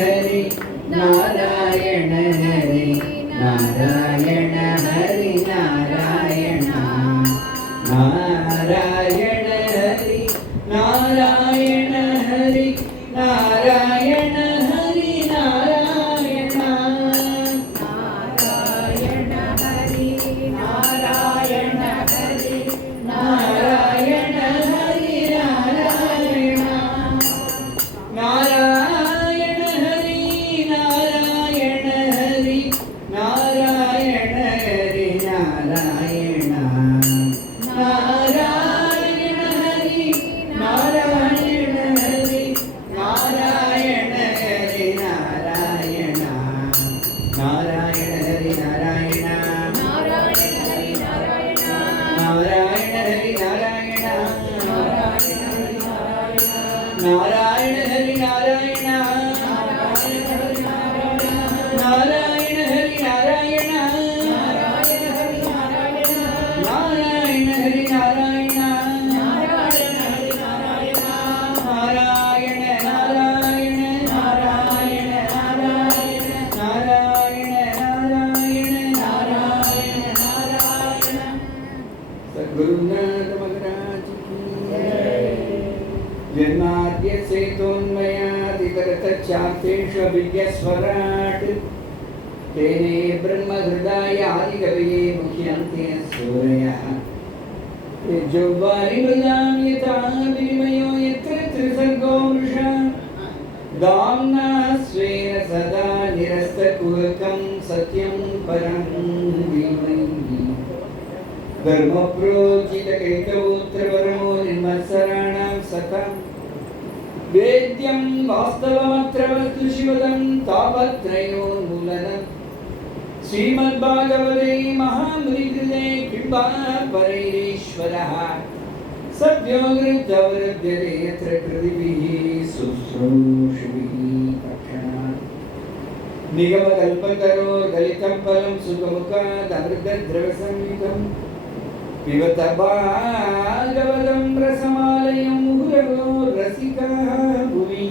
हरि नारायण हरि नारायण हरि नारायण नारायण हरि नारायण हरि नारायण हरि नारायण नारायण हरि नारायण हरि नारायण हरि नारायण नारायण हरि नारायण नारायण हरि नारायण नारायण हरि नारायण नारायण नारायण नारायण नारायण नारायण नारायण सद्गुरुनाथ महाराज की जन्माद्यस्य तोन्मयादितरतश्चाप्तेष्वभिज्ञस्वराट् तेने ब्रह्महृदाय आदिकवये मुह्यन्ते सूरयः तेजोवारिमृदां यथा विनिमयो यत्र त्रिसर्गो मृषा दाम्ना स्वेन सदा निरस्तकुहकं सत्यं परं धीमहि धर्मप्रोचितकैकवोत्रवरमो निर्मत्सराणां सतां वेद्यं वास्तवमत्र वस्तु शिवदं तापत्रयोन्मूलनं श्रीमद्भागवते महामुनिकृते कृपा परैरीश्वरः सद्यो गृहीतवरुध्यते यत्र कृतिभिः शुश्रूषिभिः पठनात् निगमकल्पतरोर्गलितं फलं सुखमुखादमृतद्रवसंयुतं पिबत भागवतं रसमालयं मुहुरगो रसिकाः भुवि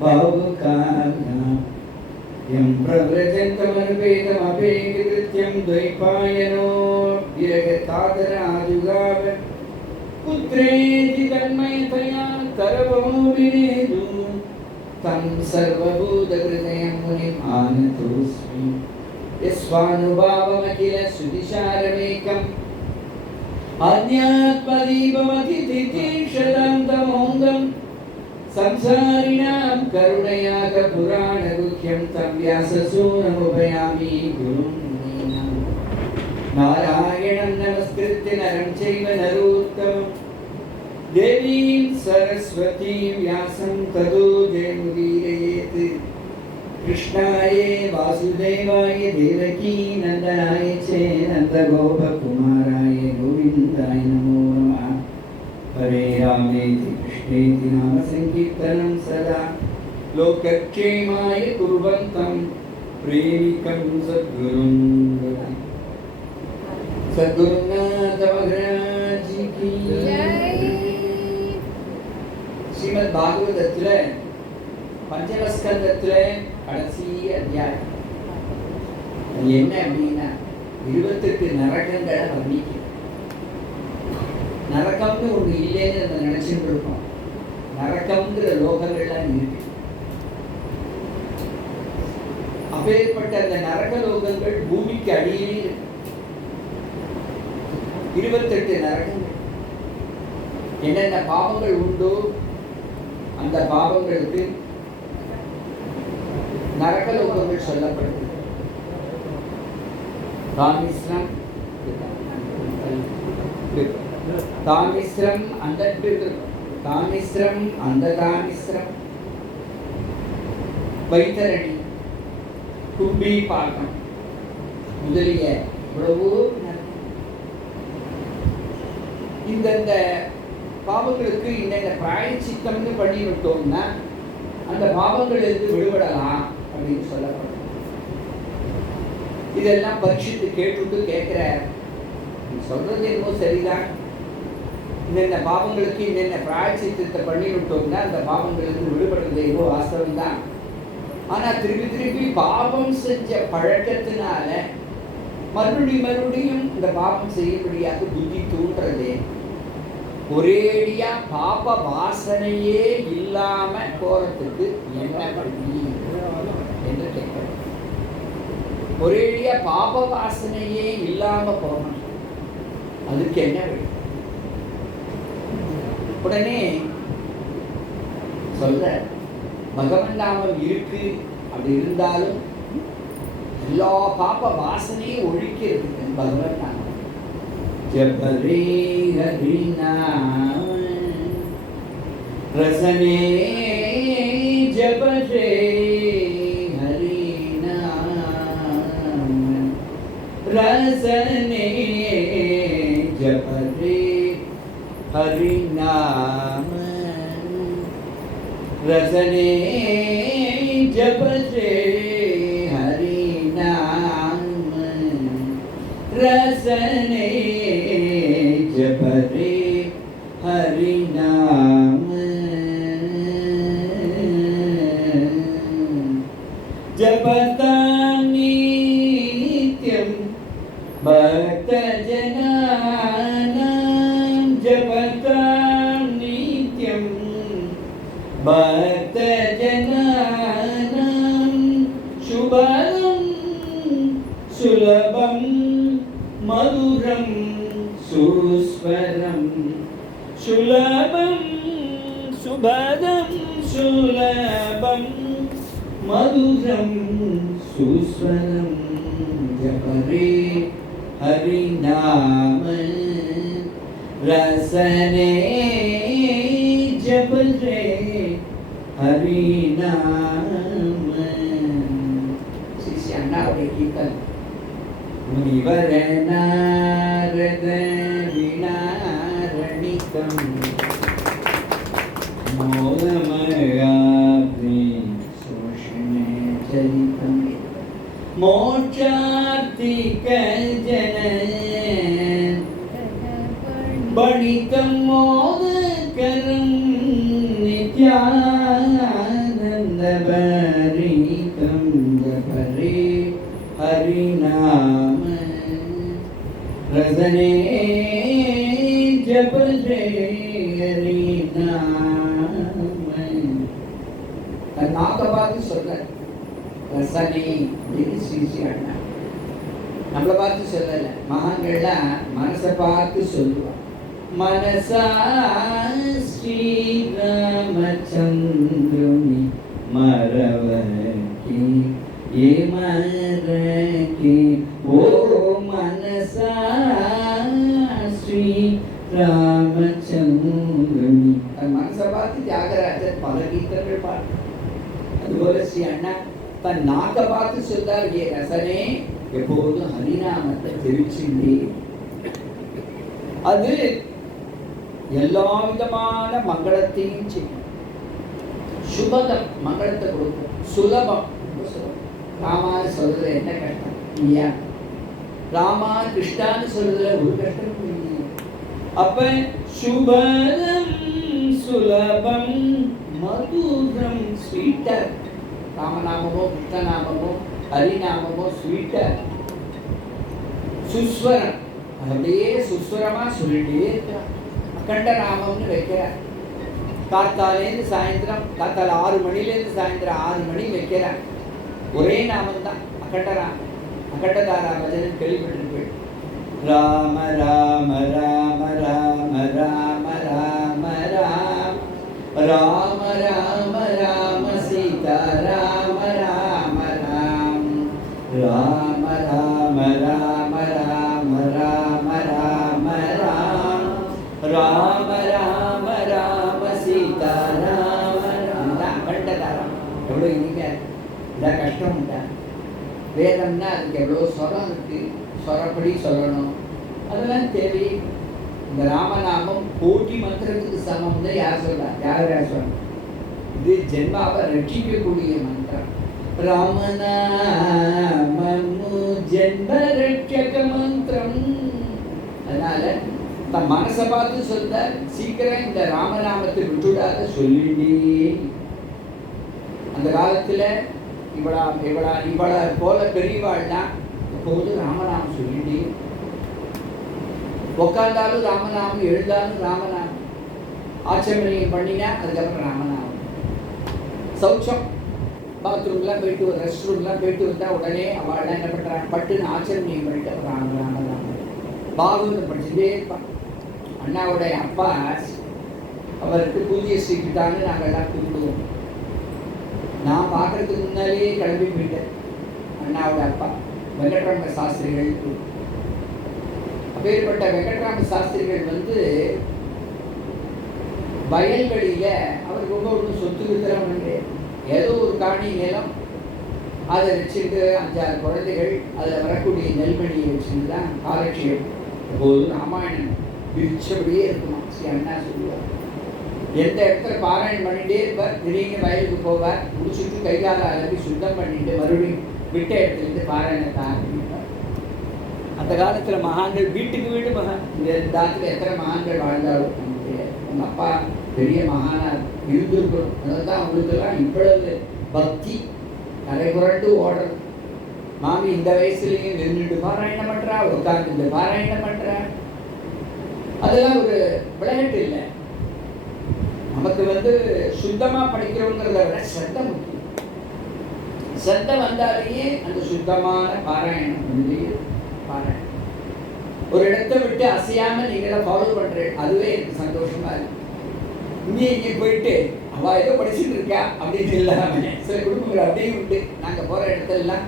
भावुकाः यं प्रव्रजन्तमनुपेतमपेकृत्यं द्वैपायनो विरगतादराजुगाव पुत्रेति तन्मयतया तरवोऽभिनेदु तं सर्वभूतहृदयं मुनिम् आनतोऽस्मि यस्वानुभावमखिल श्रुतिसारमेकम् आध्यात्मदीपमतिथितीक्षतां तमोङ्गं संसारिणां करुणयाक पुराणगुह्यं तं व्याससूनमुपयामि गुरुं नारायणं नमस्कृत्य नरं चैव नरोत्तमं देवीं सरस्वतीं व्यासं ततो जयमुदीरयेत् कृष्णाय वासुदेवाय देवकी नन्दनाय च नन्दगोपकुमाराय गोविन्दाय नमो नमः हरे रामेति कृष्णेति नाम संकीर्तनं सदा लोकक्षेमाय कुर्वन्तं प्रेमिकं सद्गुरुं सद्गुरुनाथ महाराज की जय। श्रीमद् भागवतத்துல பஞ்சமஸ்கந்தத்துல கடைசி அத்தியாயம் என்ன அப்படின்னா 28 நரகங்களை வர்ணிக்கும். நரகம்னு ஒண்ணு இல்லைன்னு நம்ம நினைச்சுட்டு இருக்கோம். நரகம்ங்கிற லோகங்கள்லாம் இருக்கு. அப்பேற்பட்ட அந்த நரக லோகங்கள் பூமிக்கு அடியில் 28 நரகங்கள். என்னென்ன பாவங்கள் உண்டோ அந்த பாவங்களுக்கு நரகலோகங்கள் சொல்லப்படுது. தாமிஸ்ரம் தாமிஸ்ரம் அந்த தாமிஸ்ரம் அந்த தாமிஸ்ரம் வைத்தரணி கும்பி பாக்கம் முதலிய இவ்வளவோ இந்த பாவங்களுக்கு இன்னென்ன பிராயச்சித்தம்னு பண்ணி விட்டோம்னா அந்த பாவங்களிலிருந்து விடுபடலாம் அப்படின்னு சொல்லப்படும். இதெல்லாம் பரீட்சித்து கேட்டுட்டு கேட்கிற சொல்றது என்னமோ சரிதான், இன்னென்ன பாவங்களுக்கு இன்னென்ன பிராயச்சித்தத்தை பண்ணி விட்டோம்னா அந்த பாவங்களிலிருந்து விடுபடுறது என்னவோ வாஸ்தவம் தான். ஆனால் திருப்பி திருப்பி பாவம் செஞ்ச பழக்கத்தினால மறுபடியும் இந்த பாவம் செய்யபடியாக புத்தி தூண்டுறதே. ஒரேடியா பாப வாசனையே இல்லாம போறதுக்கு என்ன வழி என்று கேட்கிறோம். ஒரேடியா பாப வாசனையே இல்லாம போகணும், அதுக்கு என்ன வழி? உடனே சொல்ற பகவன் நாமம் இருக்கு. அப்படி இருந்தாலும் எல்லா பாப வாசனையும் ஒழிக்கிறதுக்கு பகவன் நாமம். जप रे हरि नाम रसने, जप रे हरि नाम रसने, जप रे हरि नाम रसने, जप रे हरि नाम रसने, जप रे हरि नाम जपता नित्यं भक्तजनानां, जपता नित्यं भक्तजनानां शुभं सुलभं मधुरं सुस्वरं सुलभं सुभदं सुलभं मधुरं सुस्वरं, जप रे हरि नाम रसने, जप रे हरि नाम. शिष्य अन्नावुடைய கீர்த்தன். मुनिवर नारद विनारणिकं मोहमयाप्ति शोषणे चरितं मोक्षार्थिक जन बणितं मोहकरं नित्यानन्दभरितं, जप रे हरि नाम रसने, जप रे हरि नाम. நாக்க பார்த்து சொல்ல ரசனை அப்படின்னு ஸ்ரீ அண்ணா நம்மளை பார்த்து சொல்லல. மகான்கள்லாம் மனசை பார்த்து சொல்லுவான். மனசா ஸ்ரீராமச்சந்திரனி மரவகி ஏ மரகி ஓ மனசா ஸ்ரீ ராமச்சந்திரனி. தன் மனசை பார்த்து தியாகராஜர் பல கீதங்கள் பாடு. அதுபோல ஸ்ரீ அண்ணா தன் நாக்க பார்த்து சொல்றார், ஏ ரசனே எப்போதும் ஹரிநாமத்தை தெரிவிச்சுட்டே. அது எல்லா விதமான மங்களத்தையும் செய்யும். சுபதம் மங்களத்தை கொடுக்கும். சுலபம், ராமான்னு சொல்றதுல என்ன கஷ்டம் இல்லையா? ராமா கிருஷ்ணான்னு சொல்றதுல ஒரு கஷ்டம் இல்லையா? அப்ப சுபதம் சுலபம் மதுரம் ஸ்வீட்டர். ராமநாமமோ கிருஷ்ணநாமமோ ஹரிநாமமோ ஸ்வீட்டர். சுஸ்வரம், அப்படியே சுஸ்வரமா சொல்லிட்டே இருக்கிறார். அகண்ட நாமம்னு வைக்கிறார். காத்தாலேருந்து சாயந்தரம், காத்தால 6 மணிலேருந்து சாயந்தரம் 6 மணி வைக்கிறார். ஒரே நாமம் தான் அகண்ட நாமம். அகண்டதாரா பஜனை கேள்விப்பட்டிருப்பேன். ராம ராம ராம ராம ராம ராம ராம ராம ராம ராம சீதா ராம ராம ராம ராம ராம ராம ராம ராம ராம ராம ராம ராம ராம சீதா ராம ராம. அகண்டதாரம் எவ்வளோ இனிமையா இருக்கு. இதான் கஷ்டம் உண்டா? வேதம்னா அதுக்கு எவ்வளோ ஸ்வரம் இருக்கு, ஸ்வரப்படி சொல்லணும், அதெல்லாம் தேவை. இந்த ராமநாமம் கோட்டி மந்திரத்துக்கு சமம்னு யார் சொல்றா? யார் சொல்லணும்? இது ஜென்மாவை ரட்சிக்கக்கூடிய மந்திரம். ராமநாமமு ஜென்ம ரட்சக மந்திரம். அதனால தன் மனசை பார்த்து சொல்ற, சீக்கிரம் இந்த ராமநாமத்தை விட்டுடாத சொல்லிட்டே. அந்த காலத்துல இவளை போல பெரியவாள்னா எப்போதும் ராமநாமம் சொல்லிட்டு உட்கார்ந்தாலும் ராமநாமம், எழுந்தாலும் ராமநாமம், ஆச்சமனியம் பண்ணினா அதுக்கப்புறம் ராமநாமம். சௌச்சம் பாத்ரூம்லாம் போயிட்டு ரெஸ்ட் ரூம்லாம் போயிட்டு வந்தால் உடனே அவள்லாம் என்ன பண்ணுறாங்க, பட்டுன்னு ஆச்சமனியம் பண்ணிட்டு ராமநாமம் பாகவதம் படிச்சுட்டே இருப்பான். அண்ணாவுடைய அப்பா அவருக்கு பூஜ்ய ஸ்ரீகிட்டான்னு நாங்கள்லாம் கூப்பிடுவோம். நான் பார்க்கறதுக்கு முன்னாலேயே கிளம்பி போயிட்டேன். அண்ணாவோட அப்பா வெங்கட்ராம சாஸ்திரிகள். அப்பேற்பட்ட வெங்கட்ராம சாஸ்திரிகள் வயல்வெளியில அவர் ரொம்ப ஒன்றும் சொத்து வித்தரம் கிடையாது. ஏதோ ஒரு காணி நிலம், அதை வச்சுட்டு 5-6 குழந்தைகள், அதில் வரக்கூடிய நெல்மணியை வச்சுட்டு தான் காலட்சியம். எப்போதும் ராமாயணம் பிரிச்சபடியே இருக்குமா. ஸ்ரீ அண்ணா சொல்லுவார், எந்த இடத்துல பாராயணம் பண்ணிகிட்டே இருப்பார். திடீர்னு வயலுக்கு போவார், முடிச்சுட்டு கைகால அலப்பி சுத்தம் பண்ணிட்டு மறுபடியும் விட்ட இடத்துலேருந்து பாராயணத்தை ஆரம்பிப்பார். அந்த காலத்தில் மகான்கள் வீட்டுக்கு வீடு மகான். இந்த தாத்தில் எத்தனை மகான்கள் வாழ்ந்தாலும் நமக்கு உங்கள் அப்பா பெரிய மகானார் இருந்திருக்கணும். அதுதான் அவங்களுக்கெல்லாம் இவ்வளவு பக்தி கரை புரண்டு ஓடுறது. மாமி இந்த வயசுலேயும் நின்றுட்டு பாராயணம் பண்ணுறா, உட்கார்ந்து பாராயணம் பண்ணுறா. அதெல்லாம் ஒரு விளையாட்டு இல்லை. நமக்கு சுத்தமாக படிக்கிறோங்கிறத விட ஸ்ரத்த முக்கியம். ஸ்ரத்த வந்தாலேயே அந்த சுத்தமான பாராயணம் பாராயணம் ஒரு இடத்தை விட்டு அசையாமல் நீங்களாம் ஃபாலோ பண்ணுறேன், அதுவே எனக்கு சந்தோஷமா இருக்கு. இங்கே போயிட்டு அவள் ஏதோ படிச்சுட்டு இருக்கா அப்படின்னு இல்லாமல் சில குடும்பங்கள் அப்படியே உண்டு. நாங்கள் போகிற இடத்துலலாம்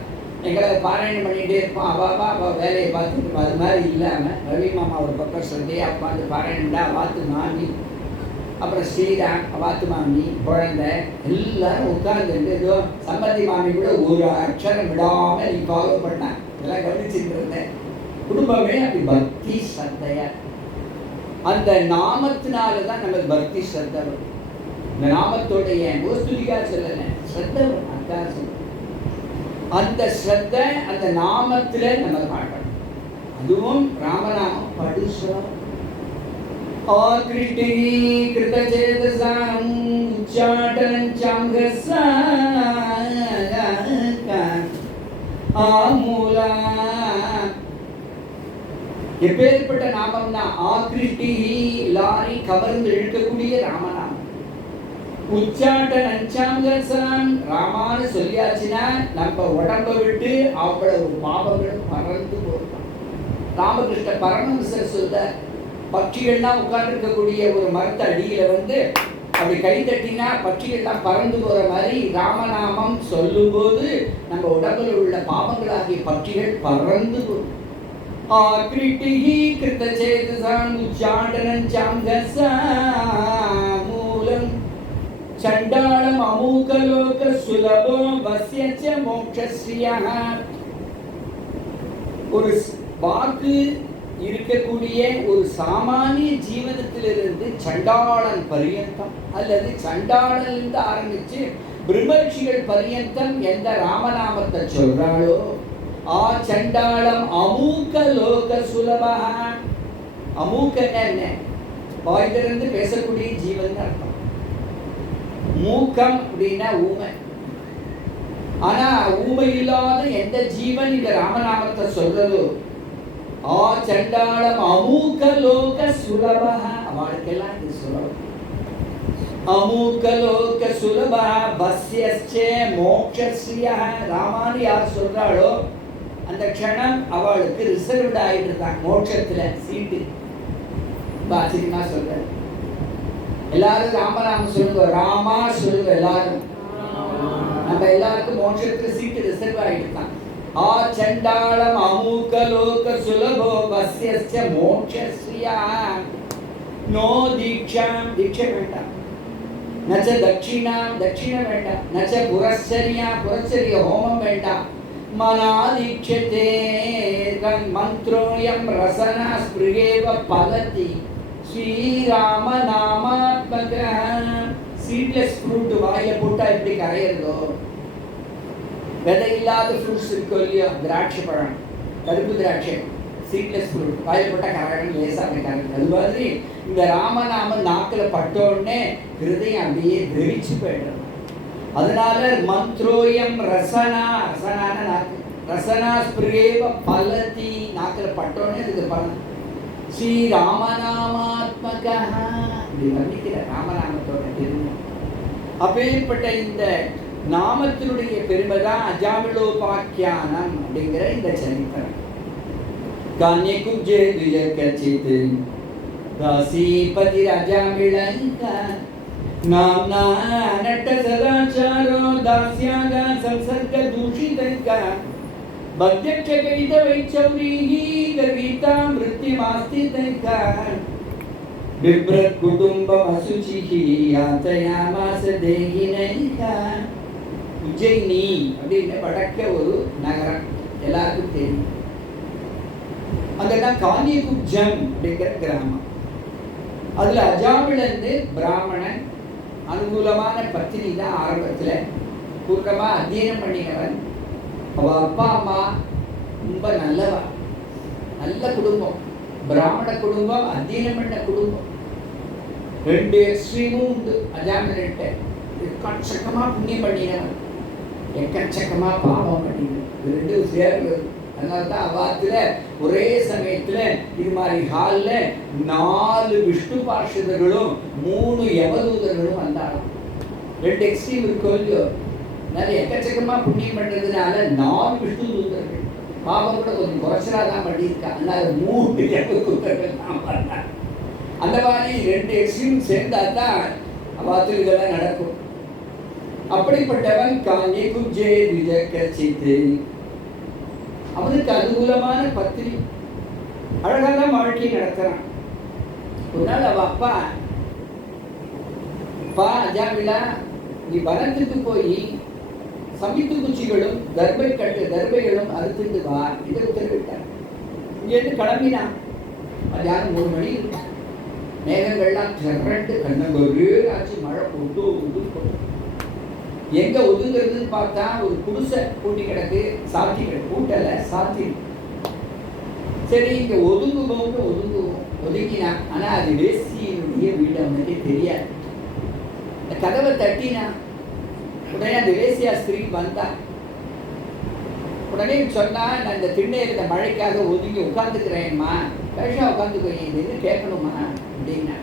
எங்களை பாராயணம் பண்ணிகிட்டே இருப்போம். அவள் வேலையை பார்த்துட்டு அது மாதிரி இல்லாமல் ரவி மாமா ஒரு பக்கம் சொல்லி உட்காந்து பாராயணம்டா வாத்து மாமி, அப்புறம் ஸ்ரீராம் வாத்து மாமி, குழந்தை எல்லாரும் உட்கார்ந்துட்டு ஏதோ சம்பந்தி மாமி கூட ஒரு அக்ஷரம் விடாமல் நீ ஃபாலோ பண்ணான். இதெல்லாம் கவனிச்சுட்டு இருந்தேன். குடும்பமே அப்படி பக்தி ஸ்ரத்தையா. அந்த நாமத்தினால தான் நமக்கு பக்தி ஸ்ரத்தை வரும். இந்த நாமத்தோடைய முகஸ்துதிக்கா சொல்லலை, ஸ்ரத்தை வரும். அதான் சொல்ல அந்த ஸ்ரத்தை அந்த நாமத்தில் நம்ம காட்டணும். அதுவும் ராமநாமம் படுசம் ஆக்ரிட்டி கிருதசேதசாம் உச்சாடனஞ்சம் கஸா ஆமூலா. எப்பேற்பட்ட நாமம்னா ஆக்ரிட்டி லாரி கவர்ந்து இழுக்கக்கூடிய ராமநாமம். உச்சாடனஞ்சம் கஸாம் ராமான்னு சொல்லியாச்சுன்னா நம்ம உடம்பை விட்டு அவ்வளவு பாவங்களும் பறந்து போகும். ராமகிருஷ்ண பரமஹம்சர் சொல்றார், பட்சிகள்லாம் உட்கார்ந்துருக்கக்கூடிய ஒரு மரத்த அடியில் அப்படி கை தட்டினா பட்சிகள்லாம் பறந்து போகிற மாதிரி ராமநாமம் சொல்லும்போது நம்ம உடம்பில் உள்ள பாவங்களாகிய பட்சிகள் பறந்து போகும். ஆக்ரிட்டிஹி கிருதசேதசாம் உச்சாடனஞ்சம் கஸா மூலம் சண்டாளம் அமூகலோக சுலபோ வஸ்யச்ச மோக்ஷஸ்ய. ஒரு வாக்கு இருக்கக்கூடிய ஒரு சாமானிய ஜீவனத்திலிருந்து சண்டாளன் பரியந்தம் அல்லது சண்டாளனிலிருந்து ஆரம்பித்து பிரம்மர்ஷிகள் பரியந்தம் எந்த ராமநாமத்தை சொல்றாளோ ஆ சண்டாளம் அமூக லோக சுலபா. அமூக்கன்னா என்ன? வாய்திலிருந்து பேசக்கூடிய ஜீவன் அர்த்தம். மூக்கம் அப்படின்னா ஊமை. ஆனா ஊமை இல்லாத எந்த ஜீவன் இந்த ராமநாமத்தை சொல்றதோ ஆ சண்டாளம் அமூக லோக சுலபா, அவளுக்கெல்லாம் இது சுலபம். அமூக லோக சுலபா வஸ்யஸ்ய மோக்ஷஸ்ய. ராமானு யார் சொல்றாளோ அந்த க்ஷணம் அவளுக்கு ரிசர்வ்ட் ஆகிட்டு இருக்காங்க மோட்சத்துல சீட்டு. ஆச்சரியமா சொல்ற. எல்லாரும் ராமராம சொல்லுங்க, ராமா சொல்லுங்க எல்லாரும். நம்ம எல்லாருக்கும் மோட்சத்துல சீட்டு ரிசர்வ் ஆகிட்டு இருக்காங்க. ஆ சண்டாளம் அமூக லோக சுலபோ வஸ்யஸ்ய மோக்ஷஸ்ய. நோ தீக்ஷாம், தீட்சை வேண்டாம். நச்ச தட்சிணாம், தட்சிணை வேண்டாம். நச்ச புரச்சரியா, புரச்சரிய ஹோமம் வேண்டாம். மனாதீட்சதே மந்த்ரோயம் ரசனா ஸ்பிருகேவ பலதி ஸ்ரீராம நாமாத்மக. சீட்லெஸ் ஃப்ரூட் வாயில போட்டா எப்படி கரையிறதோ, விதை இல்லாத ஃப்ரூட்ஸ் இருக்கோ இல்லையோ, திராட்சை பழம், கருப்பு திராட்சை, சீட்லெஸ் ஃப்ரூட் வாயில் போட்டால் கரகன்னு லேசாக கரகு. அது மாதிரி இந்த ராமநாம நாக்கில் பட்டோடனே ஹிருதயம் அப்படியே தெரிச்சு போயிடுறது. அதனால மந்த்ரோயம் ரசனா, ரசனான நாக்கு, ரசனா ஸ்பிரேவ பலதி, நாக்கில் பட்டோன்னே அதுக்கு பலம். ஸ்ரீ ராமநாமாத்மக இப்படி வர்ணிக்கிற ராமநாமத்தோட பெருமை. அப்பேற்பட்ட இந்த நாமத்தினுடைய பெருமை தான் அஜாமிளோபாக்கியானம் அப்படிங்கிற இந்த சரித்திரம். கான்யகுப்ஜே விஜயகச்சித் தாசீபதி அஜாமிளங்க நாம்னா அனட்ட சதாச்சாரோ தாஸ்யாக சம்சர்க தூஷிதங்க பத்யக்ஷகைத வைச்சௌரீஹி கர்வீதா மிருத்யுமாஸ்திதங்க பிப்ரத் குடும்பம் அசுச்சிஹி யாத்தயாமாச தேகினங்க. உஜ்ஜயினி அப்படின்னு வடக்க ஒரு நகரம் எல்லாருக்கும் தெரியும். அங்கதான் கான்யகுப்ஜம் அப்படிங்கிற கிராமம். அதுல அஜாமிளந்து பிராமணன், அனுகூலமான பத்தினி தான் ஆரம்பத்துல, பூர்ணமா அத்தியனம் பண்ணினவன். அவ அப்பா அம்மா ரொம்ப நல்லவா, நல்ல குடும்பம், பிராமண குடும்பம், அத்தியனம் பண்ண குடும்பம். ரெண்டு எக்ஸ்ட்ரீமும் உண்டு அஜாமிளன்ட்ட. எக்கச்சக்கமா புண்ணியம் பண்ணினவன், எக்கச்சக்கமா பாவம் பண்ணினவன், ரெண்டும் சேர்ந்து. அதனால தான் அவாத்துல ஒரே சமயத்துல இது மாதிரி ஹால்ல 4 விஷ்ணு பார்ஷதர்களும் 3 யமதூதர்களும் வந்தாலும். ரெண்டு எக்ஸ்ட்ரீம் இருக்கும் இல்லையோ, அதனால எக்கச்சக்கமா புண்ணியம் பண்றதுனால 4 விஷ்ணு தூதர்கள், பாவம் கூட கொஞ்சம் குறைச்சலாதான் பண்ணியிருக்கா, அதனால 3 யமதூதர்கள் தான் பண்ணாங்க. அந்த மாதிரி ரெண்டு எக்ஸ்ட்ரீம் சேர்ந்தா தான் அவாத்துல இதெல்லாம் நடக்கும். அப்படிப்பட்டவன் கான்யகுப்ஜே விஜயகச்சித், அவனுக்கு அனுகூலமான பத்திரி, அழகான வாழ்க்கை நடத்துறான். ஒரு நாள் அவ அப்பா அஜாமிளா, நீ வனத்துக்கு போய் சமித்து குச்சிகளும் தர்பைகளும் அறுத்துட்டு வா என்று உத்தரவிட்டார். இங்கேருந்து கிளம்பினான். மத்தியானம் 3 மணி இருக்கும். மேகங்கள்லாம் திரண்டு கண்ணங்கொரு ஆச்சு, மழை போட்டு எங்க ஒதுங்கிறதுன்னு பார்த்தா ஒரு குடிசை பூட்டி கிடக்கு, சாத்தி கிடக்கு, பூட்டல சாத்தி. சரி இங்க ஒதுங்குவோம் ஒதுங்கினான். ஆனா அது வேசியினுடைய வீடு அவனுக்கு தெரியாது. கதவை தட்டினா உடனே அந்த வேசியா ஸ்திரீ வந்தா. உடனே சொன்னா, நான் இந்த திண்ணை இருந்த மழைக்காக ஒதுங்கி உட்காந்துக்கிறேன்மா, கழிச்சா உட்காந்துக்கோன்னு கேட்கணுமா அப்படின்னா.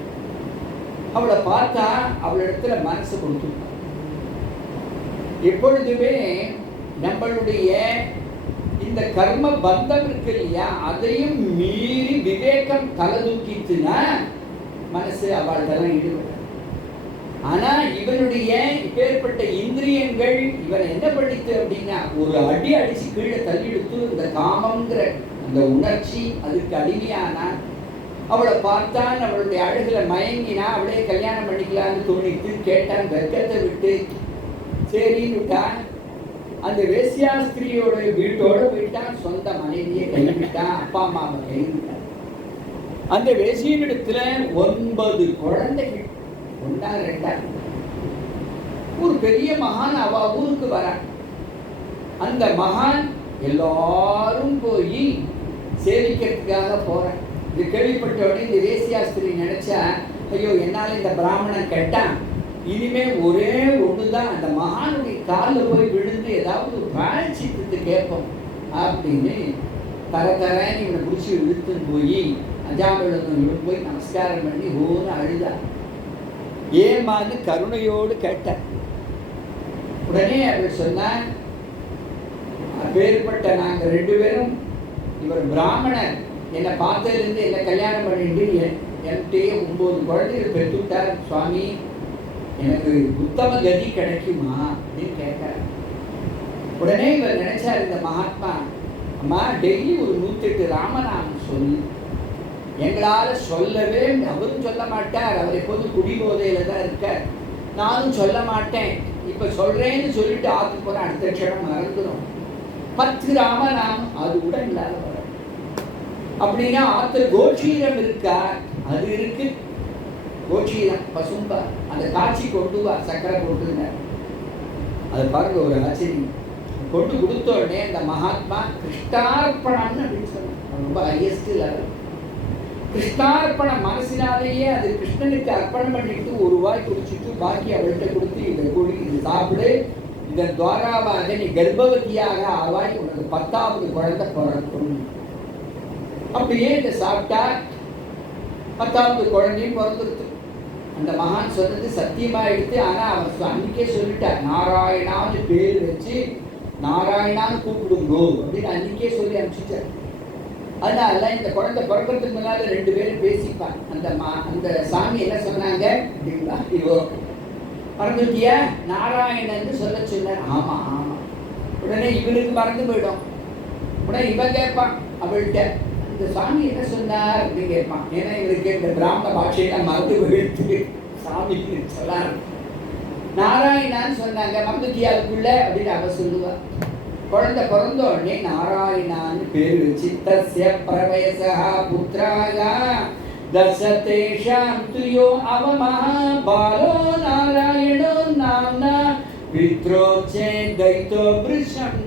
அவளை பார்த்தா அவளிடத்துல மனசு கொடுத்துருக்கான். எப்பொழுதுமே நம்மளுடைய இந்த கர்ம பந்தம் இருக்கு இல்லையா, அதையும் மீறி விவேகம் தலை தூக்கிச்சுன்னா மனசு அவள்தான் ஈடுபடும். ஆனா இவனுடைய இப்பேற்பட்ட இந்திரியங்கள் இவன் என்ன பண்ணிட்டு அப்படின்னா, ஒரு அடி அடிச்சு கீழே தள்ளிடுத்து இந்த காமங்கிற அந்த உணர்ச்சி அதுக்கு அடிமையானா. அவளை பார்த்தான், அவளுடைய அழகுல மயங்கினா, அவளே கல்யாணம் பண்ணிக்கலான்னு தோணிட்டு கேட்டான். வெக்கத்தை விட்டு சரின்னு விட்டான். அந்த வேசியாஸ்திரியோட வீட்டோட போயிட்டான். சொந்த மனைவியை கைவிட்டான், அப்பா அம்மாவை கைவிட்டான். அந்த வேசியினிடத்துல 9 குழந்தைகள், 1 2. ஒரு பெரிய மகான் அவ ஊருக்கு வர. அந்த மகான் எல்லாரும் போய் சேவிக்கிறதுக்காக போற. இது கேள்விப்பட்ட உடனே இந்த வேசியாஸ்திரி நினைச்சா, ஐயோ என்னால இந்த பிராமணன் கேட்டான், இனிமே ஒரே ஒண்ணுதான், அந்த மகானுடைய காலில் போய் விழுந்து ஏதாவது பிராய்ச்சித்து கேட்போம் அப்படின்னு தரன்னு இவனை பிடிச்சி இழுத்துன்னு போய் அஜாமிளன் போய் நமஸ்காரம் பண்ணி ஓன்னு அழுதா. ஏமான்னு கருணையோடு கேட்ட. உடனே அவர் சொன்னார், அப்பேற்பட்ட நாங்க 2 பேரும், இவர் பிராமணர், என்னை பார்த்ததுலேருந்து என்ன கல்யாணம் பண்ணிட்டு என்கிட்டயே 9 குழந்தைகள் பெற்றுட்டார் சுவாமி, எனக்கு உத்தம கதி கிடைக்குமா அப்படின்னு கேட்கிறார். உடனே இவர் நினைச்சார், இந்த மகாத்மா, அம்மா டெய்லி ஒரு 108 ராமநாமம் சொல்லு. எங்களால சொல்லவே, அவரும் சொல்ல மாட்டார், அவர் எப்போது குடிபோதையில தான் இருக்கார், நானும் சொல்ல மாட்டேன். இப்ப சொல்றேன்னு சொல்லிட்டு ஆத்துக்கு போற அடுத்த க்ஷணம் மறந்துடும். 10 ராமநாமம் அது கூட இல்லாத வர. அப்படின்னா ஆத்துல கோஷீரம் இருக்கா, அது இருக்கு. கோஷீரம் பசும்பா, அந்த காட்சி கொண்டு வா, சக்கரை போட்டுங்க. அது பாருங்க ஒரு ஆச்சரியம். கொண்டு கொடுத்த உடனே அந்த மகாத்மா கிருஷ்ணார்ப்பணம்னு அப்படின்னு சொன்னார். ரொம்ப ஹையஸ்ட் லெவல். கிருஷ்ணார்ப்பணம் மனசினாலேயே அது கிருஷ்ணனுக்கு அர்ப்பணம் பண்ணிட்டு ஒரு வாய் குடிச்சிட்டு பாக்கி அவள்கிட்ட கொடுத்து இதை குடி, இது சாப்பிடு, இதன் துவாராவாக நீ கர்ப்பவதியாக ஆவாய், உனக்கு 10வது குழந்தை பிறக்கும். அப்படியே இதை சாப்பிட்டா 10வது குழந்தையும் பிறந்துருச்சு. அந்த மகான் சொன்னது சத்தியமா எடுத்து, ஆனா அவர் அன்னைக்கே சொல்லிட்டார், நாராயணான்னு பேர் வச்சு நாராயணான்னு கூப்பிடுங்கோ அப்படின்னு அன்னைக்கே சொல்லி அனுப்பிச்சிட்டார். அதனால இந்த குழந்தை பிறக்கிறதுக்கு முன்னால 2 பேரும் பேசிப்பான். அந்த சாமி என்ன சொன்னாங்க அப்படிங்களா, இவோ மறந்துட்டியா நாராயணன்னு சொல்ல சொன்னார். ஆமா ஆமா. உடனே இவனுக்கு மறந்து போயிடும். உடனே இவன் கேட்பான் அவள்கிட்ட, இந்த சாமி என்ன சொன்னார் அப்படின்னு கேட்பான். ஏன்னா இவருக்கு இந்த பிராமண பாஷையெல்லாம் மறந்து போயிடுச்சு, சாமிக்கு சொல்லாரு. நாராயணான்னு சொன்னாங்க, மறந்துட்டியா அதுக்குள்ள அப்படின்னு அவ சொல்லுவா. குழந்தை பிறந்த உடனே நாராயணான்னு பேர் வச்சு தஸ்ய பிரவயசா புத்ராகா தசதேஷாம் துயோ அவமஹா பாலோ நாராயணோ நாம்னா பித்ரோச்சே தைத்தோ பிருஷம்.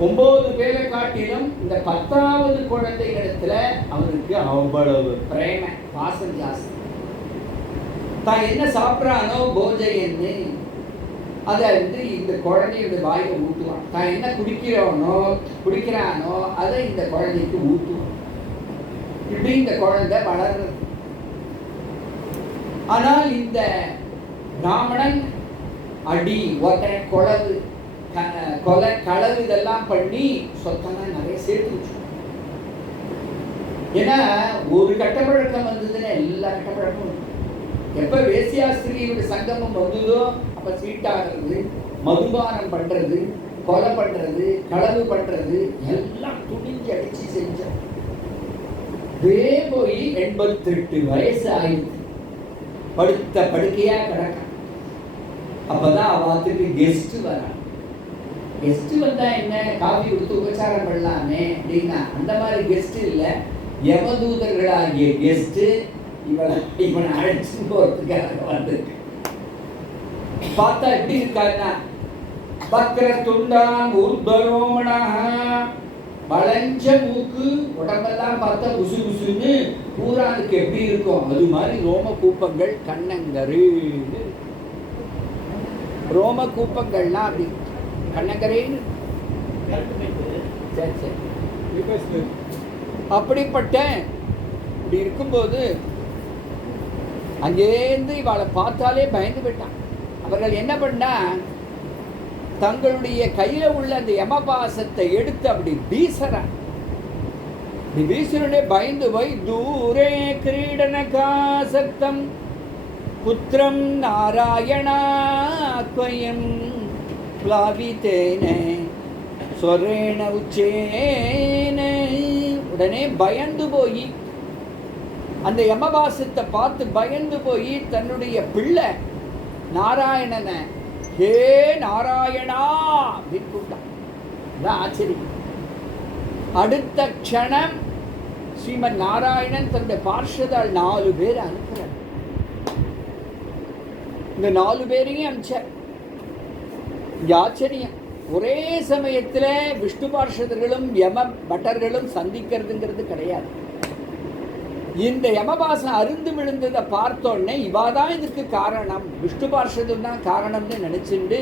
9 பேரை காட்டிலும் இந்த 10வது குழந்தைகளிடத்துல அவனுக்கு அவ்வளவு பிரேம பாசம் ஜாஸ்தி. தான் என்ன சாப்பிட்றானோ போஜைன்னு அதை இந்த குழந்தையோட வாயில ஊட்டுவான். தான் என்ன குடிக்கிறானோ அதை இந்த குழந்தைக்கு ஊட்டுவான். இப்படி இந்த குழந்தை வளர்றது. ஆனால் இந்த பிராமணன் அடி ஒத்தனை கொலை களவு இதெல்லாம் பண்ணி சொத்தெல்லாம் நிறைய சேர்த்து வச்சு. ஏன்னா ஒரு கட்டப்பழக்கம் வந்ததுன்னா எல்லா கட்டப்பழக்கமும். எப்ப வேசியாஸ்திரியோட சங்கமம் வந்ததோ அப்ப சீட்டாகிறது, மதுபானம் பண்றது, கொலை பண்றது, களவு பண்றது எல்லாம் துணிஞ்சு அடிச்சு செஞ்சோம். போய் 88 வயசு ஆயிடுச்சு. படுத்த படுக்கையா கிடக்க. அப்பதான் அவத்துக்கு கெஸ்ட் வரான். கெஸ்ட் வந்தா என்ன, காஃபி கொடுத்து உபச்சாரம் பண்ணலாமே அப்படின்னா அந்த மாதிரி கெஸ்ட் இல்லை, யமதூதர்களாகிய கெஸ்ட் இவனை அழைச்சு போறதுக்காக வந்திருக்கு. பார்த்தா எப்படி இருக்காருன்னா, பக்கர துண்டான் ஊர்தரோமனா, வளைஞ்ச மூக்கு, உடம்பெல்லாம் பார்த்தா குசு குசுன்னு பூரானுக்கு எப்படி இருக்கும் அது மாதிரி ரோம கூப்பங்கள், கண்ணங்கரு ரோம கூப்பங்கள்லாம் அப்படி கண்ணங்கரேன்னு. சரி சரி. அப்படிப்பட்ட இப்படி இருக்கும்போது அங்கேருந்து இவளை பார்த்தாலே பயந்து போயிட்டான். அவர்கள் என்ன பண்ணா, தங்களுடைய கையில உள்ள அந்த யமபாசத்தை எடுத்து அப்படி வீசுறான். வீசுறே பயந்து போய் தூரே கிரீடனகாசக்தம் புத்திரம் நாராயணாத்வயம் பிளாவிதேனே ஸ்வரேண உச்சேன. உடனே பயந்து போய் அந்த யமபாசத்தை பார்த்து பயந்து போய் தன்னுடைய பிள்ளை நாராயணனை ஹே நாராயணா அப்படின்னு கூப்பிட்டான். ஆச்சரியம். அடுத்த க்ஷணம் ஸ்ரீமன் நாராயணன் தன்னுடைய பார்ஷதால் 4 பேர் அனுப்புறார். இந்த 4 பேரையும் அனுப்பிச்சார். ஆச்சரியம். ஒரே சமயத்துல விஷ்ணு பார்ஷதர்களும் யம பட்டர்களும் சந்திக்கிறதுங்கிறது கிடையாது. இந்த யமபாசம் அருந்து விழுந்ததை பார்த்தோன்னே இவாதான் இதுக்கு காரணம், விஷ்ணு பார்ஷதம் தான் காரணம்னு நினைச்சுண்டு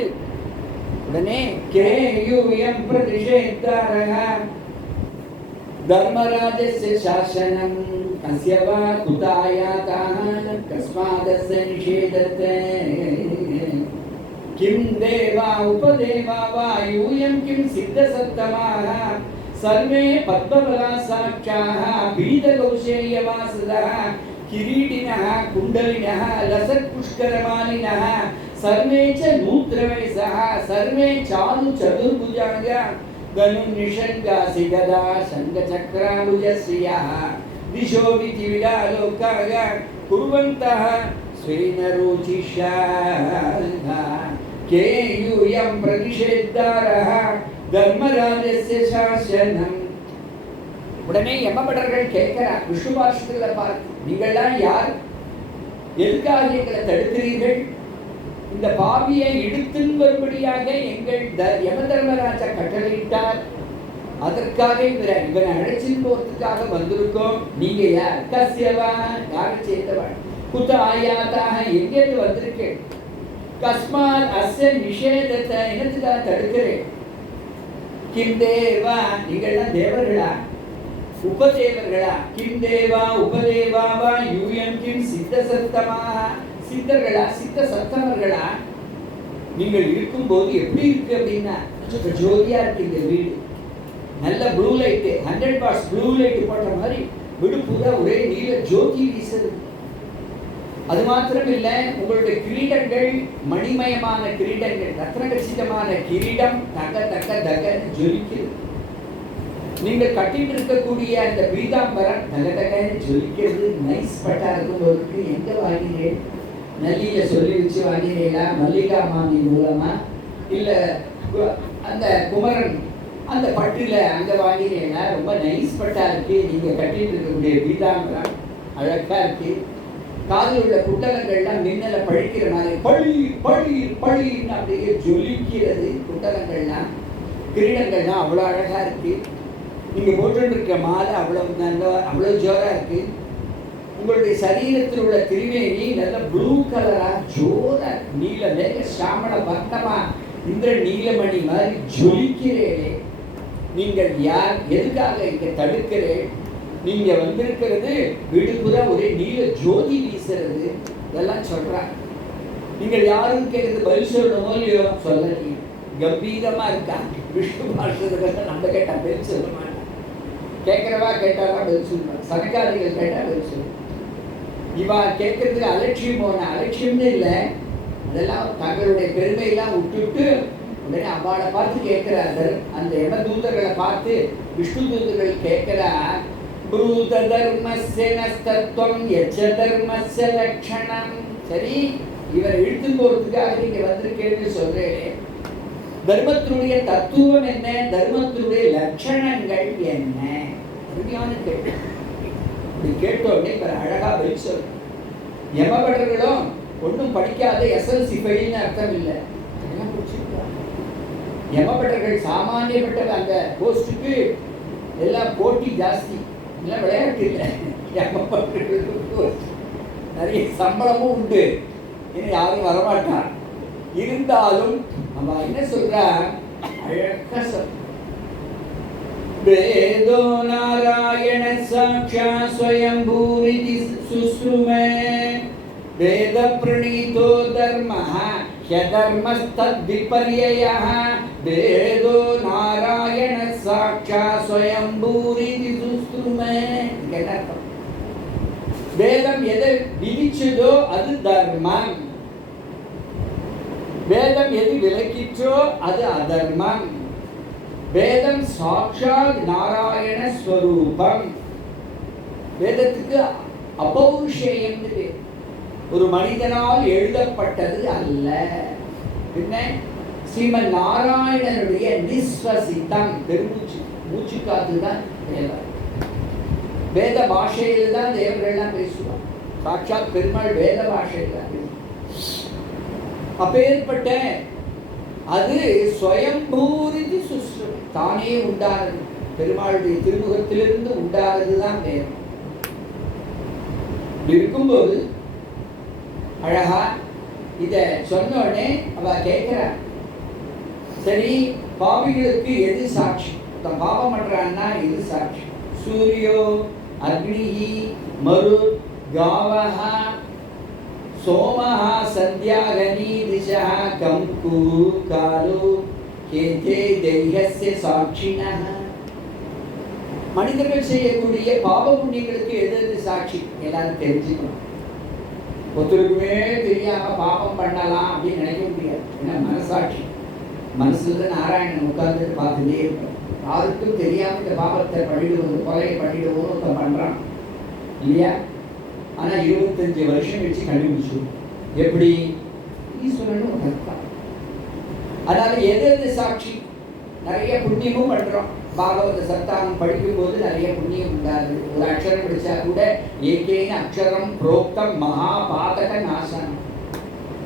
உடனே கேயூயம் பிரதிஷேதாரஹ தர்மராஜஸ்ய சாசனம் கஸ்யவா குதாயாதா கஸ்மாதஸ்ய நிஷேதத்தே கிம் தேவா உபதேவா வா யூயம் கிம் சித்தசத்தமாக सर्वे पद्मबला साक्षाः बीजकौशेयवासदः किरीटिनः कुण्डलिनः लसत्पुष्करमालिनः सर्वे च नूत्रवयसः सर्वे चारु चतुर्भुजाङ्ग धनुर्निषङ्गासिगदा शङ्खचक्राभुजश्रियः दिशो विधिविडालोकाः कुर्वन्तः स्वेन रोचिषा केयूयं प्रतिषेधारः தர்மராஜஸ்ய சாசனம். உடனே யமபடர்கள் கேட்கிறார் விஷ்ணு பார்ஷதர்களை பார்த்து, நீங்கள்லாம் யார், எதுக்காக எங்களை தடுக்கிறீர்கள், இந்த பாவியை இழுத்துன்னு வரும்படியாக எங்கள் யம தர்மராஜா கட்டளையிட்டார், அதற்காக இவனை அழைச்சிட்டு போறதுக்காக வந்திருக்கோம். நீங்க யார்? கஸ்யவா, யாரை சேர்ந்தவள்? குத ஆயாதாக, எங்கேருந்து வந்திருக்கேன்? கஸ்மாத் அஸ்ய நிஷேதத்தை, என்னத்துக்காக தடுக்கிறேன்? கிம் தேவா, நீங்கள்லாம் தேவர்களா? உபதேவர்களா? கிம் தேவா உபதேவாவா யூயம் கிம் சித்த சத்தமா, சித்தர்களா சித்த சத்தமர்களா? நீங்கள் இருக்கும்போது எப்படி இருக்கு அப்படின்னா ஜோதியா இருக்கு இந்த வீடு. நல்ல blue light, 100 watts blue light போட்ட மாதிரி வீடு பூரா ஒரே நீல ஜோதி வீசுது. அது மாத்திரம் இல்லை, உங்களுடைய கிரீடங்கள் மணிமயமான கிரீடங்கள், ரத்ன கச்சிதமான கிரீடம் தக தக தக ஜொலிக்கிறது. நீங்கள் கட்டிட்டு இருக்கக்கூடிய அந்த பீதாம்பரம் தக தகன்னு ஜொலிக்கிறது. நைஸ் பட்டா இருக்கும்போது எங்க வாங்கினேன்? நல்லியில சொல்லி வச்சு வாங்கினீங்களா? மல்லிகா மாமி மூலமா, இல்ல அந்த குமரன் அந்த பட்டுல அங்க வாங்கினீங்களா? ரொம்ப நைஸ் பட்டா இருக்கு. நீங்க கட்டிட்டு இருக்கக்கூடிய பீதாம்பரம் அழகா இருக்கு. காதில் உள்ள குண்டலங்கள்லாம் மின்னலை பழிக்கிற மாதிரி பழி பழி பழின்னு அப்படியே ஜொலிக்கிறது. குண்டலங்கள்லாம் கிரீடங்கள்லாம் அவ்வளோ அழகா இருக்கு. நீங்க போட்டு இருக்க மாலை அவ்வளவு நல்ல அவ்வளோ ஜோரா இருக்கு. உங்களுடைய சரீரத்தில் உள்ள திருவேணி நல்ல ப்ளூ கலரா ஜோரா நீல மேக சாமள வர்ணமா இந்த நீலமணி மாதிரி ஜொலிக்கிறேனே. நீங்கள் யார்? எதுக்காக இங்க தடுக்கிறேன்? நீங்க வந்திருக்கிறது வீடுபுற ஒரே நீல ஜோதி வீசுறது. இதெல்லாம் சொல்றாங்க. நீங்கள் யாரும் கேட்கறது பதில் சொல்லணுமோ இல்லையோ? சொல்லலையே. கம்பீரமா இருக்காங்க. விஷ்ணு பாஷத்துல நம்ம கேட்டா பதில் சொல்ல மாட்டாங்க. கேட்கிறவா கேட்டாதான் பதில் சொல்லுவாங்க. சனகாரிகள் கேட்டா பதில் சொல்லுவாங்க. இவா கேட்கறதுக்கு அலட்சியம் போன அலட்சியம்னு இல்லை. அதெல்லாம் தங்களுடைய பெருமையெல்லாம் விட்டுட்டு உடனே அவளை பார்த்து கேட்கிறார்கள். அந்த யம தூதர்களை பார்த்து விஷ்ணு தூதர்கள் கேட்கிறார். ப்ரூத தர்மஸ்ய நஸ்தத்வம் யச்ச தர்மஸ்ய லக்ஷணம். சரி, இவர் இழுத்து போறதுக்காக நீங்க வந்திருக்கேன்னு சொல்றேன். தர்மத்தினுடைய தத்துவம் என்ன? தர்மத்தினுடைய லட்சணங்கள் என்ன? அருமையான கேள்வி. இப்படி கேட்டோடனே இவர் அழகா பதில் சொல்ற. யமபட்டர்களும் ஒன்றும் படிக்காத எஸ்எல்சி ஃபெயில்னு அர்த்தம் இல்லை. யமபட்டர்கள் சாமானியப்பட்ட அந்த போஸ்டுக்கு எல்லாம் போட்டி ஜாஸ்தி, இல்லை விளையாட்டு இல்லை. யமபட்டர்களுக்கு நிறைய சம்பளமும் உண்டு. இன்னும் யாரும் வரமாட்டான். இருந்தாலும் நம்ம என்ன சொல்ற அழகா சொல். வேதோ நாராயண சாட்சா ஸ்வயம்பூரிதி சுஸ்ருமே வேத பிரணீதோ தர்மஹ ஹ்யதர்மஸ்தத் விபர்யயஹ வேதோ நாராயண சாட்சா ஸ்வயம்பூரிதி சுஸ்ருமே. என்ன அர்த்தம்? வேதம் எதை விதிச்சதோ அது தர்மம். வேதம் எது விலக்கிற்றோ அது அதர்மம். வேதம் சாட்சாத் நாராயண ஸ்வரூபம். வேதத்துக்கு அபௌருஷேயம், ஒரு மனிதனால் எழுதப்பட்டது அல்ல. என்ன? ஸ்ரீமன் நாராயணனுடைய நிஸ்வசித்தம், பெருமூச்சு, மூச்சு காத்து தான் வேதம். வேத பாஷையில் தான் தேவர்கள்லாம் பேசுவாங்க. சாட்சாத் பெருமாள் வேத பாஷையில் தான் பேசுவாங்க. அப்பேற்பட்ட அது ஸ்வயம்பூரிதி சுஸ்ரு, தானே உண்டானது. பெருமாளுடைய திருமுகத்திலிருந்து உண்டானதுதான் வேதம். இருக்கும்போது அழகா இத சொன்ன உடனே அவ கேட்கிறா, சரி பாவிகளுக்கு எது சாட்சி? பாவம் பண்றான்னா எது சாட்சி? சூரியோ அக்னிஹி மரு காவஹா சோமஹ சந்தியாகனி திசா கம்பு காலு கேதே தெய்யஸ்ய சாட்சினஹ. மனிதர்கள் செய்யக்கூடிய பாவ புண்ணியங்களுக்கு எது எது சாட்சி? எல்லாரும் தெரிஞ்சுக்கணும். ஒருத்தருக்குமே தெரியாம பாவம் பண்ணலாம் அப்படின்னு நினைக்க முடியாது. ஏன்னா மனசாட்சி, மனசுல நாராயணன் உட்கார்ந்து பார்த்துட்டே இருப்பார். யாருக்கும் தெரியாம இந்த பாவத்தை பண்ணிடுவோம், கொலையை பண்ணிடுவோம் ஒருத்தன் பண்றான் இல்லையா? ஆனா 25 வருஷம் வச்சு கண்டுபிடிச்சு எப்படி ஈஸ்வரன் கர்த்தா. அதனால எது எது சாட்சி? நிறைய புண்ணியமும் பண்றோம். பாகவத சப்தாகம் படிக்கும் போது நிறைய புண்ணியம் உண்டாது. ஒரு அக்ஷரம் படிச்சா கூட ஏகேன அக்ஷரம் புரோக்தம் மகாபாதக நாசனம்,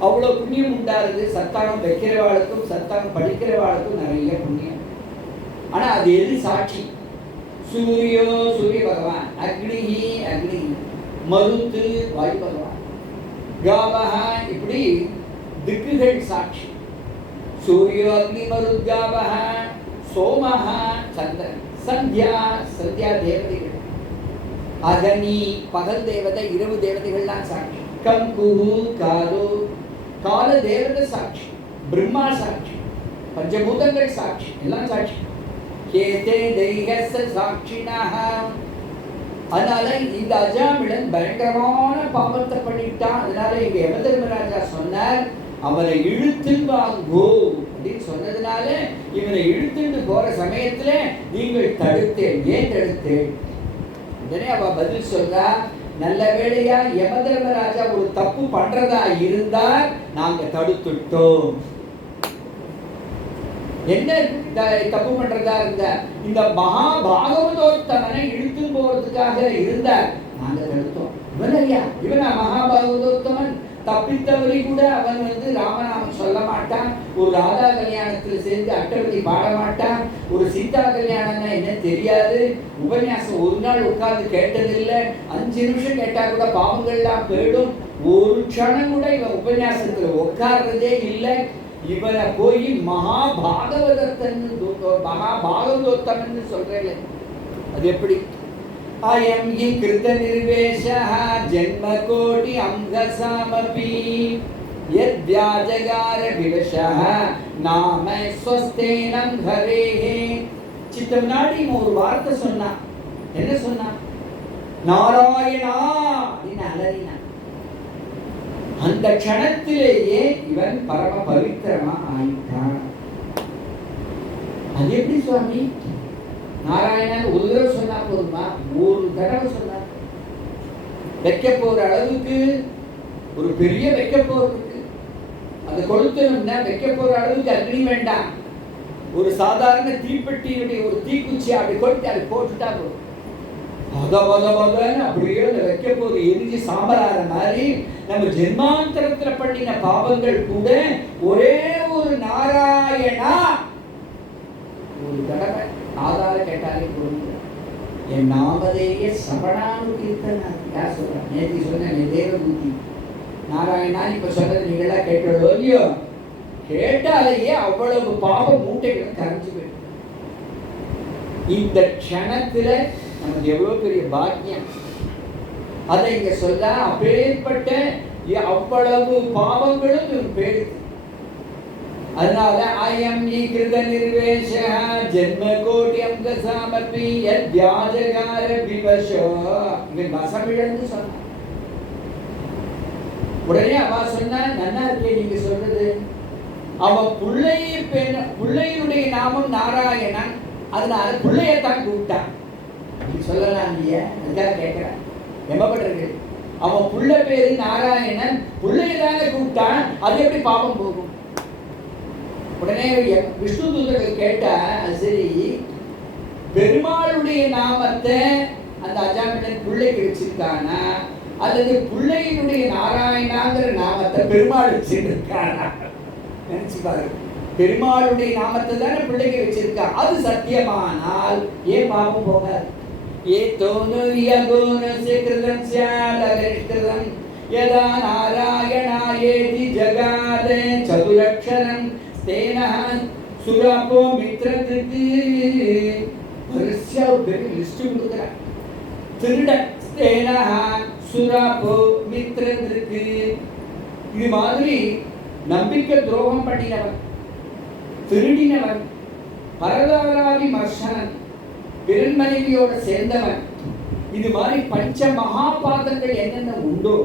அவ்வளவு புண்ணியம் உண்டாருது. சத்தாகம் வைக்கிறவாளுக்கும் சத்தாகம் படிக்கிறவாளுக்கும் நிறைய புண்ணியம். ஆனா அது எது சாட்சி? சூரியோ சூரிய பகவான், அக்னிஹி அக்னி, மருத்து வாயு பகவான், காவஹா இப்படி திக்குகள் சாட்சி. சூரியோ அக்னி மருத் காவஹா, சோமஹா சந்திரன், சந்தியா சந்தியா தேவதைகள், அகனி பகல் தேவதை, இரவு தேவதைகள்லாம் சாட்சி. கம்புஹு காது, கால தேவதை சாட்சி, பிரம்மா சாட்சி, பஞ்சபூதங்கள் சாட்சி, எல்லாம் சாட்சி. கேதே தெய்கஸ சாட்சினஹ. அதனால இந்த அஜாமிளன் பயங்கரமான பாவத்தை பண்ணிட்டான். அதனால இங்க யமதர்மராஜா சொன்னார், அவரை இழுத்துன்னு வாங்கோ அப்படின்னு சொன்னதுனால இவரை இழுத்துட்டு போற சமயத்துல நீங்கள் தடுத்தேன். ஏன் தடுத்தேன்? உடனே அவ பதில் சொல்றா, நல்ல வேளையா யமதர்மராஜா ஒரு தப்பு பண்றதா இருந்தால் நாங்க தடுத்துட்டோம். என்ன தப்பு பண்றதா இருந்தா? இந்த மகா பாகவதோத்தமனை இழுத்து போறதுக்காக இருந்தார், நாங்க தடுத்தோம். இவனையா? இவனா மகாபாகவதோத்தமன்? தப்பித்தவரை கூட அவன் ராமநாமம் சொல்ல மாட்டான், ஒரு ராதா கல்யாணத்துல சேர்ந்து அட்டவதி பாட மாட்டான், ஒரு சீதா கல்யாணம்னா என்ன தெரியாது, உபன்யாசம் ஒரு நாள் உட்கார்ந்து கேட்டதில்லை, 5 நிமிஷம் கேட்டா கூட பாவங்கள்லாம் போயிடும், ஒரு க்ஷணம் கூட இவன் உபன்யாசத்துல உட்கார்றதே இல்லை. இவனை போய் மகாபாகவதத்தன் மகாபாகவதோத்தமன் சொல்றேன். அது எப்படி? அயம் ஹி கிருத நிர்வேஷஹ ஜன்ம கோடி அம்கசாமபி யத் வியாஜகார விவஷஹ நாம ஸ்வஸ்தேனம் ஹரேஹே. சித்தம் நாடி ஒரு வார்த்தை சொன்னான். என்ன சொன்னான்? நாராயணா அப்படின்னு அலறினான். அந்த க்ஷணத்திலேயே இவன் பரம பவித்திரமா ஆயிட்டான். அது எப்படி சுவாமி? நாராயணன் ஒரு தடவை சொன்னா போதுமா? ஒரு தடவை சொன்னா வைக்க போற அளவுக்கு ஒரு பெரிய வைக்க போர் இருக்கு. அதை கொளுத்தணும்னா வைக்க போற அளவுக்கு அக்னி வேண்டாம். ஒரு சாதாரண தீப்பெட்டியுடைய ஒரு தீக்குச்சி அப்படி கொளுத்தி அதை போட்டுட்டா போதும். அப்படியே வைக்க போது எரிஞ்சு சாம்பலாற மாதிரி நம்ம ஜென்மாந்தரத்துல பண்ணின பாவங்கள் கூட ஒரே ஒரு நாராயணா ஒரு தடவை ஆதார கேட்டாலே புரிஞ்சு. என் நாமதேய சபனானு கீர்த்தனா. யார் சொல்ற? நேற்று சொன்ன தேவபூதி நாராயணா. இப்ப சொன்னது நீங்களா கேட்டோ இல்லையோ? கேட்டாலேயே அவ்வளவு பாவ மூட்டைகளும் கரைஞ்சு போயிடும். இந்த க்ஷணத்துல நமக்கு எவ்வளவு பெரிய பாக்கியம். அதை இங்க சொல்ல, அப்பேற்பட்ட அவ்வளவு பாவங்களும் போயிடுது. அதனால அயம் ஹி கிருத நிர்வேஷஹ ஜன்ம கோடி அம்கசாமபி யத் வியாஜகார விவஷோ. இவன் வசமிழந்து சொன்னான். உடனே அவ சொன்னா, நன்னா இருக்கே நீங்க சொல்றது. அவன் பிள்ளையினுடைய நாமம் நாராயணன், அதனால பிள்ளையத்தான் கூப்பிட்டான். சொல்லலாம் இல்லையா? அதுக்காக கேட்கிறேன். எம்பப்படுறது அவன் புள்ள பேரு நாராயணன், பிள்ளையதான கூப்பிட்டான், அது எப்படி பாவம் போகும்? உடனே விஷ்ணு தூதர்கள் கேட்டா, சரி பெருமாளுடைய நாமத்தை அந்த அஜாமிளன் பிள்ளைக்கு வச்சிருக்கானா, அல்லது பிள்ளையினுடைய நாராயணாங்கிற நாமத்தை பெருமாள் வச்சிருக்கானா? நினைச்சு பாரு. பெருமாளுடைய நாமத்தை தானே பிள்ளைக்கு வச்சிருக்கா. அது சத்தியமானால் ஏன் பாவம் போகாது? ஏதோனு யகோனஸ்ய கிருதம் ஸ்யாதரிஷ்கிருதம் யதா நாராயணாயேதி ஜகாத சதுரக்ஷரம் ஸ்தேனஹ சுரபோ மித்ரதிக்கு. வரிசையா ஒரு பெரிய லிஸ்ட் கொடுக்குறார். திருடன் ஸ்தேனஹ சுரபோ மித்ரதிக்கு. இது மாதிரி நம்பிக்கை துரோகம் பண்ணினவன், திருடினவன், பரதாராவி மர்ஷனன், பிறன் மனைவியோட சேர்ந்தவன், இது மாதிரி பஞ்ச மகாபாதங்கள் என்னென்ன உண்டோ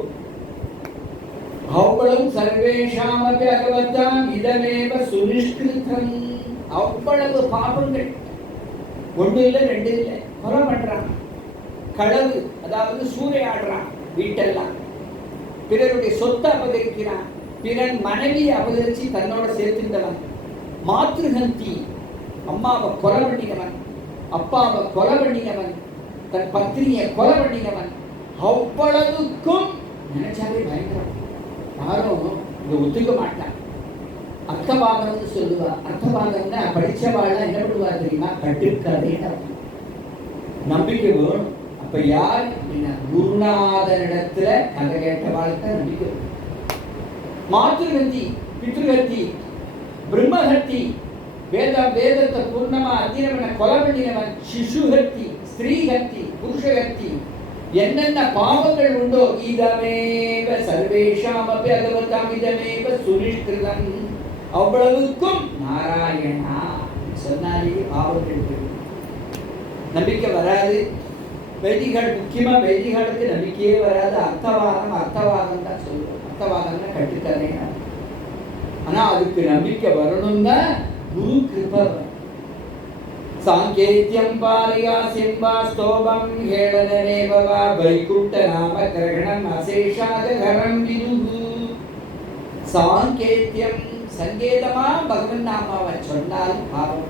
அவ்வளவு சர்வேஷாமபி அகவத்தாம் இதமேவ சுனிஷ்கிருதம். அவ்வளவு பாபங்கள் ஒன்று இல்லை ரெண்டு இல்லை. கொலை பண்றான், களவு அதாவது சூறையாடுறான், வீட்டெல்லாம் பிறருடைய சொத்தை அபகரிக்கிறான், பிறன் மனைவியை அபகரிச்சு தன்னோட சேர்த்துட்டவன், மாத்ருஹந்தி அம்மாவை கொலை பண்ணினவன், அப்பாவை கொலை பண்ணினவன், தன் பத்னியை கொலை பண்ணினவன். அவ்வளவுக்கும் நினைச்சாலே பயங்கரம். யாரும் இதை ஒத்துக்க மாட்டான். அர்த்தபாகம்னு சொல்லுவா. அர்த்தபாகம்னா படிச்சவாள் என்ன பண்ணுவா தெரியுமா? கட்டுக்கதை நம்பிக்கை வேணும். அப்ப யார் குருநாதனிடத்துல கதை கேட்டவாளுக்கு நம்பிக்கை. மாத்ருகத்தி, பித்ருகத்தி, பிரம்மஹத்தி, வேதத்தை பூர்ணமா அத்தியனம் கொலை பண்ணினவன், சிசுகத்தி, ஸ்திரீகத்தி, புருஷகத்தி, என்னென்ன பாவங்கள் உண்டோ இதமேவ சர்வேஷாம் அப்படி அகவதாம் இதமேவ சுனிஷ்கிருதம், அவ்வளவுக்கும் நாராயணா சொன்னாலே பாவங்கள் நம்பிக்கை வராது. வைதிகள் முக்கியமா வைதிகளுக்கு நம்பிக்கையே வராது. அர்த்தவாதம் தான் சொல்லுவோம். அர்த்தவாதம்னா கட்டுக்கதை. ஆனா அதுக்கு நம்பிக்கை வரணும்னா குரு கிருபை. சாங்கேத்யம் பாரியாஸ்யம் வா ஸ்தோபம் ஹேளனேவ வா வைகுண்ட நாம கிரகணம் அசேஷாக கரம் விதுஹு. சாங்கேத்யம் சங்கேதமா பகவன் நாமாவை சொன்னால் பாவம்.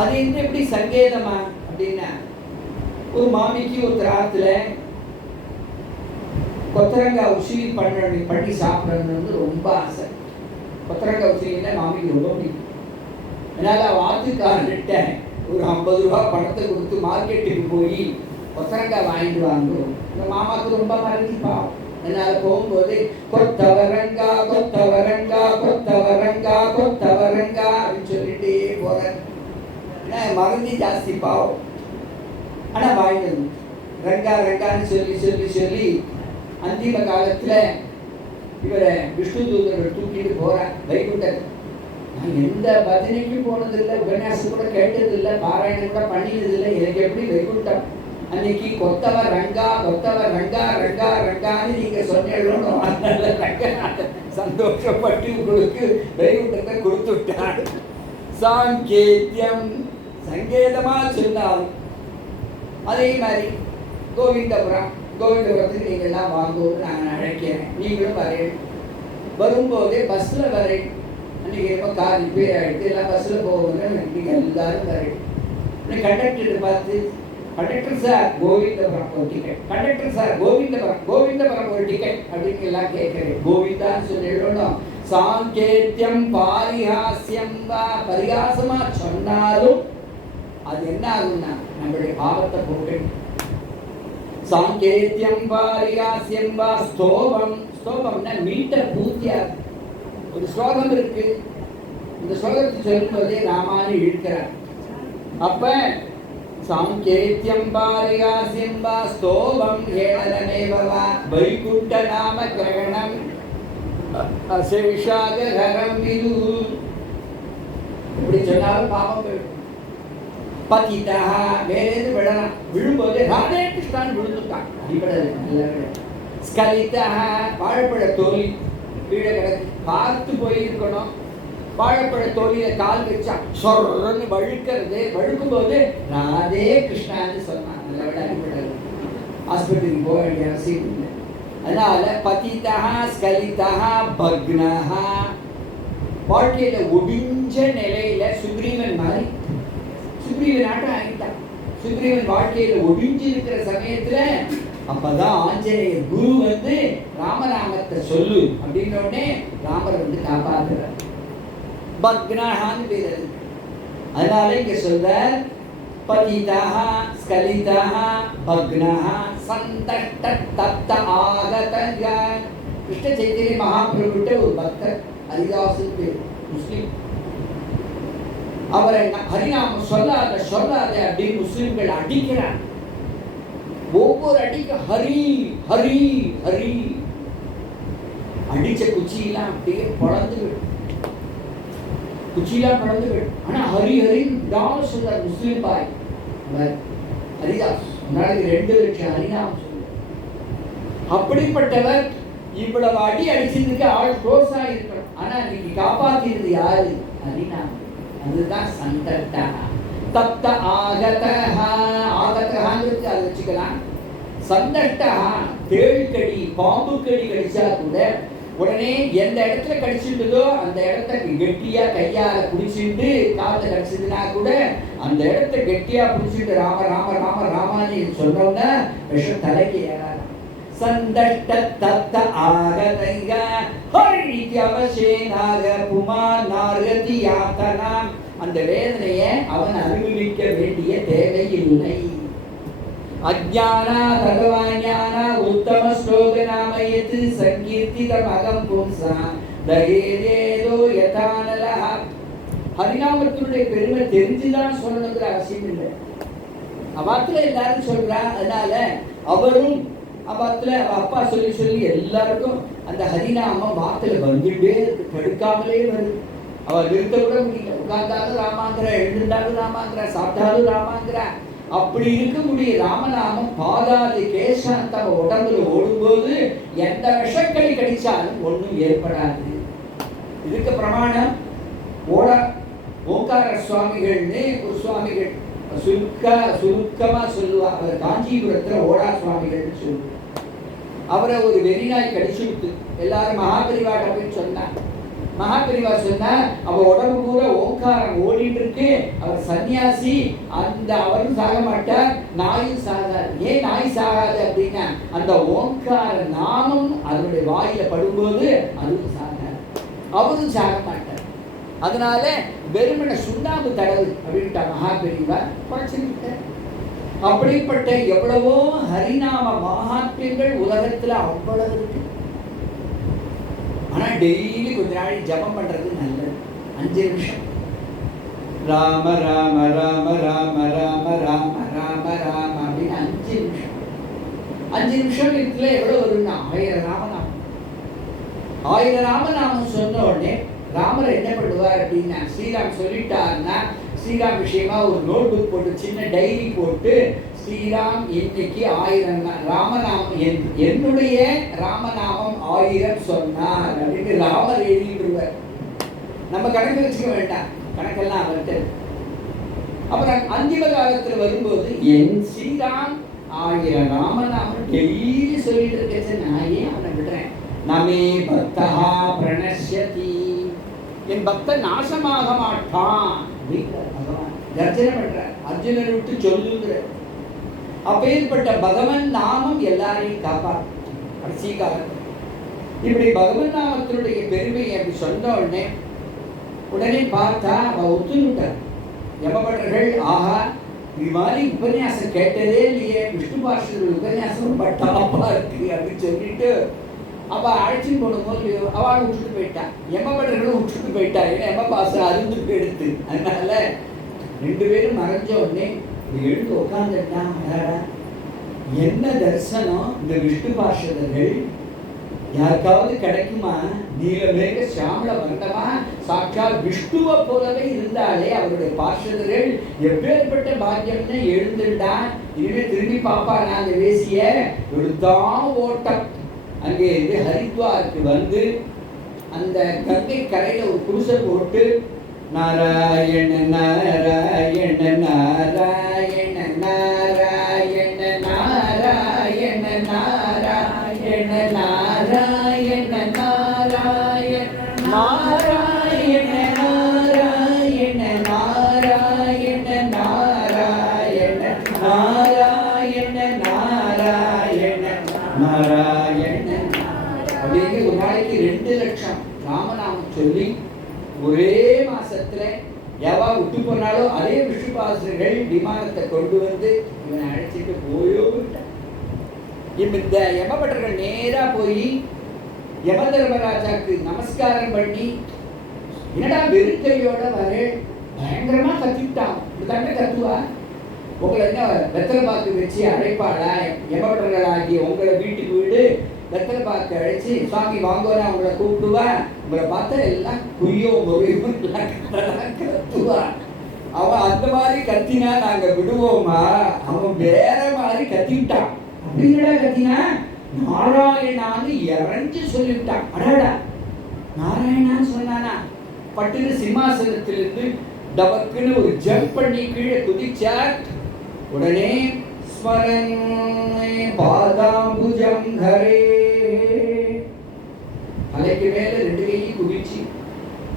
அது எப்படி சங்கேதமா அப்படின்னா, ஒரு மாமிக்கு ஒரு ராத்துல கொத்தரங்காய் உசிலி பண்ணி சாப்பிடணும்னு ரொம்ப ஆசை. கொத்தரங்காய் உசிலின்னா மாமிக்கு ரொம்ப பிடிக்கும். அதனால வாத்துக்காரன்கிட்ட ஒரு 50 ரூபாய் பணத்தை கொடுத்து மார்க்கெட்டுக்கு போய் கொத்தரங்காய் வாங்கிட்டு வாங்கும். இந்த மாமாவுக்கு ரொம்ப மறந்து பாவம். அதனால போகும்போது கொத்தவரங்கா கொத்தவரங்கா கொத்தவரங்கா கொத்தவரங்கா அப்படின்னு சொல்லிட்டே போறேன். மறந்து ஜாஸ்தி பாவம். ஆனா வாங்கிட்டு ரங்கா ரங்கான்னு சொல்லி சொல்லி சொல்லி அந்திம காலத்துல இவரை விஷ்ணு தூதரை தூக்கிட்டு போறேன் வைகுண்டர். நான் எந்த பஜனைக்கும் போனதில்லை, உபன்யாசம் கூட கேட்டதில்லை, பாராயணம் கூட பண்ணினதில்லை. எனக்கு எப்படி வைகுண்டம்? அன்னைக்கு கொத்தவர் ரங்கா கொத்தவர் ரங்கா ரங்கா ரங்கான்னு நீங்க சொன்னீங்க. சந்தோஷப்பட்டு உங்களுக்கு வைகுண்டத்தை கொடுத்து விட்டார். சாங்கேத்தியம் சங்கேதமா சொன்னால் அதே மாதிரி கோவிந்தபுரத்துக்கு நீங்க எல்லாம் வாங்குவோம் நான் அழைக்கிறேன். நீங்களும் வரேன். வரும்போதே பஸ்ல வரேன். அன்னைக்கு ரொம்ப கார் ரிப்பேர் ஆகிடுது, எல்லாம் பஸ்ஸில் போகும்போது நீங்கள் எல்லாரும் வரேன். கண்டக்டர் பார்த்து, கண்டக்டர் சார் கோவிந்தபுரம் ஒரு டிக்கெட், கண்டக்டர் சார் கோவிந்தபுரம் ஒரு டிக்கெட் அப்படின்னு எல்லாம் கேட்குறேன். கோவிந்தான்னு சொல்லிடணும். சாங்கேத்தியம் பாரிஹாஸ்யம் வா பரிகாசமா சொன்னாலும் அது என்ன ஆகும்னா நம்மளுடைய பாவத்தை போட்டு. சாங்கேத்தியம் பாரிஹாஸ்யம் வா ஸ்தோபம், ஸ்தோபம்னா மீட்டர் பூர்த்தியா. ஒரு ஸ்லோகம் இருக்கு, இந்த ஸ்லோகத்தை சொல்லும்போதே ராமானு இழுக்கிறார். அப்ப சாங்கேத்தியம் பாரிஹாஸ்யம் வா ஸ்தோபம் ஹேளனேவ வா வைகுண்ட நாம கிரகணம் அசேஷாக கரம் விது. இப்படி சொன்னாலும் பாவம் போயிடும். பதிதா வேறேது விடலாம். விழும்போது ராதே கிருஷ்ணான் விழுந்துட்டான். அடிப்படை ஸ்கலிதா வாழைப்பழ தோல் கீழே கிடக்கு, பார்த்து போயிருக்கணும். வாழைப்பழ தோலியில கால் வச்சா சொர்றன்னு வழுக்கிறது. வழுக்கும் போது ராதே கிருஷ்ணான்னு சொன்னான். அதை விட அடிப்படை ஹாஸ்பிட்டலுக்கு போக வேண்டிய அவசியம் இல்லை. அதனால பதிதா ஸ்கலிதா பக்னா, வாழ்க்கையில ஒடிஞ்ச நிலையில சுக்ரீவன் மாதிரி சுக்ரீவன் ஆட்டம் ஆகிட்டான். சுக்ரீவன் வாழ்க்கையில ஒடிஞ்சு இருக்கிற சமயத்துல அப்பதான் ஆஞ்சநேயர் குரு வந்து ராமநாமத்தை சொல்லு அப்படின்ன உடனே ராமர் வந்து காப்பாற்றுறார். பக்னான்னு பேர் அது. அதனால இங்க சொல்ற பதிதா ஸ்கலிதா பக்னா சந்தஷ்ட தப்த ஆகதய. கிருஷ்ண சைத்தன்ய மகாபிரபுட்ட ஒரு பக்தர் ஹரிதாசு பேர், முஸ்லிம். அவரை ஹரிநாமம் சொல்லாத அப்படின்னு முஸ்லிம்கள் அடிக்கிறார். ஒவ்வொரு அடிக்கும் ஹரி ஹரி ஹரி. அடிச்ச குச்சியெல்லாம் அப்படியே பொழந்து விடும், குச்சியெல்லாம் பொழந்து விடும். ஆனா ஹரி ஹரி தான் சொல்றார் முஸ்லிம் பாய் ஹரிதாஸ். நாளைக்கு 2 லட்சம் ஹரிநாமம் சொல்லுவார். அப்படிப்பட்டவர் இவ்வளவு அடி அடிச்சதுக்கு ஆள் க்ளோஸா இருக்கணும். ஆனா இன்னைக்கு காப்பாத்தினது யாரு? ஹரிநாமம். அதுதான் சந்தட்டா தப்த ஆகதஹ. ஆகதஹங்கிறது அதை வச்சுக்கலாம். சந்தட்டா தேள்கடி பாம்பு கடி கடிச்சா கூட உடனே எந்த இடத்துல கடிச்சிருந்ததோ அந்த இடத்த கெட்டியா கையால பிடிச்சிட்டு, காலில் கடிச்சதுன்னா கூட அந்த இடத்த கெட்டியா பிடிச்சிட்டு ராம ராம ராம ராமான்னு சொன்னோம்னா விஷம் தலைக்கு ஏறாது. சந்தட்ட தப்த ஆகதஹ அந்த வேதனையை அவன் அனுபவிக்க வேண்டிய தேவை இல்லை. அஜ்ஞானா பகவாஞானா உத்தம ஸ்லோக நாமயத்து சங்கீர்த்திதம் அகம் பும்சா தகேதேதோ யதானலா. ஹரிநாமத்தினுடைய பெருமை தெரிஞ்சுதான் சொல்லணுங்கிற அவசியம் இல்லை. அவாத்துல எல்லாரும் சொல்றா, அதனால அவரும் அவாத்துல அப்பா சொல்லி சொல்லி எல்லாருக்கும் அந்த ஹரிநாமம் வாத்துல வந்துட்டே தடுக்காமலே வருது. அவ நிறுத்த கூட முடியல. உட்கார்ந்தாலும் ராமாந்திரா, எழுந்தாலும் ராமாந்திரா, சாப்பிட்டாலும் ராமாந்திரா. அப்படி இருக்கக்கூடிய ராமநாமம் பாதாதி கேசாந்த உடம்புல ஓடும்போது எந்த விஷக்கடி கடிச்சாலும் ஒன்றும் ஏற்படாது. இதுக்கு பிரமாணம் ஓங்கார சுவாமிகள்னு ஒரு சுவாமிகள் சுருக்கமா சொல்லுவாங்க. அவர் காஞ்சிபுரத்துல ஓடா சுவாமிகள்னு சொல்லுவாங்க. அவரை ஒரு வெறிநாய் கடிச்சு விட்டு எல்லாரும் மகாபரிவாட்ட போய் சொன்னார். மகாபரிவா சொன்னா அவ உடம்பு கூட ஓங்காரம் ஓடிட்டு இருக்கு, அவர் சன்னியாசி, அந்த அவரும் சாக மாட்டார், நாயும் சாகாது. ஏன் நாய் சாகாது அப்படின்னா அந்த ஓங்கார நாமம் அதனுடைய வாயில படும்போது அதுவும் சாகாது, அவரும் சாக மாட்டார். அதனால வெறுமனை சுண்ணாம்பு தடவு அப்படின்ட்டா மகாபரிவா குறைச்சிருக்க. அப்படிப்பட்ட எவ்வளவோ ஹரிநாம மகாத்மியங்கள் உலகத்துல அவ்வளவு இருக்கு. ஆனா டெய்லி கொஞ்ச நாள் ஜபம் பண்றது நல்லது. 5 நிமிஷம் ராம ராம ராம ராம ராம ராம ராம ராம அப்படின்னு 5 நிமிஷம். 5 நிமிஷம் இதுல எவ்வளவு வரும்னா 1000 ராமநாமம். 1000 ராமநாமம் சொன்ன உடனே ராமர் என்ன பண்ணுவார் அப்படின்னா, ஸ்ரீராம் சொல்லிட்டாருன்னா ஸ்ரீராம் விஷயமா ஒரு நோட் புக் போட்டு சின்ன டைரி போட்டு ஸ்ரீராம் இன்னைக்கு 1000 ராமநாமம், என்னுடைய ராமநாமம் 1000 சொன்னார் அப்படின்னு ராமர் எழுதிடுவார். நம்ம கணக்கு வச்சுக்க வேண்டாம், கணக்கெல்லாம் அவர்கிட்ட. அப்புறம் அந்திம காலத்துல வரும்போது என் ஸ்ரீராம் 1000 ராமநாமம் டெய்லி சொல்லிட்டு இருக்கேன், நான் ஏன் அவனை விடுறேன்? நமே பக்தா பிரணஷ்யதி, என் பக்தன் நாசமாக மாட்டான் பகவான் கர்ஜனை பண்ற. அர்ஜுனனை விட்டு சொல்லுங்கிற அப்பேற்பட்ட பகவன் நாமம் எல்லாரையும் காப்பாற்றும் கடைசி காலம். இப்படி பகவன் நாமத்தினுடைய பெருமையை அப்படி சொன்ன உடனே பார்த்தா அவ ஒத்துனுட்டார். யமபட்டர்கள் ஆஹா இது மாதிரி உபன்யாசம் கேட்டதே இல்லையே, விஷ்ணு பாஷர்கள் உபன்யாசம் பட்டாப்பா இருக்கு அப்படின்னு சொல்லிட்டு அவ அழைச்சின்னு போடும்போது அவளை விட்டுட்டு போயிட்டான். யமபட்டர்களும் விட்டுட்டு போயிட்டா. ஏன்னா யம பாசம் அருந்து போயிடுத்து. அதனால 2 பேரும் மறைஞ்ச உடனே எழுந்து உட்காந்துட்டா. என்ன தரிசனம் இந்த விஷ்ணு பாஷர்கள், யாருக்காவது கிடைக்குமா? நீலமேக சாமள வர்ணமா சாட்சாத் விஷ்ணுவை போலவே இருந்தாலே அவருடைய பார்ஷதர்கள் எப்பேற்பட்ட பாக்கியம்னு எழுந்துட்டா. இனிமே திரும்பி பாப்பானா அந்த வேசிய எடுத்தான் ஓட்டம். அங்கே இருந்து ஹரித்வாருக்கு வந்து அந்த கங்கை கரையில ஒரு குடிசை போட்டு நாராயண நாராயண நாராயண நாராயண நாராயண நாராயண நாராயண நாராயண நாராயண நாராயண நாராயண நாராயண நாராயண நாராயண நாராயண அப்படின்னு ஒரு நாளைக்கு 2 லட்சம் ராமநாமம் சொல்லி ஒரே மாசத்துல எவா விட்டு போனாலும் அதே விஷ்ணுபாசர்கள் விமானத்தை கொண்டு வந்து இவனை அழைச்சிட்டு போயோ விட்டான். இந்த யமபட்டர்கள் நேரா போய் யம தர்மராஜாக்கு நமஸ்காரம் பண்ணி, என்னடா வெறுக்கையோட வர பயங்கரமா கத்திட்டான். இப்படித்தாண்ட கத்துவா, உங்களை என்ன வெத்தலை பாக்கு வச்சு அழைப்பாளா? யமபட்டர்கள் ஆகிய உங்களை வீட்டுக்கு வீடு வெத்தலை பாக்கு அழைச்சி சுவாமி வாங்கோனா உங்களை கூப்பிடுவா. உங்களை பார்த்தா எல்லாம் குய்யோ முறையும் கத்துவா. அவன் அந்த மாதிரி கத்தினா நாங்க விடுவோமா? அவன் வேற மாதிரி கத்திட்டான். அப்படிங்கடா கத்தினா நாராயணான்னு இறஞ்சி சொல்லிவிட்டான். அடாடா நாராயணான்னு சொன்னானா? பட்டுன்னு சிம்மாசனத்திலிருந்து டபக்குன்னு ஒரு ஜம்ப் பண்ணி கீழே குதிச்சார். உடனே ஸ்மரன் பாதாம்புஜம் ஹரே, தலைக்கு மேல 2 கையும் குதிச்சு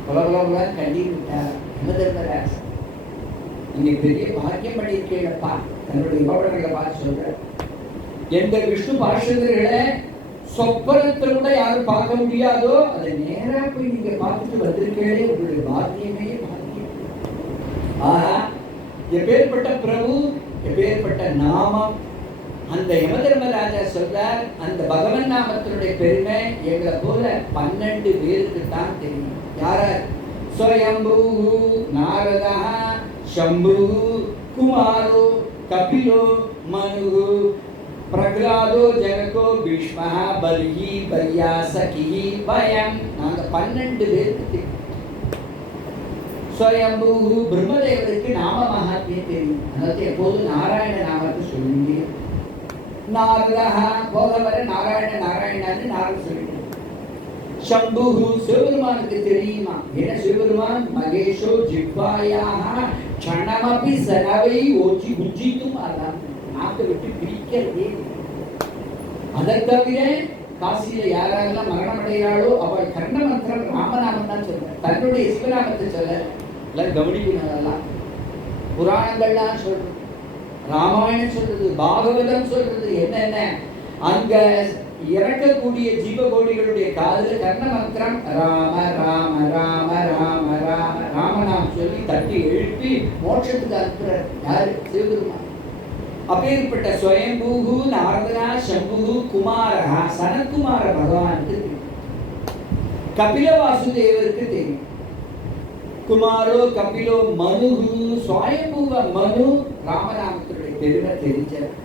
பலபலபல கண்டி விட்டார். யமதர்மராஜ் நீங்க பெரிய பாக்கியம் பண்ணியிருக்கீங்கப்பா. தன்னுடைய யமபட்டர்களை பார்த்து சொல்ற, எந்த விஷ்ணு பார்ஷதர்களை சொப்பனத்தில் கூட யாரும் பார்க்க முடியாதோ அதை நேரா போய் நீங்க பார்த்துட்டு வந்திருக்கீங்களே, உங்களுடைய பாக்கியமே பாக்கியம். ஆனா எப்பேற்பட்ட பிரபு, எப்பேற்பட்ட நாமம். அந்த யமதர்மராஜா சொல்றார், அந்த பகவன் நாமத்தினுடைய பெருமை எங்களை போல 12 பேருக்கு தான் தெரியும். யாரார்? ஸ்வயம்பு, நாரதா, சம்பு, குமாரோ, கபிலோ, மனு, பிரகலாதோ, ஜனகோ, பீஷ்மா, பலிஹி, பையாசகி, வயம். நாங்க 12 பேருக்கு தெரியும். ஸ்வயம்பு பிரம்மதேவருக்கு நாம மகாத்மியம் தெரியும். அதாவது எப்போதும் நாராயண நாமத்தை சொல்லுங்க. நாரதா போக வர நாராயண நாராயணான்னு நாரத சொல்லிட்டு. சம்பு சிவபெருமானுக்கு தெரியுமா? என்ன சிவபெருமான்? மகேஷோ ஜிஹ்வாயாக க்ஷணமபி சனவை ஓச்சி உஜ்ஜித்தும் அதான் நாக்கை விட்டு பிரிக்கிறதே. அதை தவிர காசியில யாரெல்லாம் மரணம் அடைகிறாளோ அவள் கர்ண மந்திரம் ராமநாமம் தான் சொல்ற, தன்னுடைய சிவநாமத்தை சொல்ல. எல்லாம் கவனிக்கணும். புராணங்கள்லாம் சொல்றது, ராமாயணம் சொல்றது, பாகவதம் சொல்றது. என்னென்ன அங்க இறக்கக்கூடிய ஜீவகோடிகளுடைய காதுல கர்ண மந்திரம் ராம ராம ராம ராம ராம ராமநாமம் சொல்லி தட்டி எழுப்பி மோட்சத்துக்கு அனுப்புறார். யாரு? சிவபெருமான். அப்பேற்பட்ட ஸ்வயம்பூ, நாரதா, சம்பு, குமாரா, சனத்குமார பகவானுக்கு தெரியும். கபில வாசுதேவருக்கு தெரியும். குமாரோ, கபிலோ, மனு, ஸ்வயம்பூவ மனு ராமநாமத்தினுடைய பெருமை தெரிஞ்சவர்.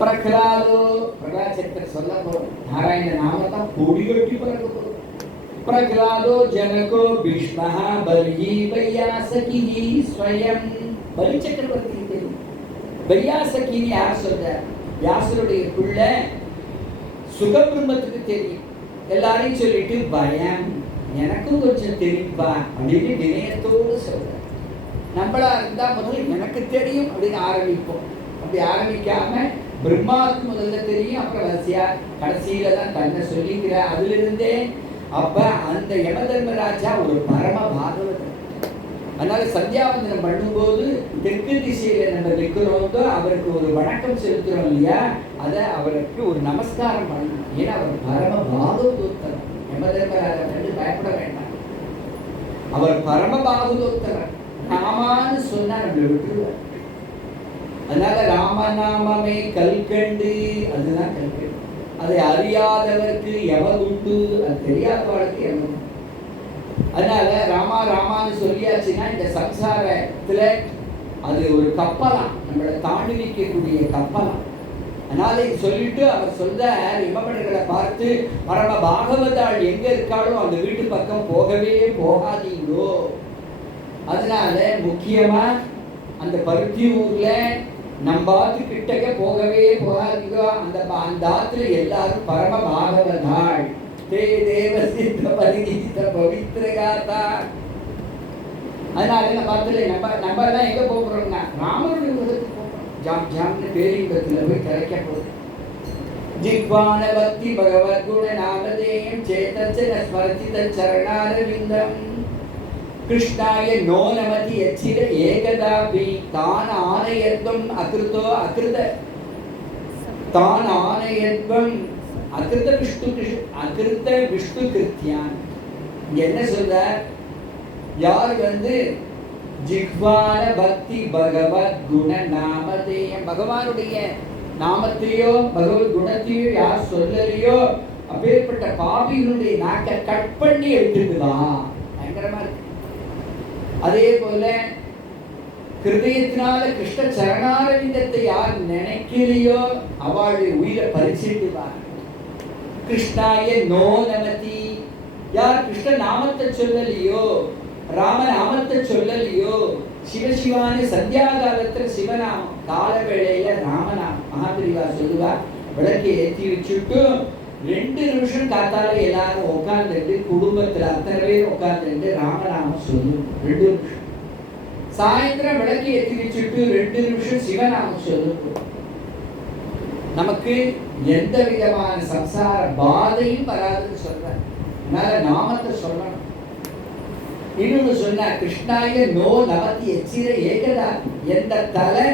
பிரகலாதோ, பிரகலாச்சரித்திர சொல்ல போறோம். நாராயண நாமத்தான் பொடி கட்டி பறக்க போறோம். பிரகலாதோ, ஜனகோ, பீஷ்மா, பலிஹி, பையாசகி, ஸ்வயம். பலி சக்கரவர்த்திக்கு தெரியும். பையாசகின்னு யார் சொல்றார்? வியாசருடைய பிள்ளை சுகபிரம்மத்துக்கு தெரியும். எல்லாரையும் சொல்லிட்டு பயம் எனக்கும் கொஞ்சம் தெரியும்பா அப்படின்னு வினயத்தோடு சொல்ற. நம்மளா இருந்தா முதல்ல எனக்கு தெரியும் அப்படின்னு ஆரம்பிப்போம். அப்படி ஆரம்பிக்காம பிரம்மாவுக்கு முதல்ல தெரியும், அப்புறம் வரிசையா கடைசியில தான் தன்னை சொல்லிக்கிற. அதுல இருந்தே அப்ப அந்த யமதர்மராஜா ஒரு பரம பாகவதர். அதனால சந்தியாவந்தனம் பண்ணும்போது தெற்கு திசையில நம்ம நிற்கிறோம், அவருக்கு ஒரு வணக்கம் செலுத்துறோம் இல்லையா, அதை அவருக்கு ஒரு நமஸ்காரம் பண்ணணும். ஏன்னா அவர் பரம பாகவதோத்தரர். யமதர்மராஜா கண்டு பயப்பட வேண்டாம், அவர் பரம பாகவதோத்தரர். ராமான்னு சொன்னா நம்மளை விட்டுருவார். அதனால ராமநாமமே கல்கண்டு, அதுதான் கல்கண்டு. அதை அறியாதவருக்கு எவன் உண்டு, அது தெரியாதவர்களுக்கு எவன் உண்டு. அதனால ராமா ராமான்னு சொல்லியாச்சுன்னா இந்த சம்சாரத்துல அது ஒரு கப்பலாம், நம்மளை தாண்டி வைக்கக்கூடிய கப்பலாம். அதனால சொல்லிட்டு அவர் சொல்ற இமபடர்களை பார்த்து, பரம பாகவதாள் எங்க இருக்காளோ அந்த வீட்டு பக்கம் போகவே போகாதீங்களோ. அதனால முக்கியமா அந்த பருத்தி ஊர்ல நம்ம ஆத்து கிட்டக்க போகவே போகாதீங்க. அந்த ஆத்துல எல்லாரும் பரம பாகவதாள். தே தேவ சித்த பரிகீத பவித்ரகாதா. அதனால நம்ம ஆத்துல நம்ம எல்லாம் எங்க போகிறோம்னா ராமனுடைய உலகத்துக்கு போகிறோம். ஜாம் ஜாம்னு பேரின்பத்துல போய் கிடைக்க போகுது. ஜிஹ்வான பக்தி பகவத் குண நாமதேயம் சேதச்சன ஸ்மரதித சரணாரவிந்தம். கிருஷ்ணாய நோ நமதி யச்சிர ஏகதாபி தான் ஆனயத்வம் அகிருதோ அகிருத தான் ஆனயத்வம் அகிருத விஷ்ணு கிருத்தியான். என்ன சொல்ற? யார் ஜிஹ்வான பக்தி பகவத் குண நாமதேயம், பகவானுடைய நாமத்தையோ பகவத் குணத்தையோ யார் சொல்லலையோ அப்பேற்பட்ட பாபிகளுடைய நாக்கை கட் பண்ணி எடுத்துக்கலாம். பயங்கரமா இருக்கு. அதே போல ஹிருதயத்தினால கிருஷ்ண சரணாரவிந்தத்தை யார் நினைக்கலையோ அவளுடைய உயிரை பறிச்சிடுவார். கிருஷ்ணாய நோ நமதி, யார் கிருஷ்ண நாமத்தை சொல்லலையோ ராம நாமத்தை சொல்லலையோ, சிவசிவான சந்தியாகாலத்துல சிவநாமம், கால வேளையில ராமநாமம். மகாபிரிவா சொல்லுவா, விளக்கை ஏற்றி வச்சுட்டு 2 நிமிஷம் காத்தால எல்லாரும் உட்கார்ந்துட்டு குடும்பத்துல அத்தனை பேர் உட்கார்ந்துட்டு ராமநாமம் சொல்லும். 2 நிமிஷம். சாயந்தரம் விளக்கை ஏற்றி வச்சுட்டு 2 நிமிஷம் சிவநாமம் சொல்லும். நமக்கு எந்த விதமான சம்சார பாதையும் வராதுன்னு சொல்ற. அதனால நாமத்தை சொல்லணும். இன்னொன்னு சொன்ன, கிருஷ்ணாய நோ நமதி எச்சிர ஏகதா, எந்த தலை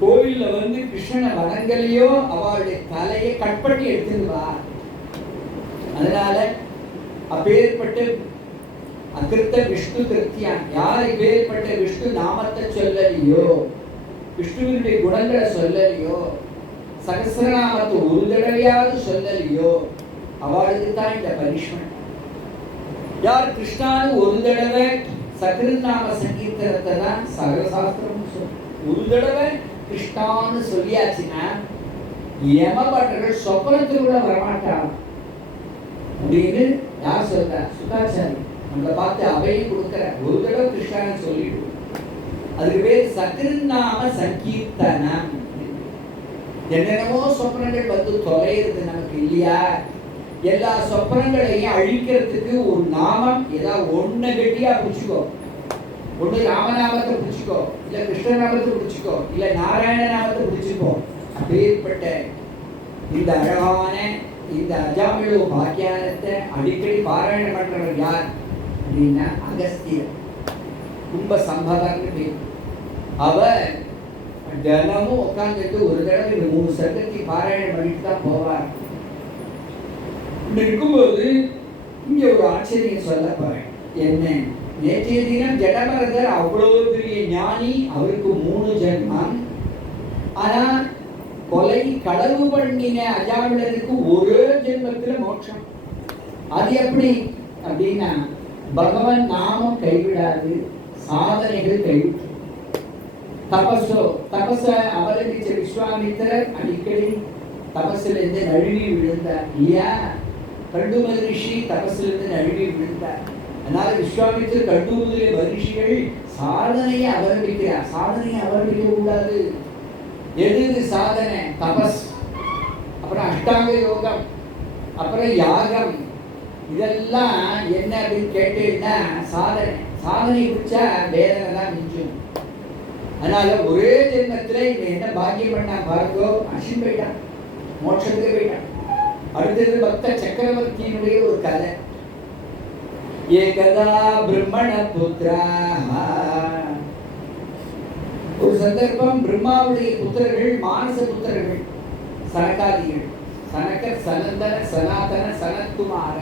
கோவில்ல வந்து கிருஷ்ணனை வணங்கலையோ அவளுடைய தலையை கட் பண்ணி எடுத்துருவா. அதனால அப்பேற்பட்ட அகிருத்த விஷ்ணு கிருத்தியான், யாரை பேர்பட்ட விஷ்ணு நாமத்தை சொல்லலையோ, விஷ்ணுவினுடைய குணங்களை சொல்லலையோ, சகசிரநாமத்தை ஒரு தடவையாவது சொல்லலையோ அவளுக்கு தான் இந்த பனிஷ்மெண்ட். யார் கிருஷ்ணான்னு ஒரு தடவை சகசிரநாம சங்கீர்த்தனத்தை தான் சகசாஸ்திரம் சொல்லும். ஒரு தடவை கிருஷ்ணான்னு சொல்லியாச்சுன்னா யமபட்டர்கள் சொப்பனத்தில் கூட வரமாட்டாங்க அப்படின்னு யார் சொல்ற? சுதாச்சாரி நம்மளை பார்த்து அவையும் கொடுக்கிற. ஒரு தடவை கிருஷ்ணான்னு சொல்லிட்டு அதுக்கு பேர் சகசிரநாம சங்கீர்த்தனம். என்னென்னமோ சொப்பனங்கள் வந்து தொலைகிறது நமக்கு இல்லையா? எல்லா சொப்பனங்களையும் அழிக்கிறதுக்கு ஒரு நாமம் ஏதாவது ஒண்ணு கட்டியா பிடிச்சிக்கோ. ஒண்ணு ராமநாமத்தை பிடிச்சிக்கோ, இல்ல கிருஷ்ணநாமத்தை பிடிச்சிக்கோ, இல்ல நாராயண நாமத்தை பிடிச்சிக்கோ. அப்பேற்பட்ட இந்த அழகான இந்த அஜாமிழு பாக்கியானத்தை அடிக்கடி பாராயணம் பண்றவர் யார் அப்படின்னா அகஸ்தியர். கும்ப சம்பவம்னு பேர். அவர் தினமும் உட்காந்துட்டு ஒரு தடவை இந்த 3 சர்க்கத்தை பாராயணம் பண்ணிட்டு தான் போவார். இப்படி இருக்கும்போது இங்க ஒரு ஆச்சரியம் சொல்ல போறேன். என்ன? நேற்றைய தினம் ஜடபரதர் அவ்வளவு பெரிய ஞானி, அவருக்கு 3 ஜென்மம். ஆனா கொலை களவு பண்ணின அஜாமிழனுக்கு ஒரு ஜென்மத்துல மோட்சம். அது எப்படி அப்படின்னா பகவான் நாமம் கைவிடாது, சாதனைகள் கைவிட்டு. தபஸ அவலம்பிச்ச விஸ்வாமித்திரர் அடிக்கடி தபஸ்ல இருந்து நழுவி விழுந்தார் இல்லையா? கண்டு மகரிஷி தபஸ்ல இருந்து நழுவி விழுந்தார். அதனால விஸ்வாமித்திரர் கண்டு முதலிய மகரிஷிகள் சாதனையை அவலம்பிக்கிறார். சாதனையை அவலம்பிக்க கூடாது. எது சாதனை? தபஸ், அப்புறம் அஷ்டாங்க யோகம், அப்புறம் யாகம். இதெல்லாம் என்ன அப்படின்னு கேட்டீங்கன்னா சாதனை. சாதனை பிடிச்சா வேதனை தான் மிஞ்சும். அதனால ஒரே ஜென்மத்துல என்ன பாக்கியம் பண்ணா பாருங்கோ, அசின் போயிட்டான், மோட்சத்துக்கு போயிட்டான். அடுத்தது பக்த சக்கரவர்த்தியினுடைய ஒரு கதை. ஏகதா பிரம்மண புத்ரா. ஒரு சந்தர்ப்பம் பிரம்மாவுடைய புத்திரர்கள் மானச புத்திரர்கள் சனகாதிகள், சனகர், சனந்தன, சனாதன, சனத்குமார.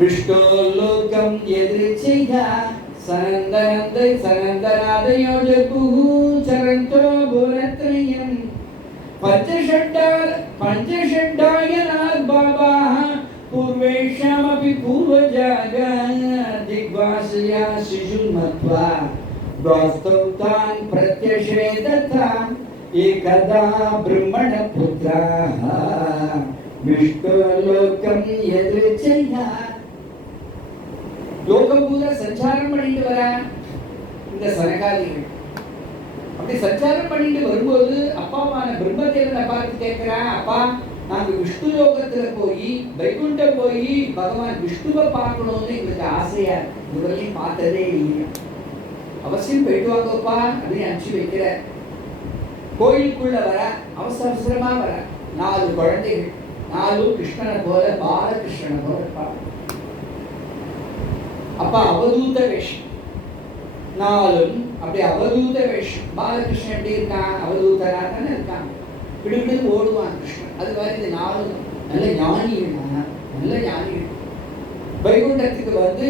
விஷ்ணோலோகம் எதிர்ச்சையா சனந்தனந்தை சனந்தனாதயோ ஜபுஹு சரந்தோ புரத்ரயம் பஞ்சஷட்டாயனாத் பாபாஹ பூர்வேஷாமபி பூர்வஜாக திக்வாசயா சிசுமத்வா தாஸ்தௌதான் பிரத்யஷேததாம் ஏகதா பிரம்மண புத்ராஹ விஷ்ணுலோகம் எதிர்ச்சையா. லோகம் பூரா சஞ்சாரம் பண்ணிட்டு வர இந்த சனகாதிகள். அப்படி சஞ்சாரம் பண்ணிட்டு வரும்போது அப்பாவான பிரம்மதேவனை பார்த்து கேட்கிறா, அப்பா நாங்க விஷ்ணு லோகத்துல போய் வைகுண்டம் போய் பகவான் விஷ்ணுவை பார்க்கணும்னு எங்களுக்கு ஆசையா, இதுவரையும் பார்த்ததே இல்லையா, அவசியம் போயிட்டு வாங்கப்பா அப்படின்னு அனுப்பிச்சு வைக்கிற. கோயிலுக்குள்ள வர அவசர அவசரமா வர 4 குழந்தைகள், 4 கிருஷ்ணனை போல பாலகிருஷ்ணனை போல இருப்பாங்க. அப்ப அவதூத வேஷம், 4 அப்படி அவதூத வேஷம். பாலகிருஷ்ணன் எப்படி இருக்கான்? அவதூதரா தானே இருக்கான். விடுவிடு ஓடுவான் கிருஷ்ணன். அது மாதிரி இந்த 4 நல்ல ஞானிகள், நல்ல ஞானிகள். வைகுண்டத்துக்கு வந்து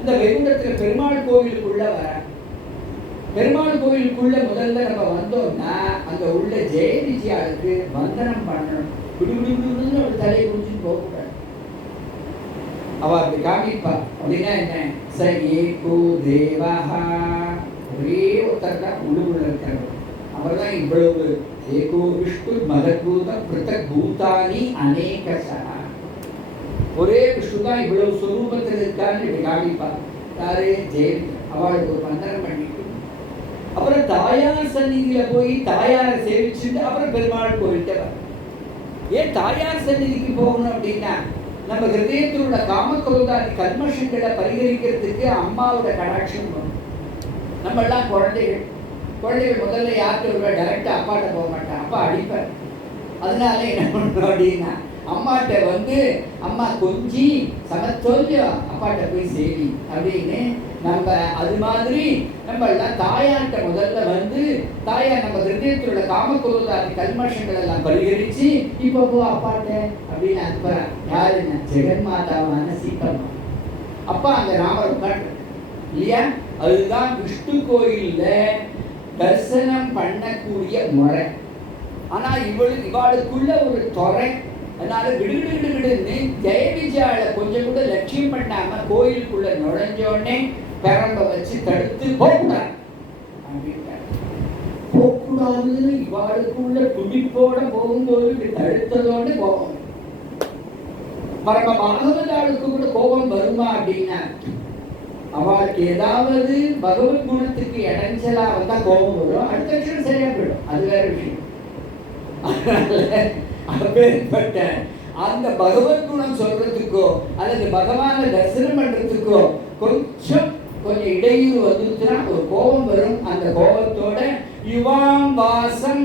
அந்த வைகுண்டத்துல பெருமாள் கோவிலுக்குள்ள வர. பெருமாள் கோவிலுக்குள்ள முதல்ல நம்ம வந்தோம்னா அங்க உள்ள ஜெய விஜயாளுக்கு வந்தனம் பண்ணணும். விடுவிடுன்னு ஒரு தலையை குடிச்சுட்டு போகக்கூடாது. அவ அப்படி காமிப்பா. அப்படின்னா என்ன? ச ஏகோ தேவஹா, ஒரே ஒருத்தர் தான் உள்ளுக்குள்ள இருக்கிறவர். அவர் தான் இவ்வளவு ஏகோ விஷ்ணு மதபூத பிருத்தக் பூதானி அநேகசா. ஒரே விஷ்ணு தான் இவ்வளவு ஸ்வரூபத்தில் இருக்கான்னு இப்படி காமிப்பா. யாரு? ஜெயந்தி. அவளுக்கு ஒரு வந்தனம் பண்ணிட்டு அப்புறம் தாயார் சந்நிதியில போய் தாயாரை சேவிச்சுட்டு அப்புறம் பெருமாள் கோயில்கிட்ட வர. ஏன் தாயார் சந்நிதிக்கு போகணும் அப்படின்னா நம்ம ஹிருதயத்தில் உள்ள காமக்ரோதாதி கல்மஷங்களை பரிகரிக்கிறதுக்கு அம்மாவோட கடாட்சம் வரும். நம்ம எல்லாம் குழந்தைகள் முதல்ல யார்கிட்ட வருவா? டைரக்டா அப்பாட்ட போக மாட்டான், அப்பா அடிப்பார். அதனால என்ன பண்ணணும் அப்படின்னா அம்மாட்ட வந்து அம்மா கொஞ்சி சமத்தோல்யம் அப்பாட்ட போய் சேவி அப்படின்னு நம்ம அது மாதிரி நம்ம எல்லாம் தாயார்கிட்ட முதல்ல வந்து தாயார் நம்ம ஹிருதயத்தில் உள்ள காமக்குரோதாதி கல்மஷங்கள் எல்லாம் பரிகரிச்சு இப்போ போ அப்பாட்ட அப்படின்னு அனுப்புறான். யாருன்னா ஜெகன்மாதாவான சீதம்மா. அப்பா அங்க ராமர் உட்காந்து இல்லையா? அதுதான் விஷ்ணு கோயில்ல தரிசனம் பண்ணக்கூடிய முறை. ஆனா இவாளுக்குள்ள ஒரு துறை. அதனால விடுவிடுன்னு ஜெய விஜயால கொஞ்சம் கூட லட்சியம் பண்ணாம கோயிலுக்குள்ள நுழைஞ்சோடனே பெரம்ப வச்சு தடுத்து போகக்கூடாது அப்படின்ட்டாங்க. போகக்கூடாதுன்னு இவாளுக்குள்ள துடிப்போட போகும்போது தடுத்ததோட கோபம். பரம பாகவதாளுக்கு கூட கோபம் வருமா அப்படின்னா அவளுக்கு ஏதாவது பகவத் குணத்துக்கு இடைஞ்சலா வந்தா கோபம் வரும். அடுத்த விஷயம் சரியா போயிடும். அது வேற விஷயம். அப்பேற்பட்ட அந்த பகவத் குணம் சொல்றதுக்கோ அல்லது பகவானை தரிசனம் பண்றதுக்கோ கொஞ்சம் இடையூறு வந்துச்சுன்னா ஒரு கோபம் வரும். அந்த கோபத்தோட யுவாம் வாசம்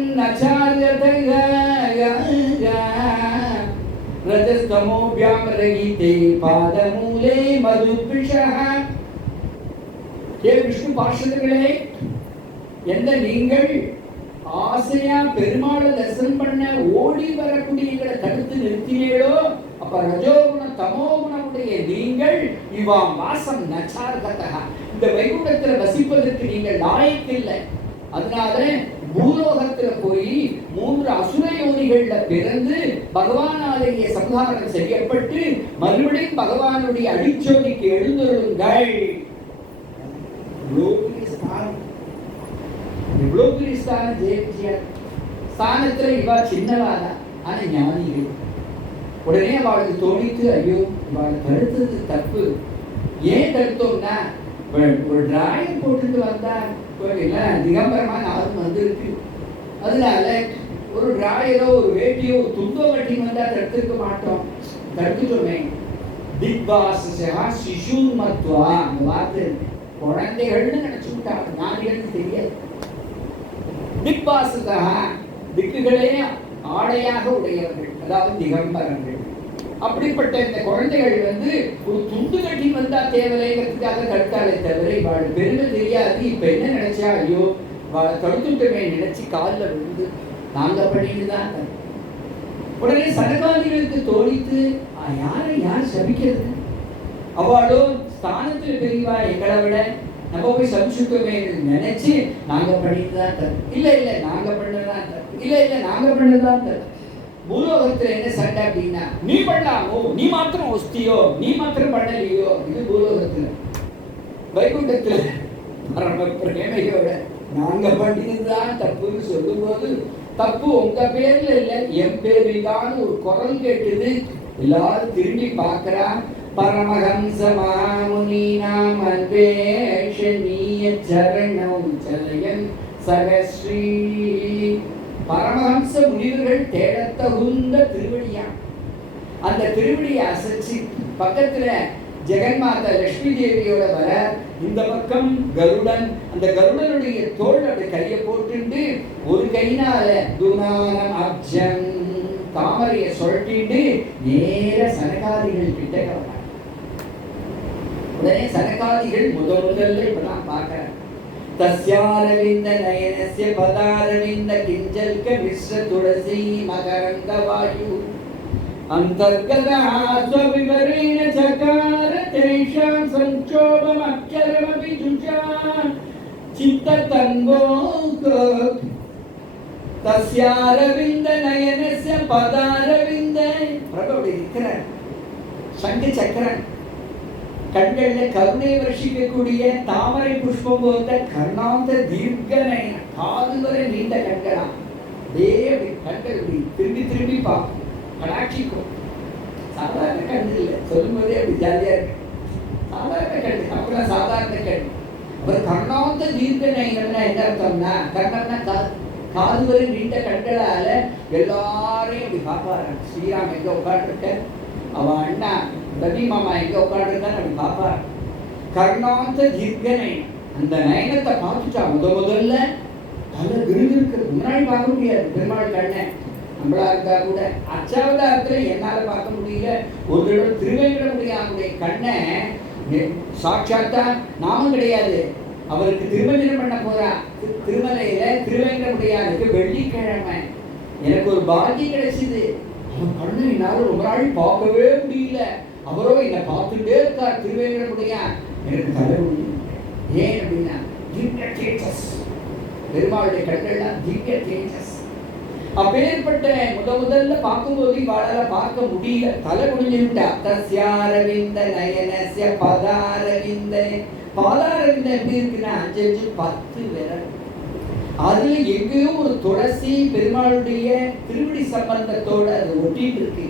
ரஜஸ்தமோபியாம் ரகிதே பாதமூலே மதுபிஷஹ. விஷ்ணு பார்ஷதர்களே, எந்த நீங்கள் ஆசையா பெருமாளை தரிசனம் பண்ண ஓடி வரக்கூடியங்களை தடுத்து நிறுத்தினீர்களோ, அப்ப ரஜோகுண தமோகுணமுடைய நீங்கள் இவாம் வாசம் நச்சார்கதா, இந்த வைகுண்டத்துல வசிப்பதற்கு நீங்கள் லாயக்கில்லை. அதனால பூலோகத்துல போய் 3 அசுர யோனிகள்ல பிறந்து பகவானாலேயே சம்ஹாரம் செய்யப்பட்டு மறுபடியும் பகவானுடைய அடிச்சோதிக்கு எழுந்தருளுங்கள். இவ்வளவு பெரிய ஸ்தானம் ஜெயிச்சியா? ஸ்தானத்துல இவா சின்னவாதான், ஆனா ஞானிகள். உடனே அவளுக்கு தோணித்து, ஐயோ இவாளை தடுத்தது தப்பு. ஏன் தடுத்தோம்னா ஒரு டிராயிங் போட்டுட்டு வந்தா திகம்பரமா நாளும் வந்திருக்கு. அதனால ஒரு டிராயரோ ஒரு வேட்டியோ ஒரு துண்டோ கட்டி வந்தா தடுத்திருக்க மாட்டோம். தடுத்துட்டோமே. திக்வாசா சிசு மத்வா, அந்த வார்த்தை குழந்தைகள்னு நினைச்சு விட்டாங்க, ஞானிகள்னு தெரியாது. திக்வாசதா, திக்குகளே ஆடையாக உடையவர்கள், அதாவது திகம்பரங்கள். அப்படிப்பட்ட இந்த குழந்தைகள் வந்து ஒரு துண்டு கட்டி வந்தா தேவைங்கிறதுக்காக தடுத்தாலே தவிர இவாள் பெருமை தெரியாது. இப்ப என்ன நினைச்சா, ஐயோ இவாளை தடுத்துட்டமே நினைச்சு காலில் விழுந்து நாங்க பண்ணிட்டு தான். உடனே சனகாதிகளுக்கு தோணித்து, யார் சபிக்கிறது? அவளோ ஸ்தானத்தில் பெரியவா எங்களை விட, நம்ம போய் சபிச்சுட்டோமே நினைச்சு நாங்க பண்ணிட்டு தான் தரும். இல்ல நாங்க பண்ணதான் தரும். இல்ல நாங்க பண்ணதான் தரும். பூலோகத்துல என்ன சண்டை அப்படின்னா, நீ பண்ணலாமோ, நீ மாத்திரம் ஒஸ்தியோ, நீ மாத்திரம் பண்ணலையோ. இது பூலோகத்துல. வைகுண்டத்துல பரம பிரேமையோட நாங்க பண்ணிதான் தப்புன்னு சொல்லும் போது, தப்பு உங்க பேர்ல இல்ல என் பேரில் தான் ஒரு குரல் கேட்டுது. எல்லாரும் திரும்பி பார்க்கிறா. பரமஹம்ச மாமுனீனாம் அன்வேஷணீய சரணம் சலயன் சகஸ்ரீ. பரமஹம்ச முனிவர்கள் தேடத்தகுந்த திருவடியா. அந்த திருவடியை அசைச்சு பக்கத்துல ஜெகன்மாதா லட்சுமி தேவியோட வர, இந்த பக்கம் கருடன், அந்த கருடனுடைய தோல் அப்படி கையை போட்டுட்டு ஒரு கையினால துனானம் அப்ஜன் தாமரையை சொல்லிட்டு நேர சனகாதிகள் கிட்ட வராங்க. உடனே சனகாதிகள் முதல்ல இப்பதான் பார்க்கிறேன். தஸ்யாரவிந்த நயனஸ்ய பதாரவிந்த கிஞ்சல்க மிஸ்ர துளசி மகரந்த வாயு அந்தர்கதாஸ்வவிவரேண சகார தேஷாம் சஞ்சோபம் அக்ஷரமபி ஜுஷா சித்ததங்கோ தஸ்யாரவிந்த நயனஸ்ய பதாரவிந்த. பிரபு அப்படி இருக்கிறார். சங்கு சக்கரன் கண்கள்ல கருணை வருஷிக்கக்கூடிய தாமரை புஷ்பம் போன்ற கர்ணாந்த தீர்க்க நயன, காது வரை நீண்ட கண்களா. கண்கள் திரும்பி திரும்பி பார்க்கும், கடாட்சிக்கும். சாதாரண கண் இல்லை, சொல்லும் போதே அப்படி ஜாலியா இருக்கு. சாதாரண கண் அப்படின்னா சாதாரண கண். அவர் கர்ணாந்த தீர்க்க நயனா என்ன அர்த்தம்னா, கர்ணம்னா காது வரை நீண்ட கண்களால எல்லாரையும் அப்படி பார்ப்பாரு. ஸ்ரீராம் எங்க உட்காந்துருக்க, அவன் அண்ணா ரவி மாமா எங்க உட்காந்துருக்கான்னு அப்படி பார்ப்பார். கர்ணாந்த தீர்க்க நயனம், அந்த நயனத்தை பார்த்துட்டா முதல்ல தலை விருந்திருக்கிறது. முன்னாடி பார்க்க முடியாது பெருமாள் கண்ணை. நம்மளா இருக்கா கூட அச்சாவதாரத்துல என்னால பார்க்க முடியல. ஒரு தடவை திருவேங்கடமுடியானுடைய கண்ணை சாட்சாத்தா நாமும் கிடையாது, அவருக்கு திருமஞ்சனம் பண்ண போறா. திருமலையில திருவேங்கடமுடியானுக்கு வெள்ளிக்கிழமை எனக்கு ஒரு பாக்கியம் கிடைச்சது. அவன் கண்ணு என்னாலும் ரொம்ப நாள் பார்க்கவே முடியல. அவரோ என்னை பார்த்துட்டே இருக்கார். திருவேங்கடமுடியான் எனக்கு தலைவலி. ஏன் அப்படின்னா திவ்ய தேஜஸ், பெருமாளுடைய கண்கள்லாம் திவ்ய தேஜஸ். அப்பேற்பட்ட முதல்ல பார்க்கும்போது இவாளால பார்க்க முடியல, தலை குனிஞ்சுட்டா. தஸ்யாரவிந்த நயனஸ்ய பதாரவிந்த. பாதாரவிந்தம் எப்படி இருக்குன்னா 5 10 விரல். அதுல எங்கேயோ ஒரு துளசி பெருமாளுடைய திருவடி சம்பந்தத்தோட அது ஒட்டிட்டு இருக்கு.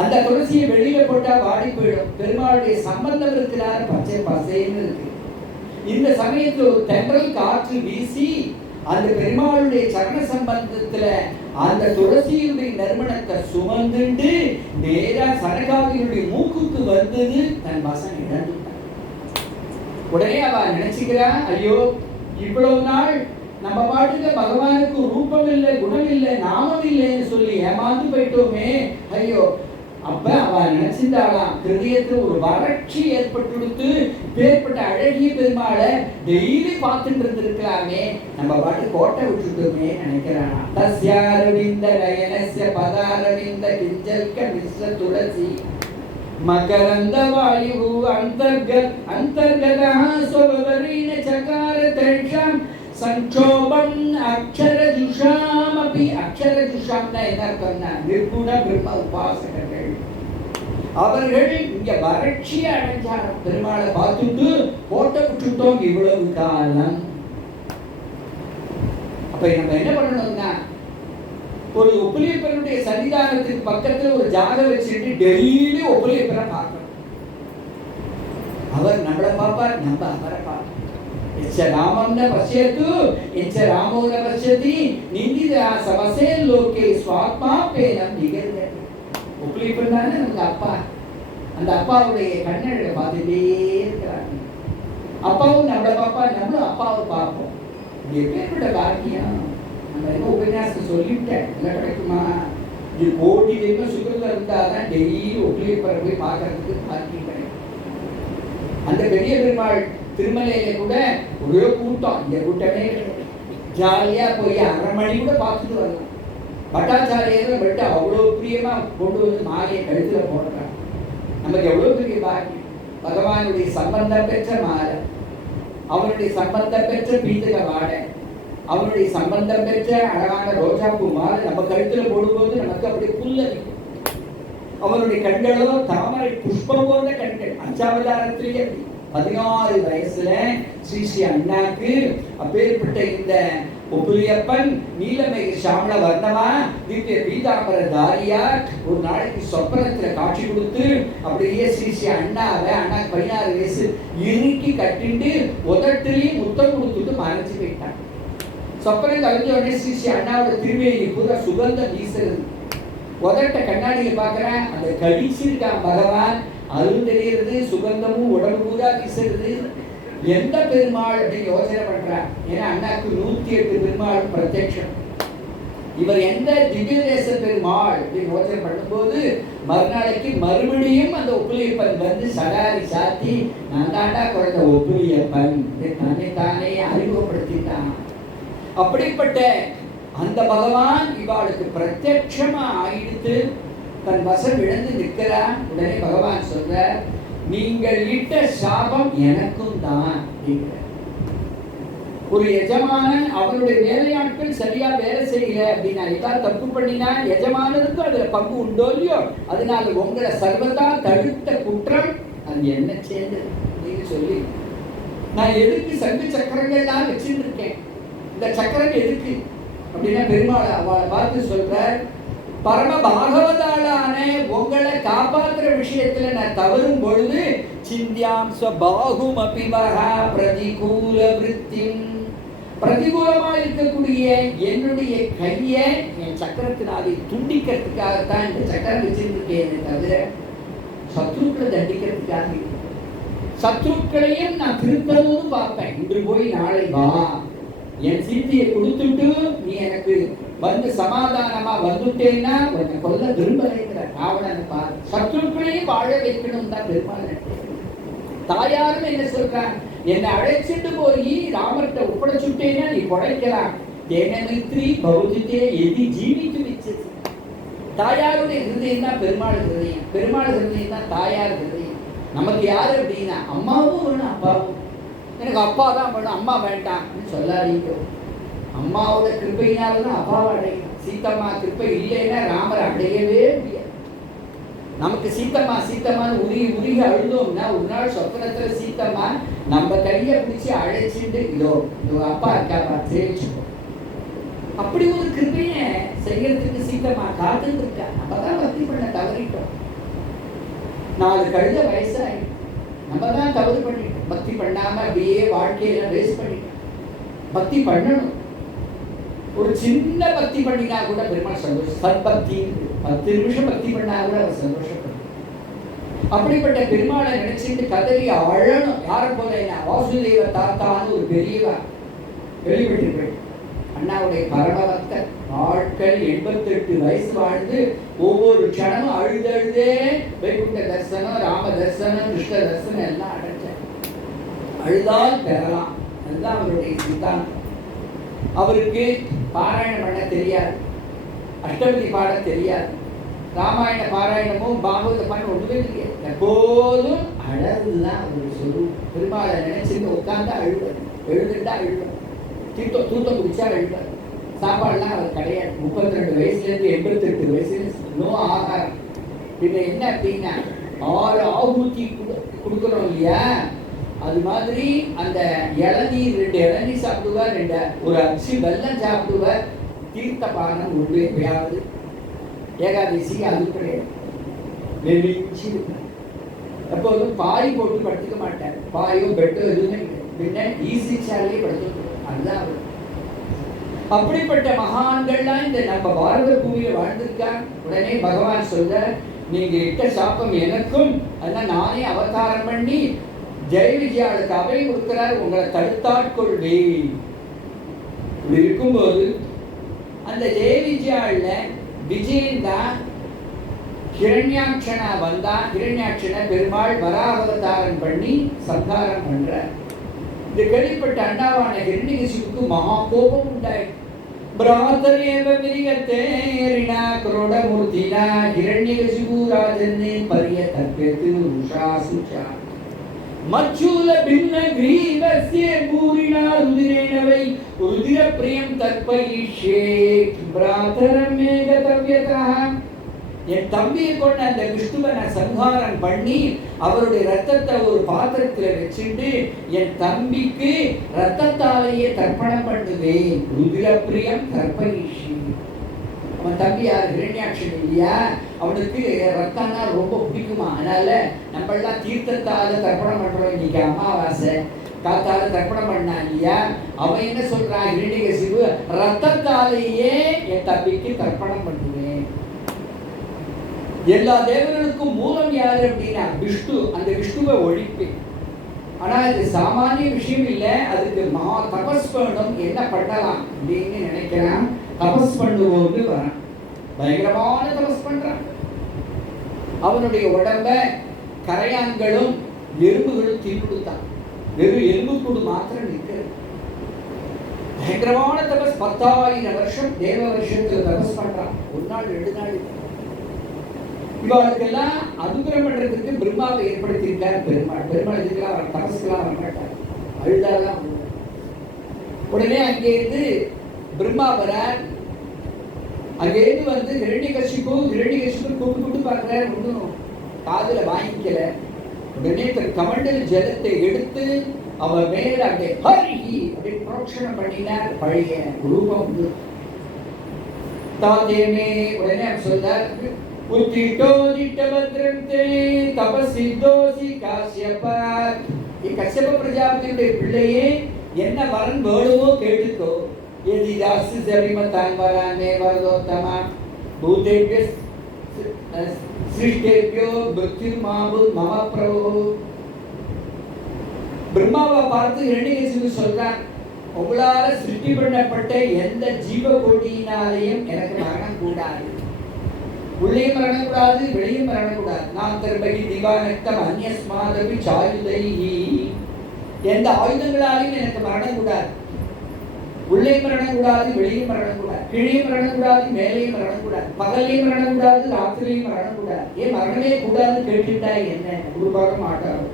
அந்த துளசியை வெளியில போட்டா வாடி போயிடும். பெருமாளுடைய சம்பந்தம் இருக்கிறார், பச்சை பசைன்னு இருக்கு. இந்த சமயத்துல ஒரு தென்றல் காற்று வீசி அந்த பெருமாளுடைய சரண சம்பந்தத்துல அந்த துளசியுடைய நறுமணத்தை சுமந்துண்டு நேரா சனகாதியுடைய மூக்குக்கு வந்தது. தன் வசம் இழந்துட்டான். உடனே அவ நினைச்சுக்கிறா, ஐயோ இவ்வளவு நாள் நம்ம பாட்டுக்கு பகவானுக்கு ரூபம் இல்லை, குணம் இல்லை, நாமம் இல்லைன்னு சொல்லி ஏமாந்து போயிட்டோமே. ஐயோ, அப்ப அவ நினைச்சிருந்தாளாம், ஹிருதயத்துல ஒரு வறட்சி ஏற்பட்டு பேர்பட்ட அழகிய பெருமாளை டெய்லி பார்த்துட்டு இருந்திருக்கலாமே, நம்ம பாட்டு கோட்டை விட்டுட்டோமே நினைக்கிறானா. தஸ்யாரவிந்த நயனஸ்ய பதாரவிந்த கிஞ்சல்க மிஸ்ர துளசி மகரந்த வாயு அந்தர்கதா ஸ்வபவரீண சகார தர்ஷம் சங்கோபம் அக்ஷரஜுஷாம் அபி. அக்ஷரஜுஷாம்னா என்ன அர்த்தம்னா நிர்குண பிரம்ம உபாசகர்கள். அவர்கள் இங்க வறட்சியை அடைஞ்சார். பெருமாளை பார்த்துட்டு கோட்டை விட்டுட்டோம் இவ்வளவு காலம். அப்ப நம்ம என்ன பண்ணணும்னா, ஒரு ஒப்புலியப்பனுடைய சன்னிதானத்துக்கு பக்கத்துல ஒரு ஜாக வச்சுட்டு டெய்லி ஒப்புலியப்பனை பார்க்கணும். அவர் நம்மளை பார்ப்பார், நம்ம அவரை பார்ப்போம். ராமம் ந பஷ்யத்து எச்ச ராமோ ந பஷ்யதி நிந்திதா சவசே லோகே ஸ்வாத்மா பேனம் நிகழ்ந்தது. ஒப்புலியப்பன் தானே நமக்கு அப்பா. அந்த அப்பாவுடைய கண்ணழகை பார்த்துட்டே இருக்கிறாங்க. அப்பாவும் நம்மளை பார்ப்பா, நம்மளும் அப்பாவை பார்ப்போம். எப்பேற்பட்ட பாக்கியம். நம்ம உபன்யாசம் சொல்லிவிட்டேன், என்ன கிடைக்குமா? இது கோடி தெய்வ சுகத்தில் இருந்தாதான் டெய்லி ஒப்புலியப்பரை போய் பார்க்கறதுக்கு பாக்கியம் கிடைக்கும். அந்த பெரிய பெருமாள் திருமலையில கூட ஒரே கூட்டம், இந்த கூட்டமே ஜாலியா போய் 1/2 மணி கூட பார்த்துட்டு வரலாம். பட்டாச்சாரியர்கள் விட்டு அவ்வளோ பிரியமா கொண்டு வந்து மாலையை கழுத்துல போடுறாங்க. நமக்கு எவ்வளவு பெரிய பாக்கியம். பகவானுடைய சம்பந்தம் பெற்ற மாலை, அவனுடைய சம்பந்தம் பெற்ற பீத்தக வாடை, அவனுடைய சம்பந்தம் பெற்ற அழகான ரோஜாப்பூ மாலை நம்ம கழுத்துல போடும்போது நமக்கு அப்படி புல்லரிக்கும். அவனுடைய கண்களோ தாமரை புஷ்பம் போன்ற கண்கள். 5ஆவதாரத்திலேயே 16 வயசுல ஸ்ரீ அண்ணாக்கு அப்பேற்பட்ட இந்த ஒப்புலியப்பன் நீலமேக சாமள வர்ணமா திவ்ய பீதாம்பர தாரியா ஒரு நாளைக்கு சொப்பனத்துல காட்சி கொடுத்து அப்படியே ஸ்ரீ அண்ணாவை, அண்ணாக்கு 16 வயசு, இறுக்கி கட்டிட்டு உதட்டிலையும் முத்தம் கொடுத்துட்டு மறைஞ்சு போயிட்டான். சொப்பனம் கழிஞ்ச உடனே ஸ்ரீ அண்ணாவோட திருவேணி பூரா சுகந்தம் வீசுறது. உதட்ட கண்ணாடியில பாக்குறேன், அந்த கடிச்சிருக்கான் பகவான், அதுவும் தெரியுது, சுகந்தமும் உடம்பு பூரா வீசுறது. எந்த பெருமாள் அப்படின்னு யோசனை பண்றான். ஏன்னா அண்ணாக்கு 108 பெருமாள் பிரத்யட்சம். இவர் எந்த திவ்ய தேச பெருமாள் அப்படின்னு யோசனை பண்ணும்போது மறுநாளைக்கு மறுபடியும் அந்த ஒப்புலியப்பன் வந்து சடாரி சாத்தி, நான் தாண்டா குழந்தை ஒப்புலியப்பன் தன்னை தானே அறிமுகப்படுத்திட்டான். அப்படிப்பட்ட அந்த பகவான் இவாளுக்கு பிரத்யட்சமா ஆயிடுத்து தன் வசம் இழந்து நிற்கிறான். உடனே பகவான் சொல்ற, நீங்கள் இட்ட சாபம் எனக்கும் தான். ஒரு எஜமானன் அவருடைய வேலையாட்கள் சரியா வேலை செய்யல அப்படின்னா, ஏதாவது தப்பு பண்ணினா எஜமானனுக்கும் அதுல பங்கு உண்டோ இல்லையோ, அதனால உங்களை சர்வதா தடுத்த குற்றம் அது என்ன சேர்ந்து நீங்க சொல்லி, நான் எதுக்கு சங்கு சக்கரங்கள்லாம் வச்சுட்டு இருக்கேன், இந்த சக்கரம் எதுக்கு அப்படின்னா பெருமாள் அவளை பார்த்து சொல்ற, பரம பாகவதாளான உங்களை காப்பாற்றுற விஷயத்துல நான் தவறும் பொழுது சிந்தியாம் ஸ்வபாகும் அபிமஹா பிரதிகூல விருத்திம், பிரதிகூலமா இருக்கக்கூடிய என்னுடைய கையை என் சக்கரத்தினாலே துண்டிக்கிறதுக்காகத்தான் இந்த சக்கரம் வச்சிருக்கேன், தவிர சத்ருக்களை தண்டிக்கிறதுக்காக. சத்ருக்களையும் நான் திருத்தணும்னு பார்ப்பேன். இன்று போய் நாளை வா, என் சித்தியை கொடுத்துட்டு நீ எனக்கு வந்து சமாதானமா வந்துட்டேன்னா உன்னை கொல்ல விரும்பலைங்கிற ராவணனை பாரு. சத்ருக்களையும் வாழ வைக்கணும் தான் பெருமாள். தாயாரும் என்ன சொல்றான், என்னை அழைச்சிட்டு போய் ராமர்கிட்ட ஒப்படைச்சுட்டேன்னா நீ குழைக்கலாம். தேனமித்ரி பௌதித்தே எதி ஜீவித்து வச்சது. தாயாருடைய ஹிருதயம் தான் பெருமாள் ஹிருதயம், பெருமாள் ஹிருதயம் தான் தாயார் ஹிருதயம். நமக்கு யாரு அப்படின்னா அம்மாவும் வேணும் அப்பாவும். எனக்கு அப்பா தான் வேணும், அம்மா வேண்டாம்னு சொல்லாதீங்க. அம்மாவோட கிருப்பையினால்தான் அப்பாவை அடையும். சீத்தம்மா கிருப்பை இல்லைன்னா ராமரை அடையவே முடியாது. நமக்கு சீத்தம்மா சீத்தம்மான்னு உருகி அழுதோம்னா ஒரு நாள் சொப்பனத்துல சீத்தம்மா நம்ம கையை பிடிச்சி அழைச்சிட்டு இதோ அப்பா இருக்கா சேவிச்சுக்கோ, அப்படி ஒரு கிருப்பைய செய்யறதுக்கு சீத்தம்மா காத்துட்டு இருக்கா. நம்ம தான் பக்தி பண்ண தவறிட்டோம். 4 கழுத வயசாயிடும், நம்ம தான் தவறு பண்ணிட்டோம். பக்தி பண்ணாம அப்படியே வாழ்க்கையில வேஸ்ட் பண்ணிட்டோம். பக்தி பண்ணணும். ஒரு சின்ன பக்தி பண்ணினா கூட பெருமாள் சந்தோஷம். சத்பக்தி 10 நிமிஷம் பக்தி பண்ணா கூட அவர் சந்தோஷப்படும். அப்படிப்பட்ட பெருமாளை நினைச்சிட்டு கதறி அழணும். யாரை போல வாசுதேவ தாத்தான்னு ஒரு பெரியவா வெளிப்பட்டிருப்பேன். அண்ணாவுடைய பரமபக்தர். ஆட்கள் 88 வயசு வாழ்ந்து ஒவ்வொரு க்ஷணமும் அழுதழுதே வைகுண்ட தரிசனம், ராம தரிசனம், கிருஷ்ண தரிசனம் எல்லாம் அடைஞ்சார். அழுதால் பெறலாம், அதுதான் அவருடைய சித்தாந்தம். அவருக்கு பாராயணம் பண்ண தெரியாது, அஷ்டபதி பாட தெரியாது, ராமாயண பாராயணமும் பாகவத பண்ண ஒன்றுமே தெரியாது. எப்போதும் அழகுதான் அவருக்கு சொல்லுவோம். பெருமாளை நினைச்சிருந்து உட்கார்ந்து அழுவார், எழுதுட்டா அழுவார், தூத்தம் குடிச்சா அழுவார். சாப்பாடுலாம் அவர் கிடையாது. 32 வயசுலேருந்து 88 வயசுல நோ ஆகாரம். பின்ன என்ன அப்படின்னா 6 ஆகுதி கொடுக்குறோம் இல்லையா, அது மாதிரி அந்த இளநீர் 2 இளநீர் சாப்பிடுவார், ஒரு அச்சு வெல்லம் சாப்பிடுவார். தீர்த்த பானம் ஒன்று எப்பயாவது. ஏகாதசிக்கு அது கிடையாது. நெலிச்சு எப்போதும் பாய் போட்டு படுத்துக்க மாட்டார். பாயோ பெட்டோ எதுவுமே பின்ன ஈஸி சேரிலே படுத்து. அதுதான் அவர். அப்படிப்பட்ட மகான்கள்லாம் இந்த நம்ம பாரத பூமியில வாழ்ந்திருக்காங்க. உடனே பகவான் சொல்ற, நீங்க இட்ட சாப்பம் எனக்கும், அதனால நானே அவதாரம் பண்ணி ஜெய விஜயாளுக்கு அவை கொடுக்கிறார், உங்களை தடுத்தாட்கொள்வேன். இப்படி இருக்கும்போது அந்த ஜெய விஜயாள்ல விஜயன் தான் ஹிரண்யாட்சனா வந்தா. ஹிரண்யாட்சனை பெருமாள் வராவதாரம் பண்ணி சம்ஹாரம் பண்ற. இந்த கேள்விப்பட்ட அண்ணாவான ஹிரண்யகசிபுக்கு மகா கோபம் உண்டாயிடுச்சு. பிராதரேவ விரிகத்தேரிணா குரோடமூர்த்தினா ஹிரண்யகசிபு ராஜன்னே பரிய தர்க்கத்து உஷாசுஷா மச்சூல பின்ன கிரீவஸ்ய பூரிணா ருதிரேனவை ருதிர பிரியம் தர்ப்பயிஷ்யே பிராதரம் மேகதவ்யதா. என் தம்பியை கொண்ட அந்த விஷ்ணுவை நான் சம்ஹாரம் பண்ணி அவருடைய ரத்தத்தை ஒரு பாத்திரத்துல வச்சுட்டு என் தம்பிக்கு ரத்தத்தாலேயே தர்ப்பணம் பண்ணுவேன். ருதிர பிரியம் தர்ப்பயிஷ்யே. அவன் தம்பி யார்? ஹிரண்யாட்சன் இல்லையா? அவனுக்கு ரத்தம்னா ரொம்ப பிடிக்குமா. அதனால நம்ம எல்லாம் தீர்த்தத்தால தர்ப்பணம் பண்றோம். இன்னைக்கு அமாவாசை, காத்தால தர்ப்பணம் பண்ணா இல்லையா? அவன் என்ன சொல்றான்? ஹிரண்யகசிபு ரத்தத்தாலேயே என் தம்பிக்கு தர்ப்பணம் பண்ணுவேன். எல்லா தேவர்களுக்கும் மூலம் யாரு அப்படின்னா விஷ்ணு. அந்த விஷ்ணுவை ஒழிப்பேன். ஆனா இது சாமானிய விஷயம் இல்லை, அதுக்கு மகா தபஸ் பண்ணணும். என்ன பண்ணலாம் அப்படின்னு நினைக்கிறான். தபஸ் பண்ணுவோம்னு வரான். பயங்கரமான தபஸ் பண்றான். அவனுடைய உடம்ப கரையான்களும் எறும்புகளும் தீர்ப்பிடுத்தான். வெறும் எறும்பு கூடு மாத்திரம் நிற்கிறது. பயங்கரமான தபஸ். 10,000 வருஷம் தேவ வருஷத்துல தபஸ் பண்றான். ஒரு நாள் 2 நாள். இவர்களுக்கெல்லாம் அனுகிரகம் பண்றதுக்கு பிரம்மாவை ஏற்படுத்தியிருக்கார் பெருமாள். பெருமாள் இதுக்கெல்லாம் அவர் தபஸ்கெல்லாம் வரமாட்டார், அழுதாதான். உடனே அங்கேருந்து பிரம்மா வரார். அங்கேருந்து வந்து ஹிரண்யகசிபு கூப்பிட்டு பார்க்கிறார். ஒன்றும் காதுல வாங்கிக்கல. உடனே தன் கமண்டல் ஜலத்தை எடுத்து அவர் மேல அப்படியே ஹரி அப்படி புரோக்ஷணம் பண்ணினார். பழைய ரூபம் தாதேமே. உடனே அவர் சொல்றார், கஷ்யப பிரஜாபதியுடைய பிள்ளையே, என்ன வரன் வேணுமோ கேட்டுக்கோ. பிரம்மாவை பார்த்து ஹிரண்யகசிபு சொல்றான், உங்களால சிருஷ்டி பண்ணப்பட்ட எந்த ஜீவ கோடியினாலேயும் எனக்கு மரணம் கூடாது. உள்ளேயும் மரணக்கூடாது, வெளியும் மரணக்கூடாது. நாம் திரும்பி திவானக்தம் அந்நியஸ்மாதபி சாயுதைஹி, எந்த ஆயுதங்களாலையும் எனக்கு மரணம் கூடாது. உள்ளே மரணம் கூடாது, வெளியும் மரணம் கூடாது, கீழே மரணம் கூடாது, மேலேயும் மரணம் கூடாது, பகலையும் மரணம் கூடாது, ராத்திரிலையும் மரணம் கூடாது. ஏன் மரணமே கூடாதுன்னு கேட்டுட்டா என்ன உருவாக மாட்டாரோ,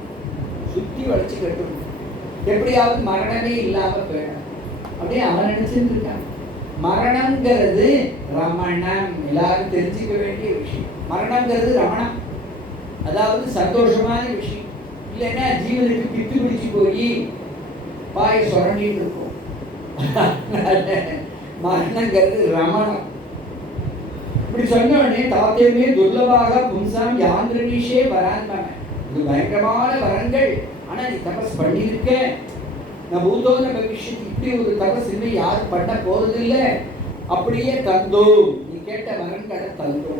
சுத்தி வளைச்சு கட்டணும். எப்படியாவது மரணமே இல்லாம போயிடும் அப்படியே அவன் நினைச்சுட்டு இருக்கான். மரணம்ங்கிறது ரமணம், எல்லாரும் தெரிஞ்சுக்க வேண்டிய விஷயம். மரணம்ங்கிறது ரமணம், அதாவது சந்தோஷமான விஷயம். இல்லைன்னா ஜீவனுக்கு பித்து பிடிச்சு போய் பாய சுரண்டிட்டு இருக்கும். மரணங்கிறது ரமணம். இப்படி சொன்ன உடனே தாத்தேமே துர்லபாக பும்சாம் யாந்திரனிஷே வரான்ம, இது பயங்கரமான வரங்கள். ஆனா நீ தபஸ் பண்ணியிருக்க, நான் பூதோன பவிஷ்யத்து, இப்படி ஒரு தபஸ் இன்னும் யாரும் பண்ண போறதில்லை. அப்படியே தந்தோ, நீ கேட்ட வரன்களை தந்தோ.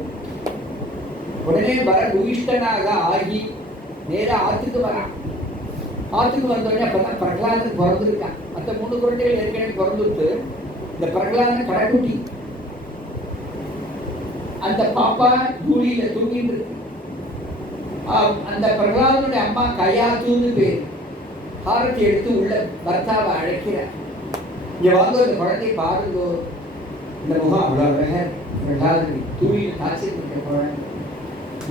உடனே வர உயிஷ்டனாக ஆகி நேர ஆத்துக்கு வரான். ஆத்துக்கு வந்தோடனே அப்பதான் பிரகலாதன் பிறந்திருக்கான். மற்ற 3 குழந்தைகள் ஏற்கனவே பிறந்துட்டு, இந்த பிரகலாதன் கடைக்குட்டி. அந்த பாப்பா கூலியில தூங்கிட்டு இருக்கு. அந்த பிரகலாதனுடைய அம்மா கயாத்துன்னு பேர். ஹாரத்தை எடுத்து உள்ள பர்த்தாவை அழைக்கிறார். இங்க வாங்க, இந்த குழந்தை பாருங்கோ, இந்த முகம் அவ்வளோ அழகா பிரகலாதன் தூளியில் காய்ச்சிருக்க குழந்தை.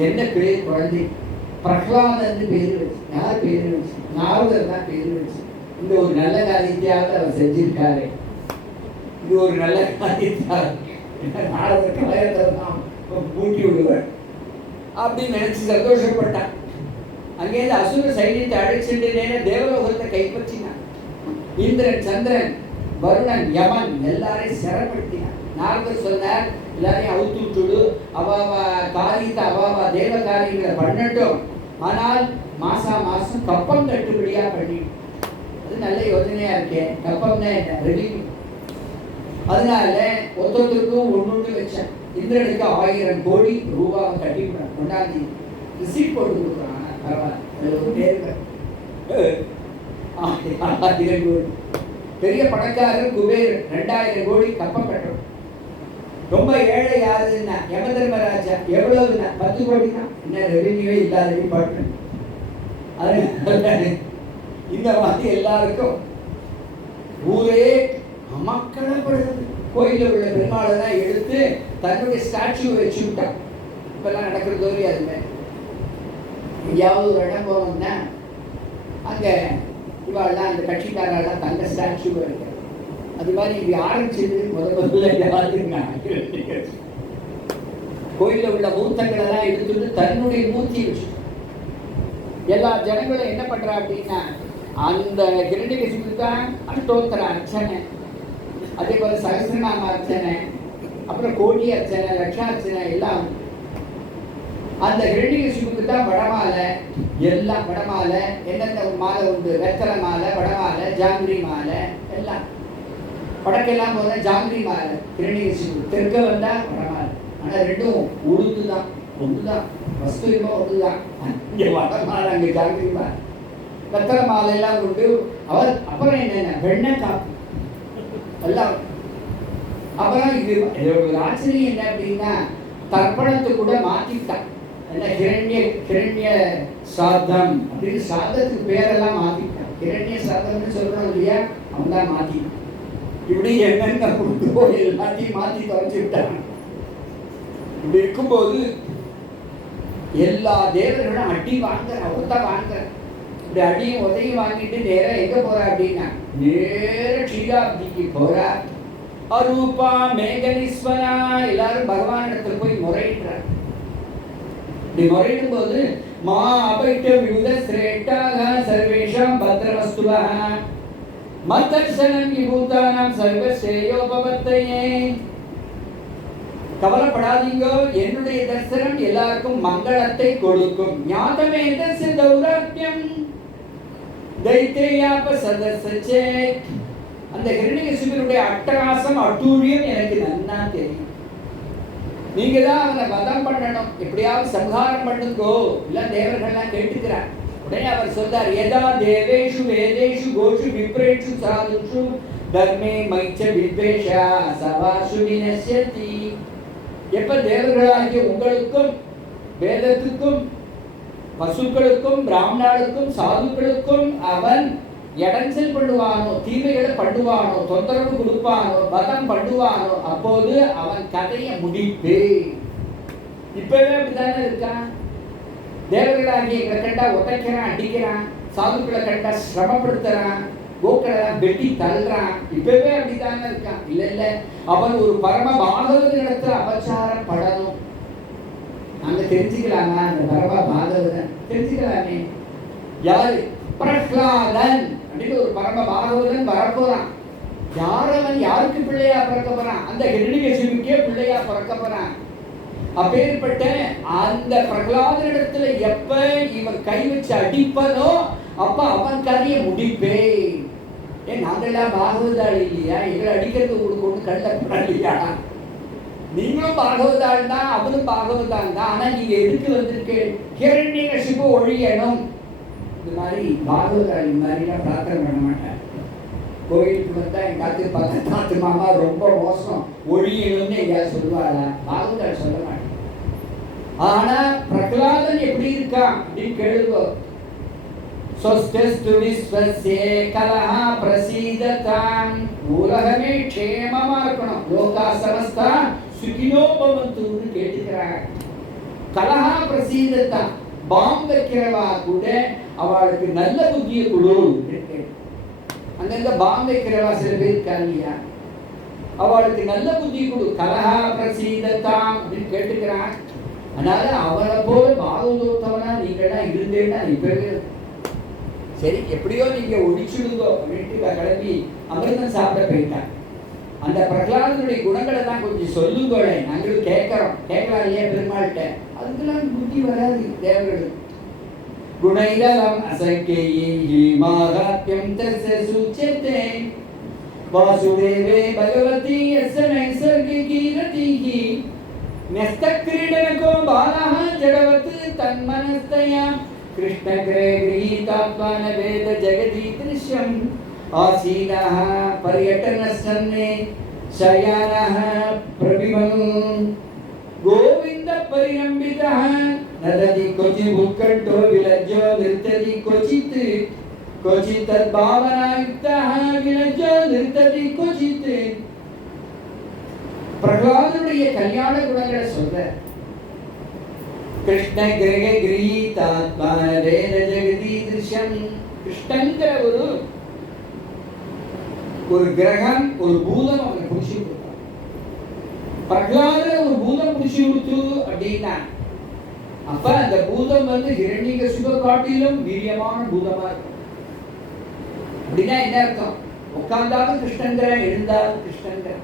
என்ன பேர் குழந்தை? பிரகலாதன் பேரு வச்சு. யார் பேரு வச்சு? நாரதர் தான் பேரு வச்சு. இந்த ஒரு நல்ல காரியத்தையாவது அவர் செஞ்சிருக்காரு. இது ஒரு நல்ல காரியத்தான். நாரதர் கலையத்தை தான் பூட்டி விடுவார் அப்படின்னு நினைச்சு சந்தோஷப்பட்டான். அங்கேருந்து அசுர சைன்யத்தை அழைச்சிட்டு நேரம் தேவலோகத்தை கைப்பற்றினான். இந்திரன், சந்திரன், வருணன், யமன் எல்லாரையும் சிறப்படுத்தினான். நாரதர் சொன்னார், எல்லாரையும் அவுத்து விட்டுடு, அவாவ காரியத்தை அவாவா தேவ காரியங்களை பண்ணட்டும், ஆனால் மாசம் கப்பம் கட்டுப்படியா பண்ணி. அது நல்ல யோசனையா இருக்கேன். கப்பம்னா என்ன? ரெவென்யூ. அதனால ஒருத்தருக்கும் ஒன்று வச்சேன். இந்திரனுக்கு 1000 கோடி ரூபாவை கட்டிவிட்டான். கொண்டாந்தி ரிசீட் போட்டு கொடுக்குறான். பரவாயில்ல, பெரிய பணக்காரர் குபேரன் 2000 கோடி கப்பம் கட்டணும். ரொம்ப ஏழை யாருன்னா யம தர்மராஜா. எவ்வளவுன்னா 10 கோடி தான். என்ன ரெவென்யூவே இல்லாத டிபார்ட்மெண்ட். இந்த மாதிரி எல்லாருக்கும் ஊரே அமக்கலப்படுறது. கோயிலில் உள்ள பெருமாளை தான் எடுத்து தன்னுடைய ஸ்டாச்சு வச்சு விட்டான். இப்பெல்லாம் நடக்கிறதோ அதுமே. எங்கேயாவது ஒரு இடம் போனோம்னா அங்கே இவாள்லாம் அந்த கட்சிக்காரெல்லாம் தங்க ஸ்டாச்சு வைக்க. அது மாதிரி இது ஆரம்பிச்சது முதல்ல யாருன்னா கோயிலில் உள்ள மூர்த்தங்களெல்லாம் எடுத்துட்டு தன்னுடைய மூர்த்தி வச்சு எல்லா ஜனங்களும் என்ன பண்றா அப்படின்னா அந்த கிரண்யகசிபுக்கு தான் அஷ்டோத்தர அர்ச்சனை, அதே போல சகஸ்ரநாம அர்ச்சனை, அப்புறம் கோடி அர்ச்சனை, லட்சார்ச்சனை எல்லாம். அந்த கிரண்யகசிபுக்கு தான் வடமாலை, எல்லாம் வடமாலை. எந்தெந்த மாலை உண்டு? வெத்தலை மாலை, வடமாலை, ஜாங்கிரி மாலை எல்லாம். வடக்கெல்லாம் போன ஜாங்கிரி மாலை கிரண்யகசிபு, தெற்க வந்தா வடமாலை. ஆனா ரெண்டும் உழுதுதான், ஒன்றுதான், வஸ்துமா ஒன்றுதான். இங்கே வடமாலை, அங்கே ஜாங்கிரி மாலை. வெத்தலை மாலை எல்லாம் உண்டு. அவர் அப்புறம் என்னென்ன வெண்ணெய் காப்பு எல்லாம். அப்புறம் இது ஒரு ஆச்சரியம் என்ன அப்படின்னா, தர்ப்பணத்தை கூட மாற்றிட்டான். என்ன கிரண்ய சாதம் அப்படின்னு சாதத்துக்கு பேரெல்லாம் மாற்றிட்டான். கிரண்ய சாதம்னு சொல்றோம் இல்லையா, அவன் தான் மாற்றிட்டான். இப்படி என்னென்ன கொடுத்தோ எல்லாத்தையும் மாற்றி தொலைச்சு விட்டான். இப்படி இருக்கும்போது எல்லா தேவர்களும் அடி வாங்குற, ஒத்த வாங்குற. இப்படி அடியும் உதையும் வாங்கிட்டு நேரம் எங்க போறா அப்படின்னா நேர க்ஷீராப்திக்கு போறா. அரூபா மேகனீஸ்வரா, எல்லாரும் பகவான் இடத்துல போய் முறையிடுறார். இப்படி முறையிடும் போது மா அபைட்ட விபுத சிரேஷ்டாக சர்வேஷாம் பத்ரவஸ்துவா மத்தர்சனம் விபூதானாம் சர்வஸ்ரேயோபவர்த்தையே. கவலைப்படாதீங்க, என்னுடைய தரிசனம் எல்லாருக்கும் மங்களத்தை கொடுக்கும். ஞாதமே தஸ்ய தௌராத்யம் தைத்ரேயாப சதசச்சே. அந்த கிரண்யகசிபுடைய அட்டகாசம் அட்டூழியம் எனக்கு நன்னா தெரியும். நீங்க தான் அவனை வதம் பண்ணணும், எப்படியாவது சம்ஹாரம் பண்ணுங்கோ. இல்ல தேவர்கள்லாம் கேட்டுக்கிறார். உடனே அவர் சொல்றார், யதா தேவேஷு வேதேஷு கோஷு விப்ரேஷு சாதுஷு தர்மே மைச்ச வித்வேஷா சவாசு வினஸ்யதி. எப்ப தேவர்களாகிய உங்களுக்கும் வேதத்துக்கும் பசுக்களுக்கும் பிராமணர்களுக்கும் சாதுக்களுக்கும் அவன் இடைஞ்சல் பண்ணுவானோ, தீமைகளை பண்ணுவானோ, தொந்தரவு கொடுப்பானோ, வதம் பண்ணுவானோ, அப்போது அவன் கதையை முடிப்பே. இப்பவே அப்படித்தானே இருக்கான். தேவர்களாகிய எங்களை கண்டா உதைக்கிறான், அடிக்கிறான், சாதுக்களை கண்டா சிரமப்படுத்துறான், கோக்களை வெட்டி தள்ளுறான். இப்பவே அப்படித்தானே இருக்கான். இல்ல இல்ல, அவன் ஒரு பரம பாகவத இடத்துல அபச்சாரம் படணும். நாங்க தெரிஞ்சுக்கலாமா? அந்த பரம பாகவதன் தெரிஞ்சுக்கலாமே. யாரு? பிரஹ்லாதன் அப்படின்னு ஒரு பரம பாகவதன் வரப்போறான். யார் அவன்? யாருக்கு பிள்ளையா பிறக்க போறான்? அந்த ஹிரண்யகசிபுக்கே பிள்ளையா பிறக்க போறான். அப்பேற்பட்ட அந்த பிரகலாதனிடத்துல எப்ப இவன் கை வச்சு அடிப்பனோ அப்ப அவன் கதையை முடிப்பே. ஏன் நாங்கெல்லாம் பாகவதாள் இல்லையா? எங்களை அடிக்கிறது உங்களுக்கு ஒண்ணு கண்டப்படலையா? நீங்களும் பாகவதாள் தான், அவனும் பாகவதான் தான். ஆனா நீங்க எதுக்கு வந்திருக்கு? ஹிரண்யகசிபு ஒழியணும். இந்த மாதிரி பாகவதாள் இந்த மாதிரிலாம் பிரார்த்தனை பண்ண மாட்டேன். கோயிலுக்கு வந்தா என் பக்கத்து மாமா ரொம்ப மோசம் ஒழியணும்னு எங்கேயாவது சொல்லுவாளா? பாகவதாள் சொல்ல மாட்டேன். ஆனா பிரகலாதன் எப்படி இருக்கான் அப்படின்னு கேளுங்க. ஸ்வஸ்தஸ்து விஸ்வஸ்யே கலஹ பிரசீததாம். உலகமே க்ஷேமமா இருக்கணும். லோகா சமஸ்தா சுகினோ பவந்துன்னு கேட்டுக்கிறாங்க. கலஹ பிரசீததாம். பாம்பு வைக்கிறவா கூட அவளுக்கு நல்ல புத்தியை கொடு. அங்கங்க பாம்பு வைக்கிறவா சில பேர் இருக்காங்க, அவளுக்கு நல்ல புத்தி கொடு. கலஹ பிரசீததாம் அப்படின்னு கேட்டுக்கிறான். அதனால அவனை போல பாகவதோத்தவனா நீங்களா இருந்தேன்னா இப்பவே சரி, எப்படியோ நீங்க ஒழிச்சுடுங்கோ அப்படின்ட்டு கிளம்பி அமிர்தம் சாப்பிட போயிட்டான். அந்த பிரகலாதனுடைய குணங்களை தான் கொஞ்சம் சொல்லுங்களே, நாங்களும் கேட்கறோம். கேட்கலாம் இல்லையா பெருமாள்கிட்ட? அதுக்கெல்லாம் புத்தி வராது தேவர்களுக்கு. குணைதலம் அசக்கேயி மாகாத்யம் தஸ்ய சுச்யதே வாசுதேவே பகவதி யஸ்ய நைசர்கிகி ரதிஹி न्यस्तक्रीडनको बालः जडवत् तन्मनस्तया कृष्णग्रे गृहीतात्मान वेद जगदीदृश्यम् आसीनः पर्यटनसन्ने शयानः प्रविभन् गोविन्द परिरम्बितः नदति क्वचित् उत्कण्ठो विलज्जो नृत्यति क्वचित् क्वचित् तद्भावनायुक्तः विलज्जो नृत्यति क्वचित्. பிரகலாதனுடைய கல்யாண குணங்களை சொல்ற. கிருஷ்ண கிரக கிரீதாத்மான வேத ஜெகதீதృశ్యం. கிருஷ்ணங்கிற ஒரு கிரகம், ஒரு பூதம் அவனை புடிச்சு கொடுத்தான். பிரகலாதன ஒரு பூதம் புடிச்சு கொடுத்து அப்படின்னா அப்ப அந்த பூதம் ஹிரண்யகசிபு காட்டிலும் வீரியமான பூதமா இருக்கும். அப்படின்னா என்ன அர்த்தம்? உட்கார்ந்தாலும் கிருஷ்ணங்கிற, எழுந்தாலும் கிருஷ்ணங்கிற.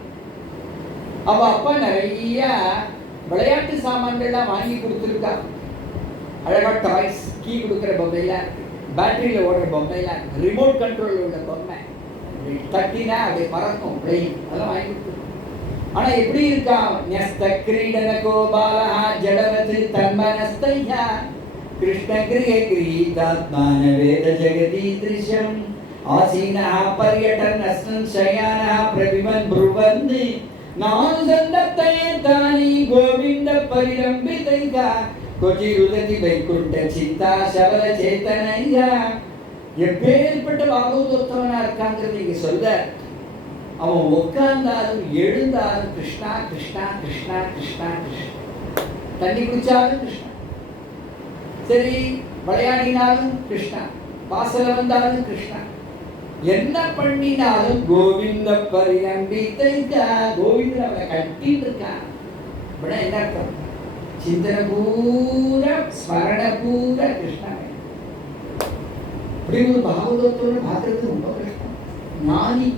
அவ அப்பா நிறைய விளையாட்டு சாமான்கள்லாம் வாங்கி கொடுத்துருக்கா. அழகா டாய்ஸ், கீ கொடுக்குற பொம்மைலாம், பேட்டரியில் ஓடுற பொம்மைலாம், ரிமோட் கண்ட்ரோல் உள்ள பொம்மை, தட்டினா அப்படியே பறக்கும் பிளெயின், அதெல்லாம் வாங்கி கொடுத்துருக்கோம். ஆனா எப்படி இருக்கா? ன்யஸ்த கிரீடன கோபாலஹ ஜடவத் தன்மனஸ்தயா கிருஷ்ண கிரக கிரீதாத்மான வேத ஜெகதீதృశ్యం ஆசீனஹ பர்யடனஸ்தன் சயானஹ பிரவிமன் ப்ருவந்தி நான் சந்தத்தையே தானி கோவிந்த பரிரம்பிதைகா கொச்சிருததி வைகுண்ட சித்தா சபல சேத்தனையா. எப்பேற்பட்ட பாகவதோத்தவனா இருக்காங்கிறது நீங்க சொல்ல. அவன் உட்கார்ந்தாலும் எழுந்தாலும் கிருஷ்ணா கிருஷ்ணா கிருஷ்ணா கிருஷ்ணா கிருஷ்ணா. தண்ணி குடிச்சாலும் கிருஷ்ணா, சரி விளையாடினாலும் கிருஷ்ணா, வாசல வந்தாலும் கிருஷ்ணா, என்ன பண்ணினாலும் கோவிந்த பரிரம்பிதைகா. கோவிந்தன் அவனை கட்டிட்டு இருக்கான். என்ன அர்த்தம்? சிந்தனை பூரா, ஸ்மரண பூரா கிருஷ்ணா. அப்படி ஒரு பாகவதோத்தோட பார்க்கறது ரொம்ப கஷ்டம். ஞானி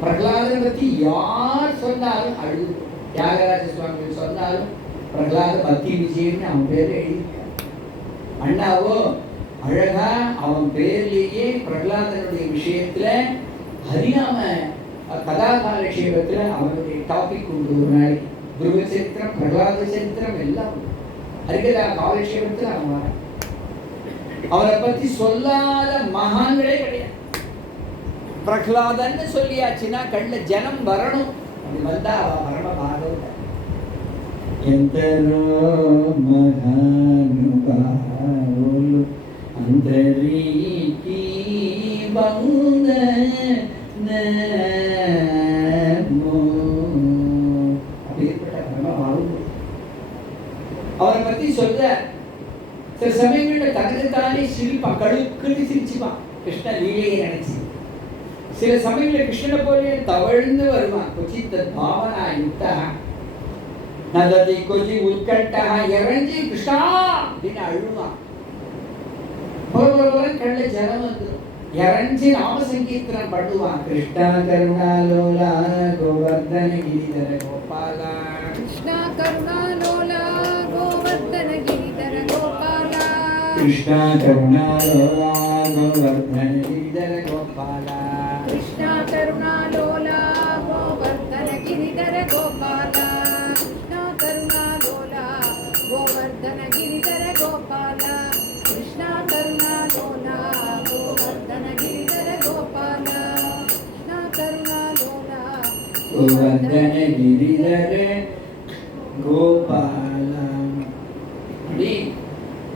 பிரகலாதனை பத்தி யார் சொன்னாலும் அழுது. தியாகராஜ சுவாமிகள் சொன்னாலும் பிரகலாத பக்தி விஜயன்னு அவன் பேரை எழுதியிருக்கான். அண்ணாவோ அழகா அவன் பேர்லேயே பிரகலாதனுடைய விஷயத்துல ஹரிநாம கதா காலக்ஷேபத்துல அவனுடைய டாபிக் உண்டு. ஒரு நாளைக்கு துருவ சரித்திரம், பிரகலாத சரித்திரம் எல்லாம் ஹரிகதா காலக்ஷேபத்துல அவன் அவனை பத்தி சொல்லாத மகான்களே கிடையாது. பிரகலாதன்னு சொல்லியாச்சுன்னா கண்ணில் ஜனம் வரணும். அப்படி வந்தா அவ பரம பாகவத. ఎందరో మహానుభావులు అందరికీ వందనము. அப்படிப்பட்ட பரமபாவுகள் அவரை பத்தி சொல்ற. சில சமயங்கள்ல தனக்குத்தானே சிரிப்பான், கடுக்குன்னு சிரிச்சுப்பான் கிருஷ்ண லீலையை நினைச்சு. சில சமயங்கள்ல கிருஷ்ணனை போலே தவழ்ந்து வருவான். கொச்சித்த பாவனா யுக்தா நததி கொச்சி உட்கட்டா இறஞ்சி கிருஷ்ணா அப்படின்னு அழுவான். கண்ணுல ஜலம் வந்துடும். இறஞ்சி நாம சங்கீர்த்தனம் பண்ணுவான். கிருஷ்ணா கருணாலோலா கோவர்தன கிரிதர கோபாலா, கிருஷ்ணா கருணாலோலா கோவர்தன கிரிதர கோபாலா, கிருஷ்ணா கருணாலோலா கோவர்தன கிரிதர கோபாலா, கிருஷ்ணா கருணாலோலா கோவர்தன கிரிதர கோபாலா, கிருஷ்ணா கருணாலோலா கோவர்தன கிரிதர கோபாலா, கிருஷ்ணா கருணாலோலா கோவர்தன கிரிதர கோபாலா, கிருஷ்ணா கருணாலோலா கோவர்தன கிரிதர கோபாலா. அப்படி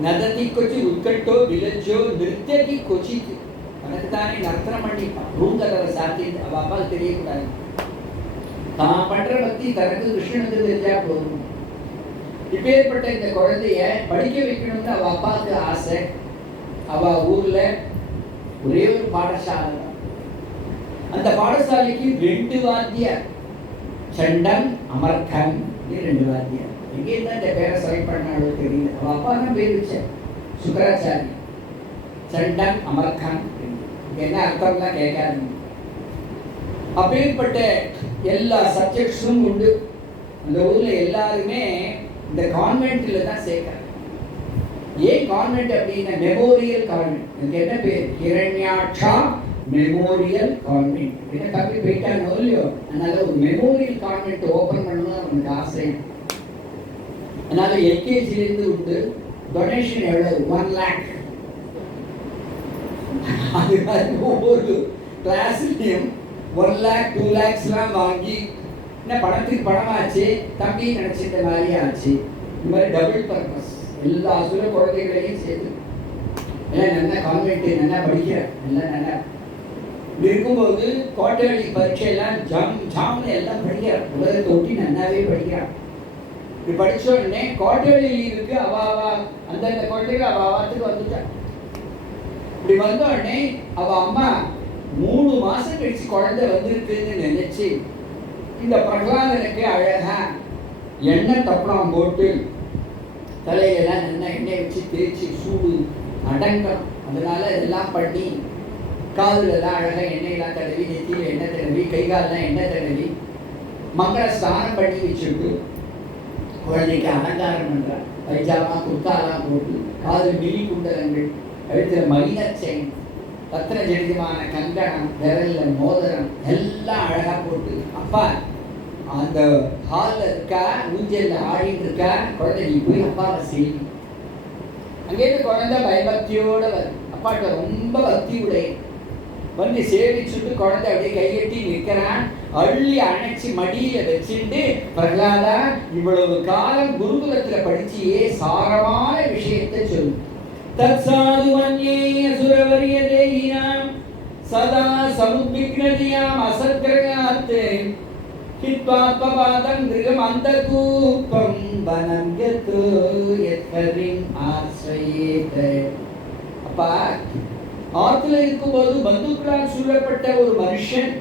நததி கொச்சி உட்கட்டோ விலஜோ நிறுத்தி கொச்சித்து தனக்குத்தானே நர்த்தனம் பண்ணிப்பான். ரூங்கதவை சாத்தி அவ அப்பாவுக்கு தெரியக்கூடாது. தான் பண்ற பக்தி தனக்கு கிருஷ்ணனுக்கு தெரிஞ்சா போதும். இப்பேற்பட்ட இந்த குழந்தைய படிக்க வைக்கணும்னு அவ அப்பாவுக்கு ஆசை. அவ ஊர்ல ஒரே ஒரு பாடசாலை தான். அந்த பாடசாலைக்கு 2 வாத்தியார், சண்டம் அமர்கன், 2 வாத்தியார். எங்கே இருந்தா இந்த பேரை செலக்ட் பண்ணாலோ தெரியல. அவ அப்பா தான் பேர் வச்ச சுக்கராச்சாரி. சண்டம் அமர்கன் என்ன அர்த்தம் தான் கேட்காது. அப்பேற்பட்ட எல்லா சப்ஜெக்ட்ஸும் உண்டு. அந்த ஊர்ல எல்லாருமே இந்த கான்வென்ட்ல தான் சேர்க்கிறாங்க. ஏன் கான்வென்ட் அப்படின்னா மெமோரியல் கான்வென்ட். இதுக்கு என்ன பேர்? ஹிரண்யாட்சா மெமோரியல் கான்வென்ட். என்ன தப்பி போயிட்டானோ இல்லையோ, அதனால ஒரு மெமோரியல் கான்வென்ட் ஓபன் பண்ணணும் அவனுக்கு ஆசை. அதனால எல்கேஜிலேருந்து உண்டு. டொனேஷன் எவ்வளவு? 1 lakh. அது ஒவ்வொரு கிளாஸ்லையும் 1 lakh 2 lakhsலாம் வாங்கி என்ன பணத்துக்கு பணமாச்சு, தம்பி நினைச்சிட்ட மாதிரி ஆச்சு. இந்த மாதிரி டபுள் பர்பஸ் எல்லா அசுர குழந்தைகளையும் சேர்த்து எல்லாம் நல்லா கான்வென்ட் நல்லா படிக்கிறேன். எல்லாம் நல்லா இருக்கும்போது குவார்டர்லி பரீட்சையெல்லாம் ஜாம்னு எல்லாம் படிக்கிறான். உலகத்தை ஒட்டி நல்லாவே படிக்கிறான். இப்படி படிச்ச உடனே குவார்டர்லி லீவுக்கு அவாவா அந்தந்த குழந்தைகள் அவாவாத்துக்கு வந்துட்டான். இப்படி வந்த உடனே அவ அம்மா 3 மாசம் கழிச்சு குழந்தை வந்திருக்குன்னு நினைச்சு இந்த பிரகலாதனுக்கு அழகா எண்ணெய் தப்பளம் போட்டு தலையெல்லாம் நல்லா எண்ணெய் வச்சு தேய்ச்சி சூடு அடங்கம். அதனால இதெல்லாம் பண்ணி காதுலெல்லாம் அழகா எண்ணெயெல்லாம் தடவி, நெத்தியில எண்ணெய் தடவி, கை காலெல்லாம் எண்ணெய் தடவி மங்கள ஸ்நானம் பண்ணி வச்சுட்டு குழந்தைக்கு அலங்காரம் பண்றார். பைஜாமா குர்தாலாம் போட்டு, காதில் மிலி குண்டலங்கள், கழுத்துல மயிலர் செயின், ரத்ன ஜடிதமான கங்கணம், விரல்ல மோதிரம் எல்லாம் அழகா போட்டு அப்பா அந்த ஹாலில் இருக்கா, ஊஞ்சல்ல ஆடிட்டு இருக்கா. குழந்தை நீ போய் அப்பாவை செய்யும். அங்கேயிருந்து குழந்தை பயபக்தியோட வரும். அப்பாட்ட ரொம்ப பக்தி உடைய வந்து சேவிச்சுட்டு குழந்தை அப்படியே கையெட்டி நிற்கிறான். அள்ளி அணைச்சி மடியில வச்சுட்டு, பிரகலாதா இவ்வளவு காலம் குருகுலத்துல படிச்சியே சாரமான விஷயத்தை சொல்லு. தத்சாது வன்யே அசுரவரிய தேகினாம் சதா சமுத்விக்னதியாம் அசத்கிரகாத் ஹித்வாத்மபாதம் கிருகம் அந்தகூபம் வனம் யதோ யத்ஹரிம் ஆஸ்ரயேத. அப்பா ஆத்துல இருக்கும்போது பந்துக்களால் சூழப்பட்ட ஒரு மனுஷன்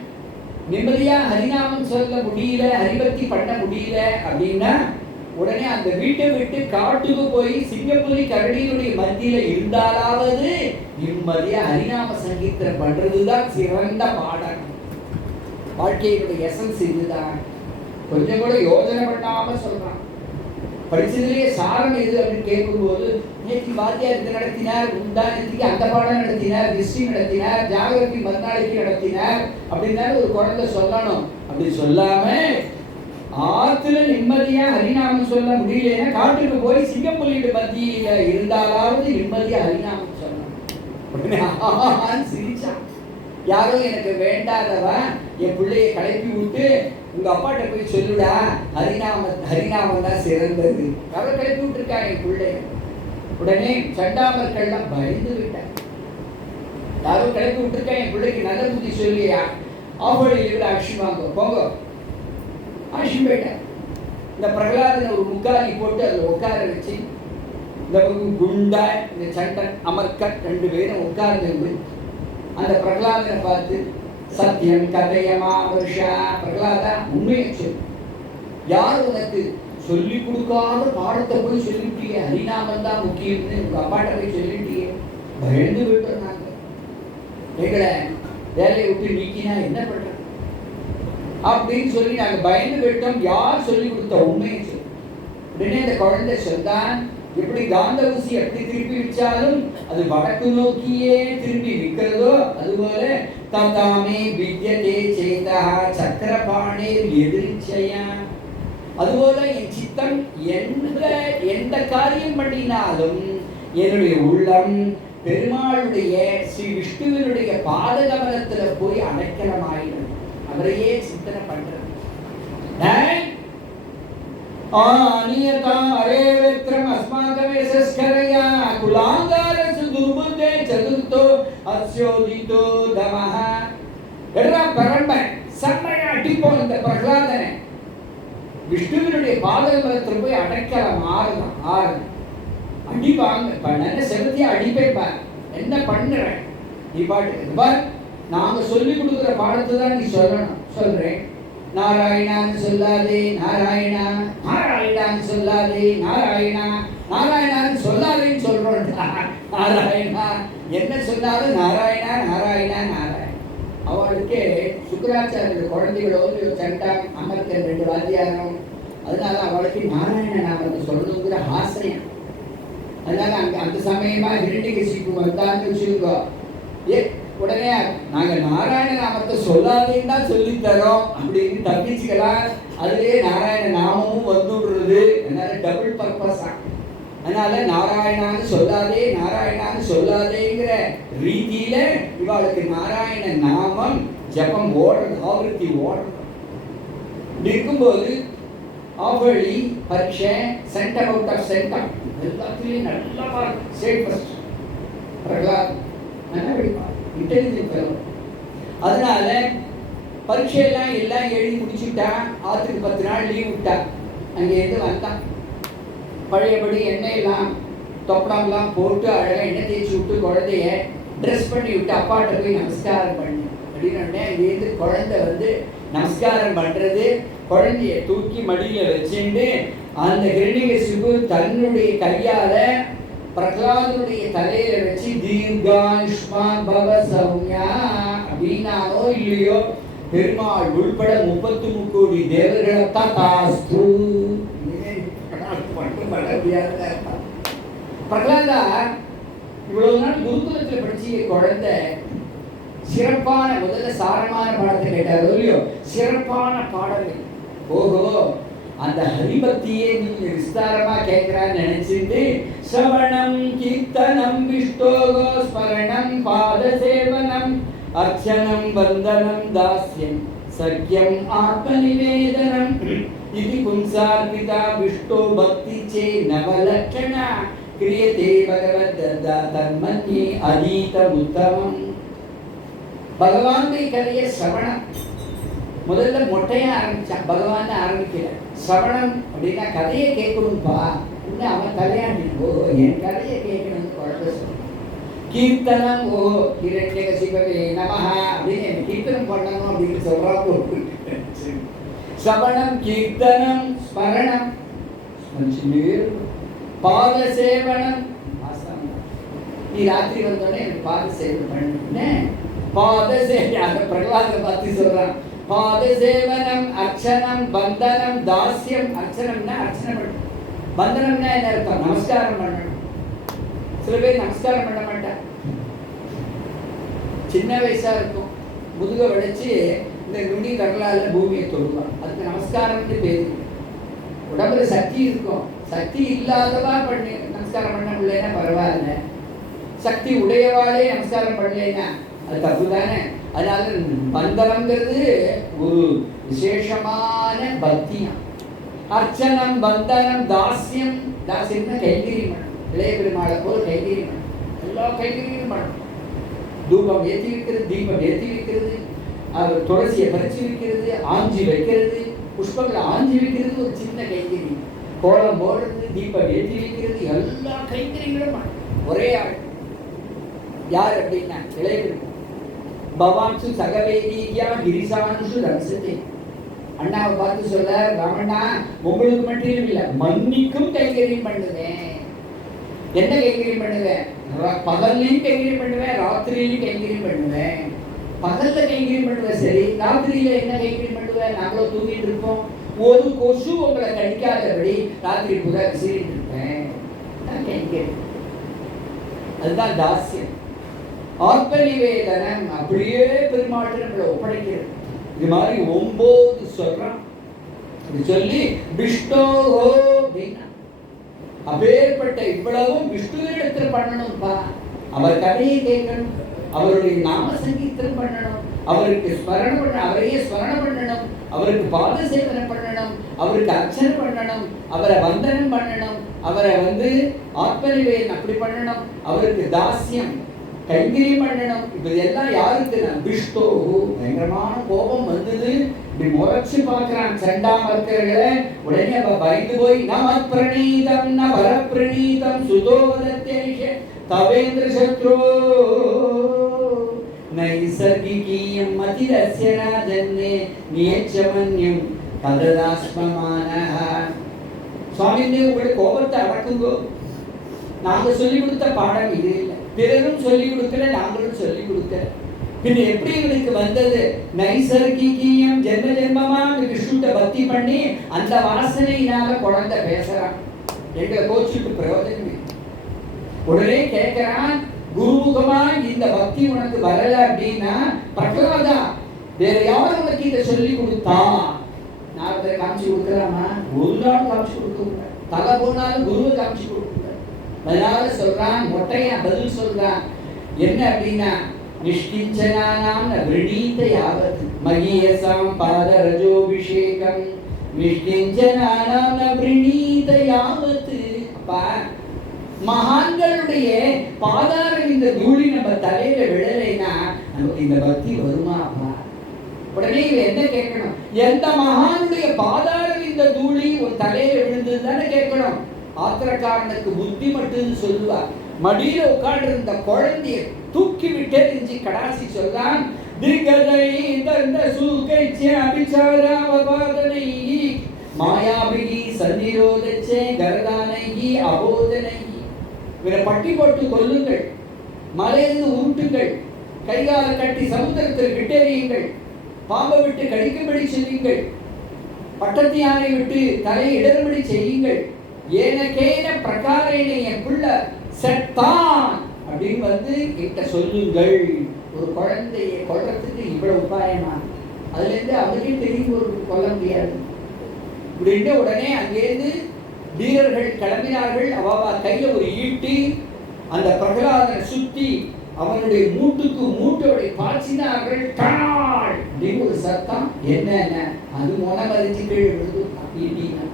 நிம்மதியா ஹரிநாமம் சொல்ல முடியல, ஹரிபக்தி பண்ண முடியல அப்படின்னா உடனே அந்த வீட்டை விட்டு காட்டுக்கு போய் சிங்கப்புலி கரடியினுடைய மத்தியில இருந்தாலாவது நிம்மதியா ஹரிநாம சங்கீர்த்தனம் பண்றதுதான் சிறந்த பாடம். வாழ்க்கையினுடைய எசன்ஸ் இதுதான். கொஞ்சம் கூட யோஜனை பண்ணாம சொல்றான். படிச்சதுலேயே சாரம் எது அப்படின்னு கேட்கும்போது, நேற்று வாத்தியார் இது நடத்தினார், முந்தானத்துக்கு அந்த பாடம் நடத்தினார், ஹிஸ்டரி நடத்தினார், ஜாகிரபி மறுநாளைக்கு நடத்தினார் அப்படின்னாலும் ஒரு குழந்தை சொல்லணும். அப்படி சொல்லாம ஆத்துல நிம்மதியா ஹரிநாமம் சொல்ல முடியலன்னா காட்டுக்கு போய் சிங்கப்புலியோட மத்தியில இருந்தாலாவது நிம்மதியா ஹரிநாமம் சொல்லணும். சிரிச்சான். யாரும் எனக்கு வேண்டாதவா என் பிள்ளைய கிளப்பி விட்டு உங்க அப்பாட்ட போய் சொல்லுடா, ஹரிநாமம் தான் சிறந்தது. அவர் கிளப்பி விட்டுருக்கா என் பிள்ளைய. உடனே சண்டாமர்கள்லாம் பயந்து விட்டார். யாரும் கிளப்பி விட்டுருக்கா என் பிள்ளைக்கு நல்ல புத்தி சொல்லியா, ஆவழியில் ஆட்சி வாங்க போங்க. ஆட்சி போயிட்டார். இந்த பிரகலாதனை ஒரு முக்காலி போட்டு அதில் உட்கார வச்சு, இந்த குண்டா இந்த சண்டன் அமர்கட் 2 பேரும் உட்கார்ந்து அந்த பிரகலாதனை பார்த்து, சத்தியம் கதையமா வருஷா, பிரகலாதா உண்மையை சொல்லு, யார் உனக்கு சொல்லி கொடுக்காத பாடத்தை போய் சொல்லிட்டியே, ஹரிநாமம் தான் முக்கியம்னு உங்க அப்பாட்ட போய் சொல்லிட்டியே. பயந்து விட்டோம் நாங்க, எங்களை வேலையை விட்டு நீக்கினா என்ன பண்ற அப்படின்னு சொல்லி நாங்க பயந்து விட்டோம். யார் சொல்லி கொடுத்த உண்மையை சொல்லு. உடனே அந்த குழந்தை சொல்தான், எப்படி காந்த ஊசி எப்படி திருப்பி வச்சாலும் அது வடக்கு நோக்கியே திரும்பி விற்கிறதோ அதுபோல தத்தாமே வித்யதே சேதா சக்கரபாணே எதிர்ச்சையா, அதுபோல என் சித்தம் எந்த காரியம் பண்ணினாலும் என்னுடைய உள்ளம் பெருமாளுடைய ஸ்ரீ விஷ்ணுவினுடைய பாதகமலத்துல போய் அடைக்கலமாயிடும். அவரையே சிந்தனை பண்றது. ஆனியதா அரேவிக்ரம் அஸ்மாகவேசஸ்கரயா குலாங்காரசு துர்புதே சதுர்த்தோ அஸ்யோதிதோ தமஹ. எடரா பரம்பன் சம்மையா அடிப்போம் இந்த பிரகலாதனை. விஷ்ணுவினுடைய பாதகமலத்தில் போய் அடைக்கலம் ஆறு அடிப்பாங்க. பண்ண செலுத்தி அடிப்பேன். என்ன பண்ணுறேன் நீ பாட்டு நாங்க சொல்லி கொடுக்குற பாடத்தை தான் நீ சொல்லணும். சொல்றேன், நாராயணான்னு சொல்லாதே, நாராயணா நாராயணான்னு சொல்லாதே, நாராயணா நாராயணான்னு சொல்லாதேன்னு சொல்றோம். நாராயணா என்ன சொன்னாலும் நாராயணா நாராயணா நாராயணா. அவளுக்கு சுக்கராச்சாரிய குழந்தைகளோ சண்டா அமர்த்த 2 வாத்தியாரம். அதனால அவளுக்கு நாராயண நாமத்தை சொல்லணுங்கிற ஆசையம். அதனால அந்த சமயமா ஹிரண்யகசிபு வந்தான்னு வச்சுக்கோ, உடனே நாங்க நாராயண நாமத்தை சொல்லாதேன்னு தான் சொல்லி தரோம் அப்படின்னு தப்பிச்சுக்கலாம். அதுலேயே நாராயண நாமமும் வந்துடுறது. அதனால டபுள் பர்பஸா. அதனால நாராயணான்னு சொல்லாதே, நாராயணான்னு சொல்லாதேங்கிற ரீதியில இவாளுக்கு நாராயண நாமம் ஜபம் ஓடுறது, ஆவருத்தி ஓடுறது. இப்படி இருக்கும்போது ஆவழி பரீட்சை சென்டம் அவுட் ஆஃப் சென்டம் எல்லாத்துலேயும் நல்லா மார்க், ஸ்டேட் ஃபர்ஸ்ட். பிரகலாத் நல்லா படிப்பார், இன்டெலிஜென்ட் ஃபெலோ. அதனால பரீட்சையெல்லாம் எல்லாம் எழுதி முடிச்சுட்டா. ஆற்றுக்கு 10 நாள் லீவ் விட்டா. அங்கேருந்து வந்தான். பழையபடி எண்ணெயெல்லாம் தொப்படம்லாம் போட்டு அழகாக எண்ணெய் தேய்ச்சி விட்டு குழந்தைய ட்ரெஸ் பண்ணி விட்டு அப்பாட்ட போய் நமஸ்காரம் பண்ணு அப்படின்னு. அங்கேருந்து குழந்தை நமஸ்காரம் பண்ணுறது, குழந்தைய தூக்கி மடியில் வச்சுட்டு அந்த ஹிரண்யகசிபு தன்னுடைய கையால பிரகலாதனுடைய தலையில வச்சு தீர்காயுஷ்மான் பவ சௌமியா அப்படின்னானோ இல்லையோ, பெருமாள் உள்பட 33 கோடி தேவர்களைத்தான் தாஸ்து. பிரகலாதா இவ்வளவு நாள் குருகுலத்தில் படிச்சிய குழந்தை சிறப்பான முதல்ல சாரமான பாடத்தை கேட்டாரோ இல்லையோ, சிறப்பான பாடங்கள். ஓஹோ, அந்த ஹரிபக்தியே நீங்க விஸ்தாரமா கேட்கிறான்னு நினைச்சிட்டு ஸ்ரவணம் கீர்த்தனம் விஷ்ணோகோ ஸ்மரணம் பாதசேவனம் அர்ச்சனம் வந்தனம் தாஸ்யம் சக்கியம் ஆத்மநிவேதனம் இது பும்சார்பிதா விஷ்ணோ பக்தி சே நவலட்சணா கிரியதே பகவத் தன்மன்யே அதீதம் உத்தமம். பகவானுடைய கதையை சிரவணம் முதல்ல மொட்டையா ஆரம்பிச்சான். பகவான் ஆரம்பிக்கல. சிரவணம் அப்படின்னா கதையை கேட்கணும்பா. இன்னும் அவன் கல்யாணம், ஓ என் கதையை கேட்கணும்னு குழந்தை சொல்ல. கீர்த்தனம், ஓ ஹிரண்யகசிபவே நமஹ அப்படின்னு என்ன கீர்த்தனம் பண்ணணும் அப்படின்னு சொல்றாங்க. சிரவணம், கீர்த்தனம், ஸ்மரணம், பாத சேவனம். நீ ராத்திரி வந்தோடனே எனக்கு பாத சேவனம் பண்ணு. பாத சேவை பிரகலாதனை பத்தி சொல்றான். பாத சேவனம், அர்ச்சனம், பந்தனம், தாஸ்யம். அர்ச்சனம்னா அர்ச்சனை பண்ணணும். பந்தனம்னா என்ன அர்த்தம்? நமஸ்காரம் பண்ணணும். சில பேர் நமஸ்காரம் பண்ண மாட்டாங்க. சின்ன வயசா இருக்கும், முதுக வளைச்சு இந்த நுண்டி கரலால பூமியை தொடுவான். அதுக்கு நமஸ்காரம்னு பேரு. உடம்புல சக்தி இருக்கும், சக்தி இல்லாதவா பண்ணி நமஸ்காரம் பண்ண முடியலன்னா பரவாயில்ல. சக்தி உடையவாளே நமஸ்காரம் பண்ணலைன்னா அது தப்பு தானே. அதனால பந்தனம்ங்கிறது ஒரு விசேஷமான பக்தியம். அர்ச்சனம், பந்தனம், தாஸ்யம். தாஸ்யம்னா கைங்கரியம் பண்ணணும். இளைய பெருமாளை போல் கைங்கரியம் பண்ணணும். எல்லா கைங்கரியும் பண்ணணும். தூபம் ஏற்றி வைக்கிறது, தீபம் ஏற்றி வைக்கிறது, துளசியை பறிச்சு வைக்கிறது, ஆஞ்சி வைக்கிறது, புஷ்பங்களை ஆஞ்சி வைக்கிறது ஒரு சின்ன கைங்கரியம். கோலம் போடுறது, தீபம் ஏற்றி வைக்கிறது, எல்லா கைங்கரியங்களும் பண்ணணும். ஒரே ஆள். யார் அப்படின்னா இளைய பெருமாள். பவான்சு சகவேதியா கிரிசானுஷு ரம்சத்தே. அண்ணாவை பார்த்து சொல்ல, ராமண்ணா உங்களுக்கு மட்டும் இல்லை, மன்னிக்கும் கைங்கரியம் பண்ணுவேன். என்ன கைங்கரியம் பண்ணுவேன்? பகல்லையும் கைங்கரியம் பண்ணுவேன், ராத்திரியிலையும் கைங்கரியம் பண்ணுவேன். பகல்ல கைங்கரியம் பண்ணுவேன், சரி. ராத்திரியில என்ன கைங்கரியம் பண்ணுவேன்? நாங்களும் தூங்கிட்டு இருப்போம், ஒரு கொசு உங்களை கடிக்காதபடி ராத்திரி பூரா விசிறிட்டு இருப்பேன். கைங்கரியம். அதுதான் தாஸ்யம். ஆத்ம நிவேதனம். அப்படியே பெருமாள் நம்மளை ஒப்படைக்கிறது. இது மாதிரி 9 சொல்றான். அப்படி சொல்லி விஷ்ணோஹோ அப்படின்னா அப்பேற்பட்ட இவ்வளவும் விஷ்ணுவிடத்தில் பண்ணணும்பா. அவர் கதையை கேட்கணும், அவருடைய நாம சங்கீர்த்தனம் பண்ணணும், அவருக்கு ஸ்மரணம் பண்ண, அவரையே ஸ்மரணம் பண்ணணும், அவருக்கு பாத சேவனை பண்ணணும், அவருக்கு அர்ச்சனை பண்ணணும், அவரை வந்தனம் பண்ணணும், அவரை ஆத்ம நிவேதனம் அப்படி பண்ணணும், அவருக்கு தாஸ்யம் கைங்கரியம் பண்ணணும். இப்ப எல்லாம் யாருக்கு? விஷ்ணு. பயங்கரமான கோபம் வந்தது. இப்படி முறைச்சு பார்க்கிறான் சண்டாமர்க்கர்களை. உடனே அவ பயந்து போய் நம பிரணீதம் ந பரப்பிரணீதம் சுதோதத்தேஷ தவேந்திர சத்ரோ நைசர்கிகீயம் மதிரஸ்ய ராஜன்னே நியச்சமன்யம் தததாஸ்மமானஹ. சுவாமி, உங்களுடைய கோபத்தை அடக்குங்கோ. நாங்க சொல்லிக் கொடுத்த பாடம் இது இல்லை, பிறரும் சொல்லிக் கொடுக்கல, நாங்களும் சொல்லிக் கொடுக்கல. பின்ன எப்படி இவனுக்கு வந்தது? நைசர்கியம் ஜென்ம ஜென்மமா விஷ்ணுட்ட பக்தி பண்ணி அந்த வாசனையினால குழந்தை பேசுறான். எங்க கோச்சுக்கு பிரயோஜனமே. உடனே கேட்கிறான், குருமுகமா இந்த பக்தி உனக்கு வரல அப்படின்னா பிரகலாதா வேற யாரும் உனக்கு இதை சொல்லி கொடுத்தா? நான் அதை காமிச்சு கொடுக்கலாமா? ஒரு நாள் காமிச்சு கொடுக்க, தலை போனாலும் குருவை காமிச்சு கொடுக்க. அதனால சொல்றான், மொட்டையா பதில் சொல்றான். என்ன அப்படின்னா நிஷ்கிஞ்சனானாம் விரணீத யாவத் மகீயசாம் பாதரஜோபிஷேகம் நிஷ்கிஞ்சனானாம் விரணீத யாவத். அப்பா, மகான்களுடைய பாதாரம் இந்த தூளி நம்ம தலையில விடலைன்னா நமக்கு இந்த பக்தி வருமாப்பா? உடனே என்ன கேட்கணும்? எந்த மகானுடைய பாதாரம் இந்த தூளி ஒரு தலையில விழுந்தது தானே கேட்கணும். ஆத்திரக்காரனுக்கு புத்தி மட்டும் சொல்லுவார். மடியில உட்கார்ந்து இருந்த குழந்தைய தூக்கி விட்டே நெஞ்சு கடாசி சொல்றான், திகதை தந்த சூகைச்ச அபிசாராவபாதனை மாயாபிகி சந்திரோதச்சே கரதானைகி அபோதனைகி. இவரை பட்டி போட்டு கொல்லுங்கள், மலையிலிருந்து உருட்டுங்கள், கைகால கட்டி சமுத்திரத்தில் விட்டெறியுங்கள், பாம்பை விட்டு கடிக்கும்படி செய்யுங்கள், பட்டத்து யானை விட்டு தலையை இடரும்படி செய்யுங்கள். ஏனக்கேன பிரகாரேன என் புள்ள செத்தான் அப்படின்னு கிட்ட சொல்லுங்கள். ஒரு குழந்தையை கொல்றதுக்கு இவ்வளவு உபாயமா? அதுல இருந்து அவனுக்கே தெரியும் ஒரு கொல்ல முடியாது. இப்படின்ட்டு உடனே அங்கேருந்து வீரர்கள் கிளம்பினார்கள். அவ கையில ஒரு ஈட்டி அந்த பிரகலாதனை சுத்தி அவனுடைய மூட்டுக்கு மூட்டோடைய பாய்ச்சினார்கள். அப்படின்னு ஒரு சத்தம். என்ன அது மொனமறிஞ்சு கீழே விழுது. ஈட்டினா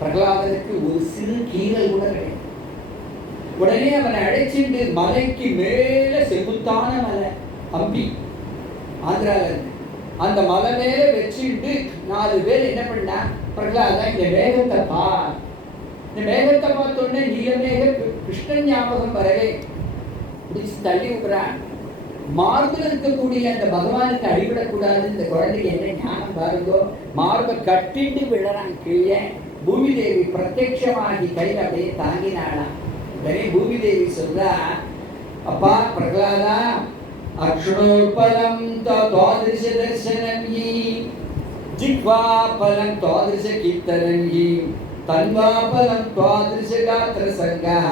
பிரகலாதனுக்கு ஒரு சிறு கீரல் கூட கிடையாது. உடனே அவனை அழைச்சிட்டு மலைக்கு மேல செங்குத்தான மலை ஹம்பி ஆந்திரால இருக்கு, அந்த மலை மேல வச்சுட்டு 4 பேர் என்ன பண்ணா, பிரகலாதா இந்த மேகத்தை பார். இந்த மேகத்தை பார்த்தோடனே நீலமேக கிருஷ்ணன் ஞாபகம் வரவே பிடிச்சு தள்ளி விடுறான். மார்பில் இருக்கக்கூடிய அந்த பகவானுக்கு அடிபடக்கூடாது. இந்த குழந்தைக்கு என்ன ஞானம் பாருங்கோ. மார்பை கட்டிட்டு விழறான் கீழே. பூமி தேவி பிரத்யட்சமாகி கையில் அப்படியே தாங்கினாளாம். உடனே பூமி தேவி சொல்றா, அப்பா பிரகலாதா, அக்ஷணோற்பலம் தாதிருஷ தர்சனம் யி ஜிஹ்வாபலம் தாதிருஷ கீர்த்தனம் யி தன்வாபலம் தாதிருஷ காத்திர சங்கஹ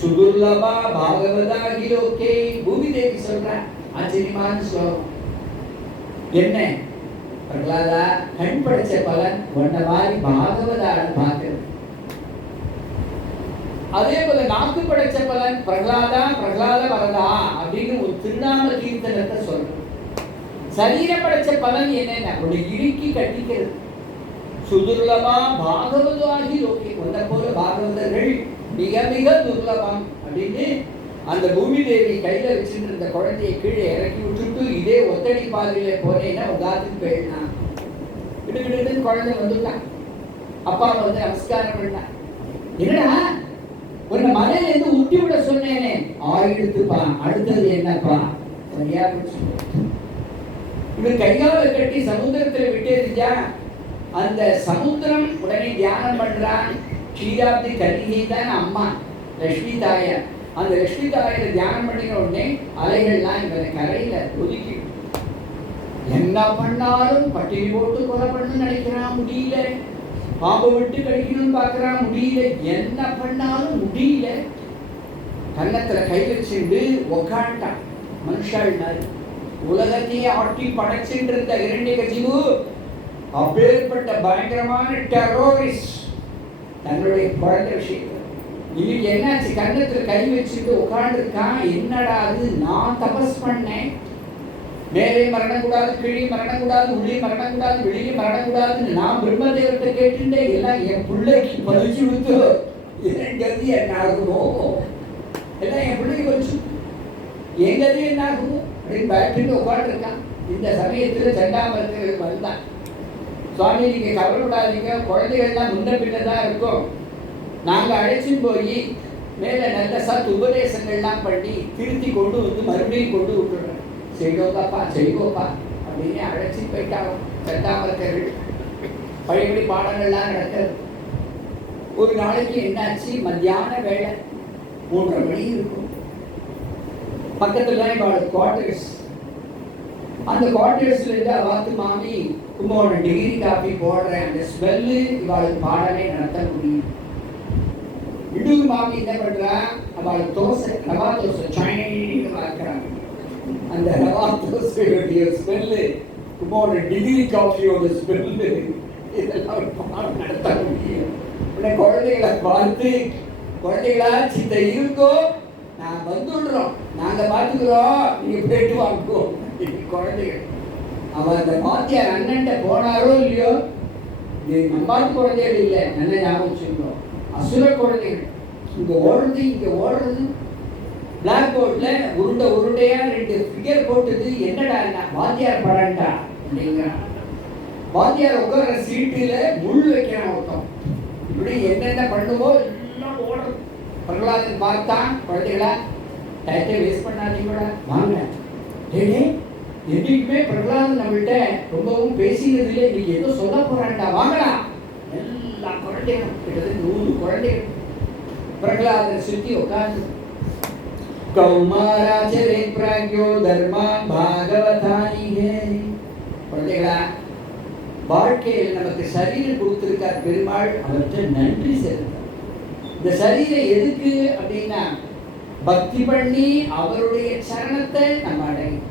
சுதுர்லபா பாகவதா ஹிலோகே. பூமி தேவி சொல்றா. ஆச்சரியமான ஸ்லோகம். என்ன பிரகலாதா, கண் படைச்ச பலன் ஒன்ன மாதிரி பாகவதால பார்க்கிறது. அதே போல நாக்கு படைச்ச பலன் பிரகலாதா பிரகலாத வரதா அப்படின்னு ஒரு திருநாம கீர்த்தனத்தை சொல்றோம். சரீரம் படைச்ச பலன் என்னன்னா உன்னை இறுக்கி கட்டிக்கிறது. சுதுர்லபா பாகவதாகி லோகே, உன்னை போல பாகவதர்கள் மிக மிக துர்லபம் அப்படின்னு அந்த பூமி தேவி கையில வச்சுட்டு இருந்த குழந்தையை கீழே இறக்கி விட்டுட்டு இதே ஒத்தடி பாதையில போனேன்னா உதாத்துக்கு போயிடலாம். கிட்டு குழந்தை வந்துட்டான். அப்பா வந்து நமஸ்காரம் பண்ணான். என்னடா உன்னை மலையில இருந்து உட்டி விட சொன்னேனே, ஆயிடுத்துப்பா, அடுத்தது என்னப்பா? சரியா போச்சு. இவர் கைகால கட்டி சமுத்திரத்துல விட்டேரிஞ்சா அந்த சமுத்திரம் உடனே தியானம் பண்றான். க்ஷீராப்தி கன்னிகை தான் அம்மா லட்சுமி தாயார். அந்த லட்சுமி தாயாரை தியானம் பண்ணின உடனே அலைகள்லாம் இவரை கரையில ஒதுக்கி என்ன பண்ணாலும் பட்டினி போட்டு கொலை பண்ணு நினைக்கிறான், முடியல. பாம்பு விட்டு கடிக்கணும்னு பார்க்கறான், முடியல. என்ன பண்ணாலும் முடியல. கன்னத்துல கை வச்சுட்டு உக்காண்டான். மனுஷாள் மாதிரி உலகத்தையே ஆட்டி படைச்சுட்டு இருந்த இரண்யகசிபு அப்பேற்பட்ட பயங்கரமான டெரரிஸ்ட் தன்னுடைய குழந்தை விஷயத்துல இன்னைக்கு என்னாச்சு? கன்னத்துல கை வச்சுட்டு உட்கார்ந்து இருக்கான். என்னடா அது? நான் தபஸ் பண்ணேன், மேலே மரணக்கூடாது, கீழே மரணக்கூடாது, உள்ளே மரணக்கூடாது, வெளியே மரணக்கூடாதுன்னு நான் பிரம்மதேவத்தை கேட்டுட்டேன். எல்லாம் என் பிள்ளைக்கு பறிச்சு விடுத்து என் கதி என்ன ஆகுமோ, எல்லாம் என் பிள்ளைக்கு பறிச்சு என் கதி என்ன ஆகுமோ அப்படின்னு பயப்பட்டு உட்காந்துருக்கான். இந்த சமயத்துல சண்டாமரத்தில் வந்தான். சுவாமி நீங்க கவலைப்படாதீங்க, குழந்தைகள்லாம் முன்ன பின்னதான் இருக்கும், நாங்க அழைச்சின்னு போய் மேல நல்ல சத்து உபதேசங்கள்லாம் பண்ணி திருத்தி கொண்டு வந்து மறுபடியும் கொண்டு விட்டுறேன். செய்வோப்பாப்பா செய்வோப்பா அப்படின்னு அழைச்சி போயிட்டாங்க. சண்டாமரத்தர்கள் பழையபடி பாடங்கள்லாம் நடக்கிறது. ஒரு நாளைக்கு என்னாச்சு? மத்தியான வேலை 3:30 மணி இருக்கும். பக்கத்துல இவாளோட குவார்டர்ஸ். அந்த குவார்டர்ஸ்ல இருந்து அவாத்து மாமி உங்களோட டிகிரி காப்பி போடுற அந்த ஸ்மெல்லு இவாளுக்கு பாடலே நடத்த முடியும். இன்னொரு மாமி என்ன பண்றா, அவளுக்கு தோசை, ரவா தோசை சைனீன்னு பார்க்கறாங்க. அந்த ரவா தோசையோடைய ஸ்மெல்லு உங்களோட டிகிரி காப்பியோட ஸ்மெல்லு இதெல்லாம் ஒரு பாடம் நடத்த முடியும். உடனே குழந்தைகளை பார்த்து, குழந்தைகளா சித்த இருக்கோ, நான் வந்துடுறோம், நாங்க பார்த்துக்கிறோம், நீங்க போயிட்டு வாங்கோ. குழந்தைகள் அவன் அந்த வாத்தியார் அண்ணன்ட்ட போனாரோ இல்லையோ, இது நம்மாட்டு குழந்தைகள் இல்லை, நல்ல ஞாபகம் வச்சுருந்தோம், அசுர குழந்தைகள். இங்க ஓடுறது இங்க ஓடுறது. பிளாக் போர்ட்ல உருண்டையா 2 ஃபிகர் போட்டுது. என்னடா வாத்தியார் படம்டா அப்படிங்கிறான். வாத்தியார் உட்கார சீட்டுல முள் வைக்கிறான் ஒருத்தம். இப்படி என்னென்ன பண்ணுவோ எல்லாம் ஓடுறது. பிரகலாதன் பார்த்தான், குழந்தைகளா டயத்தை வேஸ்ட் பண்ணாதீங்களா, வாங்க. டேடே என்னைக்குமே பிரகலாதன் நம்மள்கிட்ட ரொம்பவும் பேசினது இல்லை, இன்னைக்கு ஏதோ சொல்ல போறான்டா, வாங்கடா. எல்லா குழந்தைகளும் கிட்டத்தட்ட 100 குழந்தைகள் பிரகலாதனை சுற்றி உட்கார்ந்து கௌமாராச்சரே பிராக்யோ தர்மான் பாகவதானிகே. குழந்தைகளா, வாழ்க்கையில் நமக்கு சரீரம் கொடுத்திருக்கார் பெருமாள், அவற்றை நன்றி செலுத்த. இந்த சரீரம் எதுக்கு அப்படின்னா பக்தி பண்ணி அவருடைய சரணத்தை நம்ம அடையும்.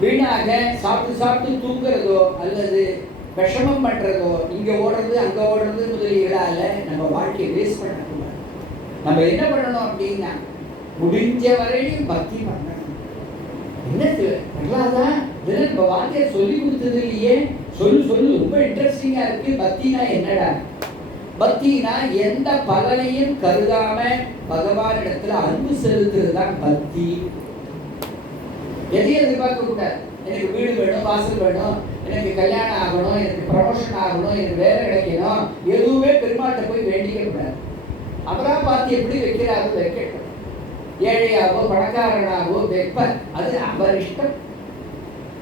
வீணாக சாப்பிட்டு சாப்பிட்டு தூங்குறதோ அல்லது விஷமம் பண்றதோ, இங்க ஓடுறது அங்க ஓடுறது முதலீடால நம்ம வாழ்க்கையை வேஸ்ட் பண்ணக்கூடாது. நம்ம என்ன பண்ணணும் அப்படின்னா முடிஞ்ச வரையும் பக்தி பண்ணணும். என்ன பிரகலாதா, இதெல்லாம் நம்ம வார்த்தையை சொல்லி கொடுத்தது இல்லையே, சொல்லு ரொம்ப இன்ட்ரெஸ்டிங்கா இருக்கு. பக்தினா என்னடா? பக்தினா எந்த பலனையும் கருதாம பகவானிடத்துல அன்பு செலுத்துறது தான் பக்தி. எதையும் எதிர்பார்க்க கூடாது. எனக்கு வீடு வேணும், வாசல் வேணும், எனக்கு கல்யாணம் ஆகணும், எனக்கு ப்ரமோஷன் ஆகணும், எனக்கு வேலை கிடைக்கணும், எதுவுமே பெருமாட்ட போய் வேண்டிக்க கூடாது. அவரா பார்த்து எப்படி வைக்கிறாரோ வைக்கட்டும். ஏழையாவோ பணக்காரனாவோ வைப்பர், அது அவர் இஷ்டம்.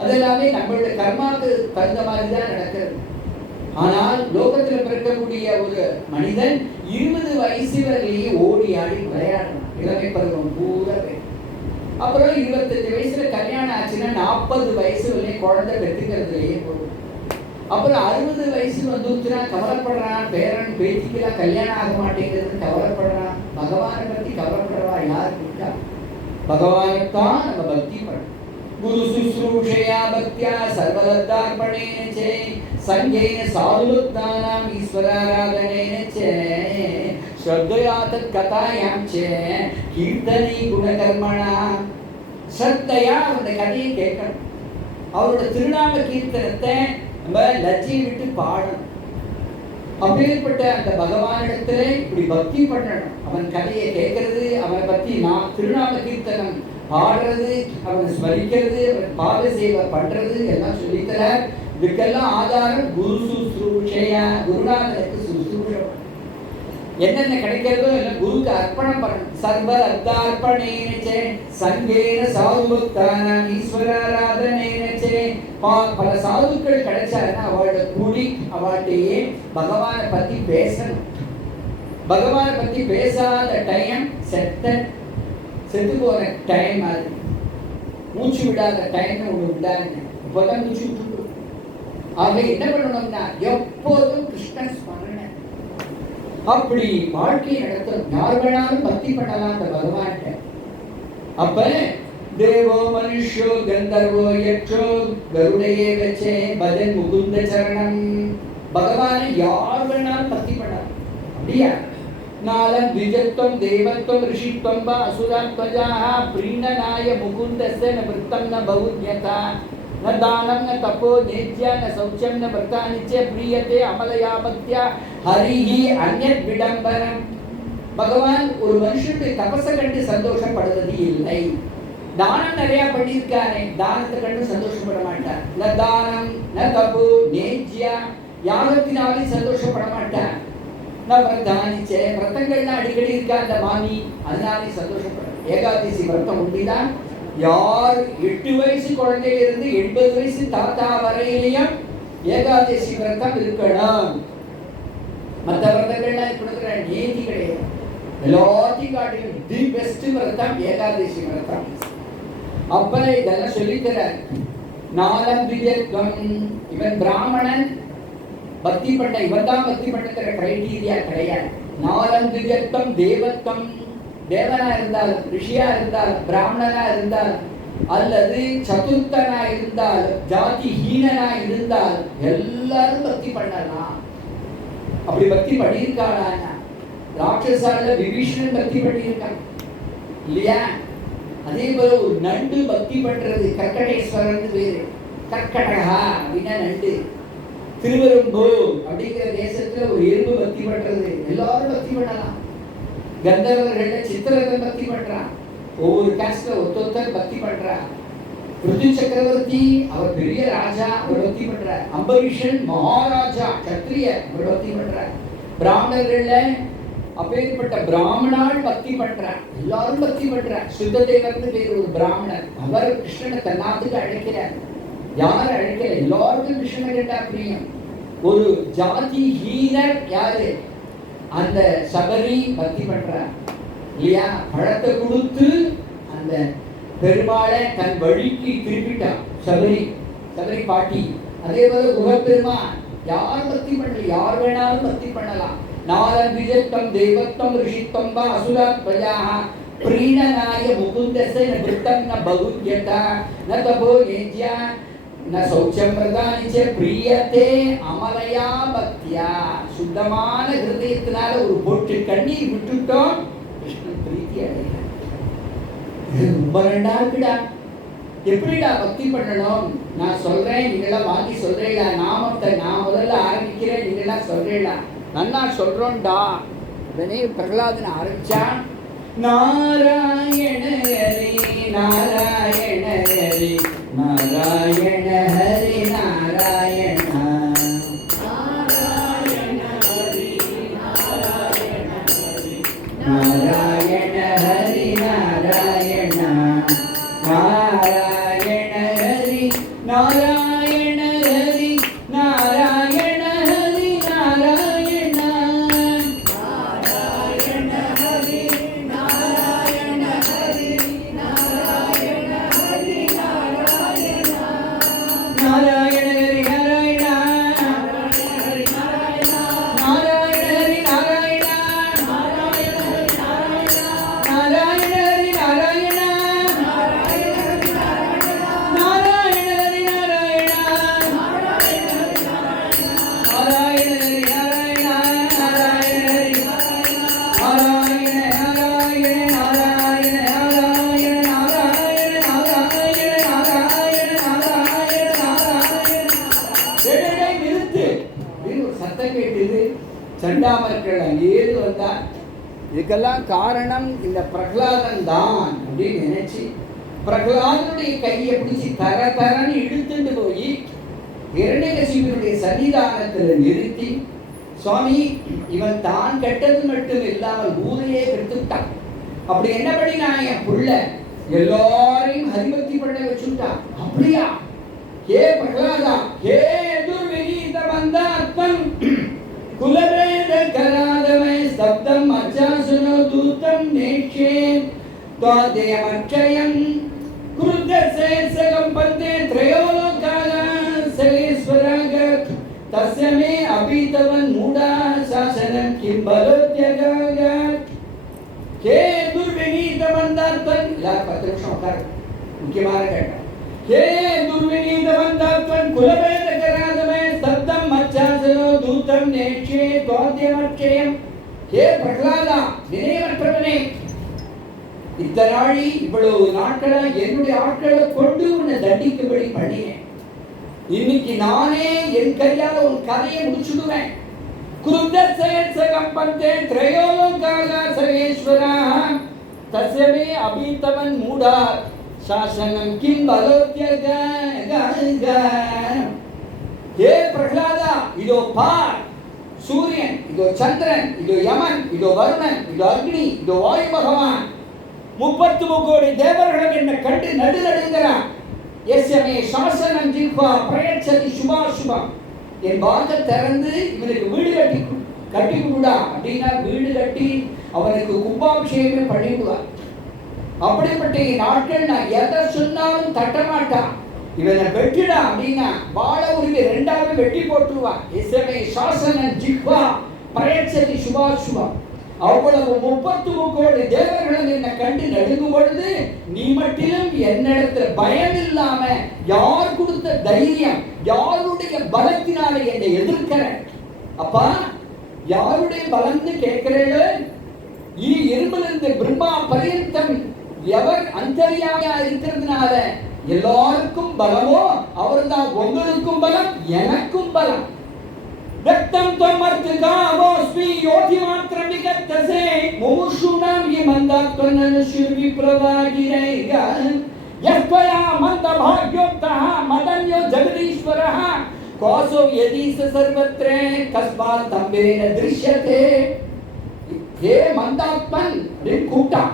அதெல்லாமே நம்மளுடைய கர்மாவுக்கு தகுந்த மாதிரி தான் நடக்கிறது. ஆனால் லோகத்தில் பிறக்கக்கூடிய ஒரு மனிதன் 20 வயசு வரையிலேயே ஓடி ஆடி விளையாடணும். இளமை பருவம் பூரா. அப்புறம் 25 வயசுல கல்யாணம் ஆச்சுன்னா 40 வயசு வரையும் குழந்தை பெற்றுக்கிறதுலேயே போகும். அப்புறம் 60 வயசு வந்துச்சுன்னா கவலைப்படுறான், பேரன் பேத்திக்கெல்லாம் கல்யாணம் ஆக மாட்டேங்கிறது கவலைப்படுறான். பகவானை பத்தி கவலைப்படுறவா யார் இருக்கா? பகவானைத்தான் நம்ம பக்தி பண்ணணும். குரு சுஸ்ரூஷயா பக்தியா சர்வதத்தார்ப்பணேன சே சங்கேன சாதுலுத்தானாம் ஈஸ்வராராதனேன சே ஸ்ரத்தையா தத் கதாயாம் சே கீர்த்தனை குணகர்மணா. ஸ்ரத்தையா அந்த கதையை கேட்கணும். அவரோட திருநாம கீர்த்தனத்தை நம்ம லஜ்ஜையை விட்டு பாடணும். அப்பேற்பட்ட அந்த பகவானிடத்துல இப்படி பக்தி பண்ணணும். அவன் கதையை கேட்கறது, அவனை பத்தி திருநாம கீர்த்தனம் பாடுறது, அவனை ஸ்மரிக்கிறது, அவன் பாத சேவை பண்றது எல்லாம் சொல்லித்தர. இதுக்கெல்லாம் ஆதாரம் குரு சுஸ்ரூஷைய, குருநாதனுக்கு சுஸ்ரூஷம். என்னென்ன கிடைக்கிறதோ எல்லாம் குருக்கு அர்ப்பணம் பண்ணணும். சர்வ அர்த்தார்ப்பணேனச்சே சங்கேன சாதுபக்தான ஈஸ்வராராதனேனச்சே. பல சாதுக்கள் கிடைச்சாருன்னா அவளோட கூடி அவள்கிட்டயே பகவானை பத்தி பேசணும். பகவானை பத்தி பேசாத டைம் செத்து போன டைம். அது மூச்சு விடாத டைம் ஒன்று விடாதுங்க. இப்போதான் மூச்சு விட்டு. ஆக என்ன பண்ணணும்னா எப்போதும் கிருஷ்ணன் ஸ்மரணை. அப்படி வாழ்க்கையை நடத்தும். யார் வேணாலும் பக்தி பண்ணலாம் அந்த பகவான்கிட்ட. அப்ப தேவோ மனுஷோ கந்தர்வோ யட்சோ கருடையே வச்சே பஜன் முகுந்த சரணம். பகவானை யார் வேணாலும் பக்தி பண்ணலாம். அப்படியா? நாலம் விஜத்வம் தேவத்வம் ரிஷித்வம் வா அசுராத்வஜாஹ பிரீணனாய முகுந்தஸ்ய ந விருத்தம் ந பௌத்யதா ந தானம் ந தபோ நேஜ்ய ந சௌச்சம் ந விரதானி ச பிரியதே அமலயா பக்த்யா ஹரிஹி அன்யத் விடம்பரம். பகவான் ஒரு மனுஷனுடைய தபஸை கண்டு சந்தோஷப்படுவது இல்லை. தானம் நிறைய பண்ணியிருக்கானே, தானத்தை கண்டு சந்தோஷப்பட மாட்டார். ந தானம் ந தபோ நேஜ்ய, யாகத்தினாலே சந்தோஷப்பட மாட்டார். விரதங்கள்லாம் அடிக்கடி இருக்கா அந்த மாமி, அதனாலே சந்தோஷப்பட. ஏகாதசி விரதம் உண்டுதான். யார் 8 வயசு குழந்தையிலிருந்து 80 வயசு தாத்தா வரையிலையும் ஏகாதசி விரதம் இருக்கணும். மற்ற விரதங்கள்லாம் கொடுக்குற நீதி கிடையாது. எல்லாத்தையும் காட்டிலும் தி பெஸ்ட் விரதம் ஏகாதசி விரதம். அப்ப இதெல்லாம் சொல்லிக்கிறார். நாலம் விஜத்வம். இவன் பிராமணன் பக்தி பண்ண, இவன் தான் பக்தி பண்ணுற கிரைட்டீரியா கிடையாது. நாலம் திஜத்வம் தேவத்வம். தேவனா இருந்தாலும், ரிஷியா இருந்தாலும், பிராமணனா இருந்தாலும், அல்லது சதுர்த்தனா இருந்தாலும், ஜாதி ஹீனனா இருந்தாலும் எல்லாரும் பக்தி பண்ணலாம். அப்படி பக்தி பண்ணியிருக்காளா? ராட்சசால விபீஷணன் பக்தி பண்ணியிருக்கான் இல்லையா? அதே போல ஒரு நண்டு பக்தி பண்றது, கர்க்கடேஸ்வரன் பேரு. கர்க்கடகா அப்படின்னா நண்டு. திருவெரும்பூர் அப்படிங்கிற தேசத்துல ஒரு எறும்பு பக்தி பண்றது. எல்லாரும் பக்தி பண்ணலாம். கந்தர்வர்கள சித்திரகன் பக்தி பண்றான். ஒவ்வொரு காஸ்ட்ல ஒருத்தர் பக்தி பண்றான். பிருத்வி சக்கரவர்த்தி அவர் பெரிய ராஜா, அவர் பக்தி பண்றார். அம்பரீஷன் மகாராஜா கத்திரிய, அவர் பக்தி பண்றார். பிராமணர்கள அப்பேற்பட்ட பிராமணால் பக்தி பண்றார். எல்லாரும் பக்தி பண்றார். சுத்ததேவர்னு பேர் ஒரு பிராமணர். அவர் கிருஷ்ணனை தன்னாத்துக்கு அழைக்கிறார். யார் அழைக்கல, எல்லாருக்கும் கிருஷ்ணனை கேட்டா பிரியம். ஒரு ஜாதி ஹீனர் யாரு? அந்த சபரி பக்தி பண்றார் இல்லையா? பழத்தை கொடுத்து அந்த பெருமாளை தன் வழிக்கு திருப்பிட்டான் சபரி பாட்டி. அதே போல குகப்பெருமான். யார் பக்தி பண்ணல, யார் வேணாலும் பக்தி பண்ணலாம். நாலம் விஜத்வம் தேவத்வம் ரிஷித்வம் வா அசுராத்வஜாஹ பிரீணனாய முகுந்தஸ்ய ந விருத்தம் ந பௌத்யதா ந தபோ நேஜ்ய ந சௌச்சம் விரதானி ச பிரியதே அமலயா பக்தியா. சுத்தமான ஹிருதயத்தினால ஒரு பொட்டு கண்ணீர் விட்டுட்டோம், கிருஷ்ணன் பிரீத்தி அடைகிறார். ரொம்ப ரெண்டா இருக்குடா. எப்படிடா பக்தி பண்ணணும் நான் சொல்றேன், நீங்களாம் வாங்கி சொல்றீங்களா? நாமத்தை நான் முதல்ல ஆரம்பிக்கிறேன், நீங்களாம் சொல்றீங்களா? நன்னா சொல்றோம்டா. உடனே பிரகலாதன் ஆரம்பிச்சா, நாராயண ஹரி நாராயண ஹரி நாராயண ஹரி நாராயண நாராயண ஹரி நாராயண ஹரி நாராயண ஹரி நாராயண நாராயண ஹரி நாராயண ஹரி நாராயண ஹரி நாராயண நாராயண ஹரி நாராயண ஹரி நாராயண ஹரி நாராயண நாராயண ஹரி நாராயண நாராயண ஹரி நாராயண நாராயண ஹரி நாராயண நாராயண ஹரி நாராயண சத்தம் கேட்டது. சண்டாமர்கள் அங்கேயிருந்து வந்தார். இதுக்கெல்லாம் காரணம் இந்த பிரகலாதன் தான் அப்படின்னு நினைச்சு பிரகலாதனுடைய கையை பிடிச்சி தர தரன்னு இழுத்துட்டு போய் இரண்யகசிபனுடைய சன்னிதானத்தில் நிறுத்தி, சுவாமி இவன் தான் கெட்டது மட்டும் இல்லாமல் ஊரையே கெடுத்துட்டான். அப்படி என்ன பண்ணி நான் என் புள்ள எல்லாரையும் ஹரிபக்தி பண்ண வச்சுட்டான். அப்படியா? ஹே பிரகலாதா, ஹே துர்விநீத மந்தாத்மன் குலவேத கராதமே ஸ்தப்தம் அச்சாசுனோ தூத்தம் நேக்ஷே துவாதேயமக்ஷயம் குருத்தசேசகம் பந்தே த்ரயோலோகால சகேஸ்வராக தஸ்யமே அபிதவன் மூடா சாசனம் கிம்பலோத்யகாக. ஹே துர்விநீத மந்தாத்மன், எல்லாரும் 10 நிமிஷம் உட்காரு, முக்கியமான கேட்டேன். ஹே துர்விநீத மந்தாத்மன் குலவேத கராதமே ஸ்தப்தம் அச்சாசுனோ தூத்தம் நேக்ஷே துவாதேயமக்ஷயம். ஹே பிரகலாதா, நினைவற்றவனே, இத்தனாழி இவ்வளவு நாட்களா என்னுடைய ஆட்களை கொண்டு உன்னை தண்டிக்கும்படி பண்ணினேன். இன்னைக்கு நானே என் கையால உன் கதையை முடிச்சுடுவேன். குருத்தசேசகம் பந்தே த்ரயோலோகால சகேஸ்வரா தஸ்யமே அபிதவன் மூடா சாசனம் கிம் பலோத்யக. ஹே பிரகலாதா, இதோ பார், சூரியன், இதோ சந்திரன், இதோ யமன், இதோ வருணன், இதோ அக்னி, இதோ வாயு பகவான், 33 கோடி தேவர்களும் என்னை கண்டு நடுநடுங்கிறான். எஸ்யமே சாசனம் ஜிஹ்வா பிரயச்சதி சுபாசுபம். என் வாயை திறந்து இவனுக்கு வீடு கட்டி கொடுடா அப்படின்னா வீடு கட்டி அவனுக்கு கும்பாபிஷேகம் பண்ணிவிடுவார். அப்படிப்பட்ட நாட்கள் நான் எதை சொன்னாலும் தட்டமாட்டான். இவனை வெட்டிடா அப்படின்னா வாழ உரிமை 2ஆவது வெட்டி போட்டுருவான். எஸ்யமே சாசனம் ஜிஹ்வா பிரயச்சதி சுபாசுபம். அவ்வளவு 33 கோடி தேவர்களும் என்னை கண்டு நடுங்கும் பொழுது நீ மட்டிலும் என்னிடத்துல பயம் இல்லாம யார் கொடுத்த தைரியம், யாருடைய பலத்தினால என்னை எதிர்க்கிற? அப்பா, யாருடைய பலம்னு கேட்கிறேன். இரும்பிலிருந்து பிரம்மா பரியந்தம் எவர் அந்தரியாமையா இருக்கிறதுனால எல்லாருக்கும் பலமோ அவர்தான் உங்களுக்கும் பலம், எனக்கும் பலம். ரத்தம் தமர்த்தகாவோஸ்மி யோதி மாத்திரம் விகத்தசே முமுஷுணம் யமந்தாத்வனன ஸ்ருவி பிரவாகிரைக யத்வயா மந்த பாக்யோக்தஹ மதன்யோ ஜகதீஸ்வரஹ கோசோ யதீஸ சர்வத்ரே கஸ்மாத் தம்பேன திருஷ்யதே. ஹே மந்தாத்மன் கூட்டா,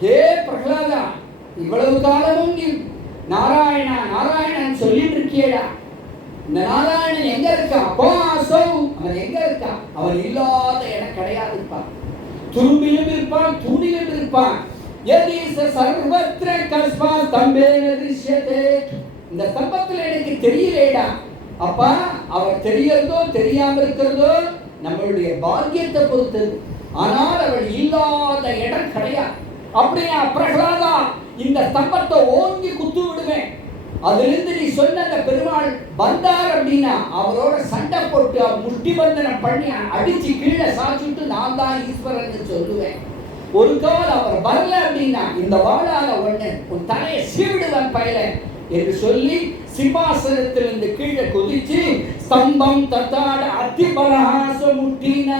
ஹே பிரகலாதா, இவ்வளவு காலமும் நீ நாராயணா நாராயணன் சொல்லிட்டு இருக்கியடா. இந்த நாராயணன் எங்க இருக்கா? அவன் எங்க இருக்கா? அவன் இல்லாத இடம் கிடையாது. இருப்பான், துரும்பிலும் இருப்பான், தூணிலும் இருப்பான். சர்வத்ர கஸ்மா ஸ்தம்பேன திருஷ்யதே. இந்த ஸ்தம்பத்தில் எனக்கு தெரியலேடா. அப்பா, அவர் தெரியறதோ தெரியாம இருக்கிறதோ நம்மளுடைய பாக்கியத்தை பொறுத்தது. ஆனால் அவள் இல்லாத இடம் கிடையாது. அப்படியா பிரகலாதா, இந்த ஸ்தம்பத்தை ஓங்கி குத்து விடுவேன். அதிலிருந்து நீ சொன்ன அந்த பெருமாள் வந்தார் அப்படின்னா அவரோட சண்டை போட்டு முஷ்டி பந்தனம் பண்ணி அடிச்சு கீழே சாச்சுட்டு நான் தான் ஈஸ்வரன் சொல்லுவேன். ஒரு கால் அவர் வரல அப்படின்னா இந்த வாழால ஒண்ணு உன் தலையை சீவிடுவன் பயல என்று சொல்லி சிம்மாசனத்திலிருந்து கீழே குதிச்சு ஸ்தம்பம் தத்தாட அத்திபரஹாச முட்டின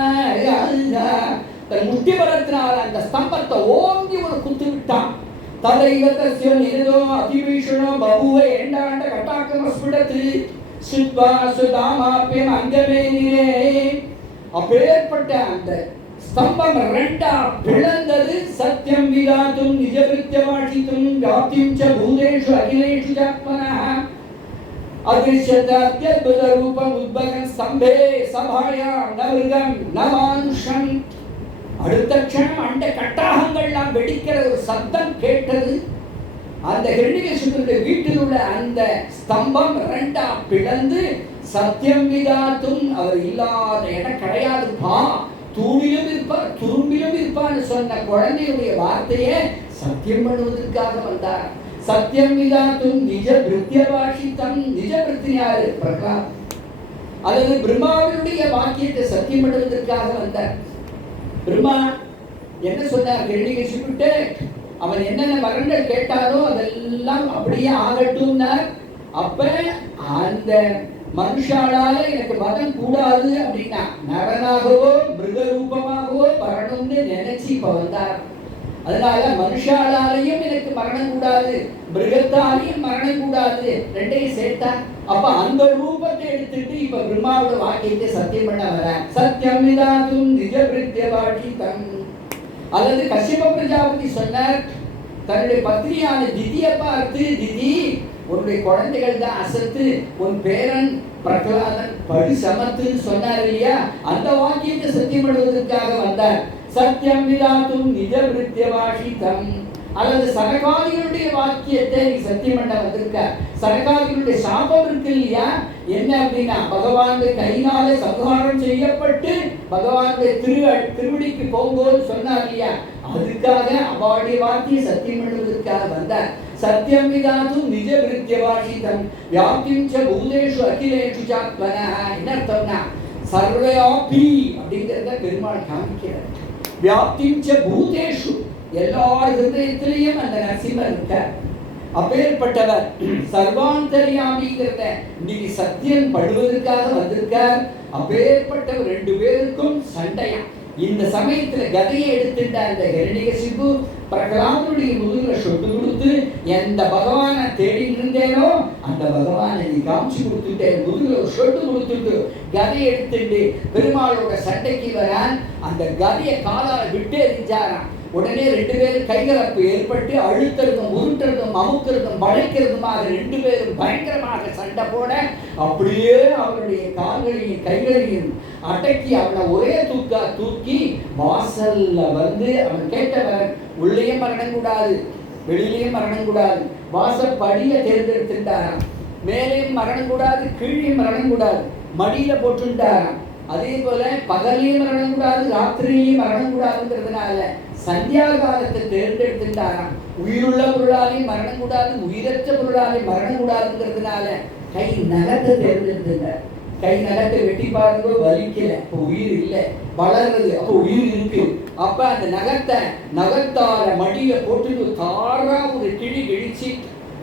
தன் முட்டி பலத்தினால அந்த ஸ்தம்பத்தை ஓங்கி ஒரு குத்து விட்டான். ததைவதஸ்ய நிரதோ அதிபீஷணோ பபுவ எண்டாண்ட கட்டாக்கமஸ்பிடத்து சித்வா சுதாமாப்யம் அங்கமேனிரே. அப்பேற்பட்ட அந்த ஸ்தம்பம் 2ஆ பிளந்தது. சத்யம் விதாதும் நிஜபிருத்யவாஷிதும் வியாப்திம் ச பூதேஷு அகிலேஷு ஜாத்மனஹ அதிருஷ்யத அத்யத்புத ரூபம் உத்பகன் ஸ்தம்பே சபாயாம் நமிருகம் நமானுஷம். அடுத்த க்ஷணம் அந்த கட்டாகங்கள்லாம் வெடிக்கிற ஒரு சத்தம் கேட்டது. அந்த ஹிரண்யகசிபுடைய வீட்டில் உள்ள அந்த ஸ்தம்பம் 2ஆ பிளந்து சத்தியம் விதாத்தும் அவர் இல்லாத இடம் கிடையாதுப்பா, தூணிலும் இருப்பார் துரும்பிலும் இருப்பான்னு சொன்ன குழந்தையுடைய வார்த்தையை சத்தியம் பண்ணுவதற்காக வந்தார். சத்தியம் விதாத்தும் நிஜ பிருத்தியபாஷித்தம். நிஜ பிருத்தியாரு பிரகலாத் அல்லது பிரம்மாவினுடைய வாக்கியத்தை சத்தியம் பண்ணுவதற்காக வந்தார். பிரம்மா என்ன சொன்னார்? ஹிரண்யகசிபுட்ட அவன் என்னென்ன வரங்கள் கேட்டாரோ அதெல்லாம் அப்படியே ஆகட்டும்னார். அப்ப அந்த மனுஷாலால எனக்கு மதம் கூடாது அப்படின்னா நரனாகவோ மிருக ரூபமாகவோ வரணும்னு நினைச்சு இப்ப வந்தார். அதனால மனுஷாலாலையும் எனக்கு மரணம் கூடாது, மிருகத்தாலையும் மரணம் கூடாது, ரெண்டையும் சேர்த்தா அப்ப அந்த ரூபத்தை எடுத்துட்டு இப்ப பிரம்மாவோட வாக்கியத்தை சத்தியம் பண்ண வர சத்தியம் விதாதும் நிஜ பிரித்யவாட்சிதம். அல்லது கஷ்யப பிரஜாபதி சொன்னார் தன்னுடைய பத்னியான திதியை பார்த்து, திதி உன்னுடைய குழந்தைகள் தான் அசத்து, உன் பேரன் பிரகலாதன் படி சமத்துன்னு சொன்னார் இல்லையா, அந்த வாக்கியத்தை சத்தியம் பண்ணுவதற்காக வந்தார். சத்தியம் விதாதும் நிஜ பிரித்யவாட்சிதம். அல்லது சனகாதிகளுடைய வாக்கியத்தை சத்தியம் பண்ண வந்திருக்க. சனகாதிகளுடைய சாபம் இருக்கு இல்லையா, என்ன அப்படின்னா பகவானுடைய கையினால சம்ஹாரம் செய்யப்பட்டு பகவானுடைய திருவடிக்கு போகும்போது சொன்னார் இல்லையா, அதுக்காக அவளுடைய வாக்கிய சத்தியம் பண்ணுவதற்காக வந்தார். சத்தியம் விதாதும் நிஜ பிரித்யவாட்சிதம் வியாப்திம் ச பூதேஷு அகிலேஷு சாத்மனா. என்ன அர்த்தம்னா சர்வயாபி அப்படிங்கிறத பெருமாள் காமிக்கிறார். வியாப்திம் ச பூதேஷு எல்லார் ஹிருதயத்திலையும் அந்த நரசிம்மர் இருக்கார். அப்பேற்பட்டவர் சர்வாந்தர்யாமிங்கிறத இன்னைக்கு சத்தியம் படுவதற்காக வந்திருக்கார். அப்பேற்பட்டவர் ரெண்டு பேருக்கும் சண்டையா. இந்த சமயத்துல கதையை எடுத்துட்ட அந்த ஹிரண்யகசிபு பிரகலாதனுடைய முதுகுல சொட்டு கொடுத்து எந்த பகவானை தேடிட்டு இருந்தேனோ அந்த பகவானை நீ காமிச்சு கொடுத்துட்டேன், முதுகுல ஒரு சொட்டு கொடுத்துட்டு கதையை எடுத்துட்டு பெருமாளோட சண்டைக்கு வரான். அந்த கதையை காலால விட்டு எரிஞ்சாராம். உடனே ரெண்டு பேரும் கைகலப்பு ஏற்பட்டு அழுத்தறதும் உருட்டுறதும் அமுக்கிறதும் படைக்கிறதுமாக ரெண்டு பேரும் பயங்கரமாக சண்டை போட அப்படியே அவருடைய கால்களையும் கைகளையும் அடக்கி அவனை ஒரே தூக்கி வாசல்ல வந்து அவன் கேட்டவன் உள்ளேயும் மரணம் கூடாது வெளியிலேயும் மரணம் கூடாது, வாசப்படிய தேர்ந்தெடுத்துட்டாராம். மேலேயும் மரணம் கூடாது கீழேயும் மரணம் கூடாது, மடியில போட்டுட்டாராம். அதே போல பகலையும் மரணம் கூடாது ராத்திரியிலையும் மரணம் கூடாதுங்கிறதுனால சந்தியா காலத்தை தேர்ந்தெடுத்துட்டாராம். உயிருள்ள பொருளாலையும் மரணம் கூடாது, உயிரற்ற பொருளாலையும் மரணம் கூடாதுங்கிறதுனால கை நகத்தை தேர்ந்தெடுத்துட்டார். கை நகத்தை வெட்டி பாருங்க, வலிக்கல, அப்போ உயிர் இல்லை, வளர்றது, அப்போ உயிர் இருக்கு. அப்ப அந்த நகத்தால மடிய போட்டு தாரா ஒரு கிழி கிழிச்சு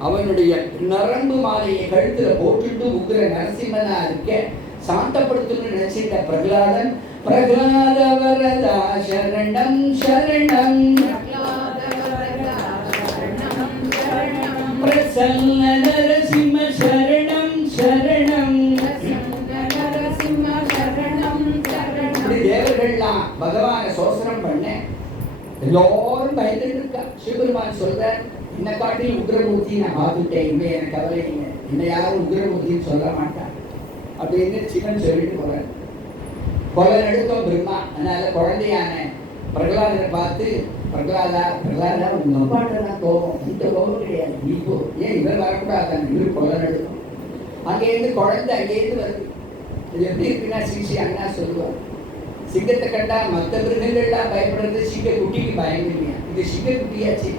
அவனுடைய நரம்பு மாலையை கழுத்துல போட்டுட்டு உக்கிர நரசிம்மனா இருக்க சாந்தப்படுத்தணும்னு நினைச்சிட்ட பிரகலாதன். பிரகலாத வரதா சரணம் சரணம் பிரசன்ன நரசிம்ம சரணம் சரணம். தேவர்கள்லாம் பகவான சோசனம் பண்ண எல்லாரும் பயந்துட்டு இருக்கா. சிவபெருமான் சொல்ற என்ன காட்டில் உக்ரமூர்த்தி நான் பார்த்துட்டேன், இனிமே எனக்கு கவலை இல்லை, என்ன யாரும் உக்ரமூர்த்தின்னு சொல்ல மாட்டான் அப்படின்னு சிவன் சொல்லிட்டு போறாரு. கொலை நடுக்கம் பிரம்மா. அதனால குழந்தையான பிரகலாதனை பார்த்து பிரகலாதா உங்க அப்பாட்டெல்லாம் கோபம், இந்த கோபம் கிடையாது, நீ போ, ஏன் இவர் வரக்கூடாது, இவர் கொலை நடுக்கம். அங்கேருந்து குழந்தை அங்கேருந்து வருது. இது எப்படி இருக்குன்னா ஸ்ரீ அண்ணா சொல்லுவார், சிங்கத்தை கண்டா மற்ற மிருகங்கள்லாம் பயப்படுறது, சிங்க குட்டிக்கு பயந்துருவியா, இது சிங்க குட்டியாச்சு.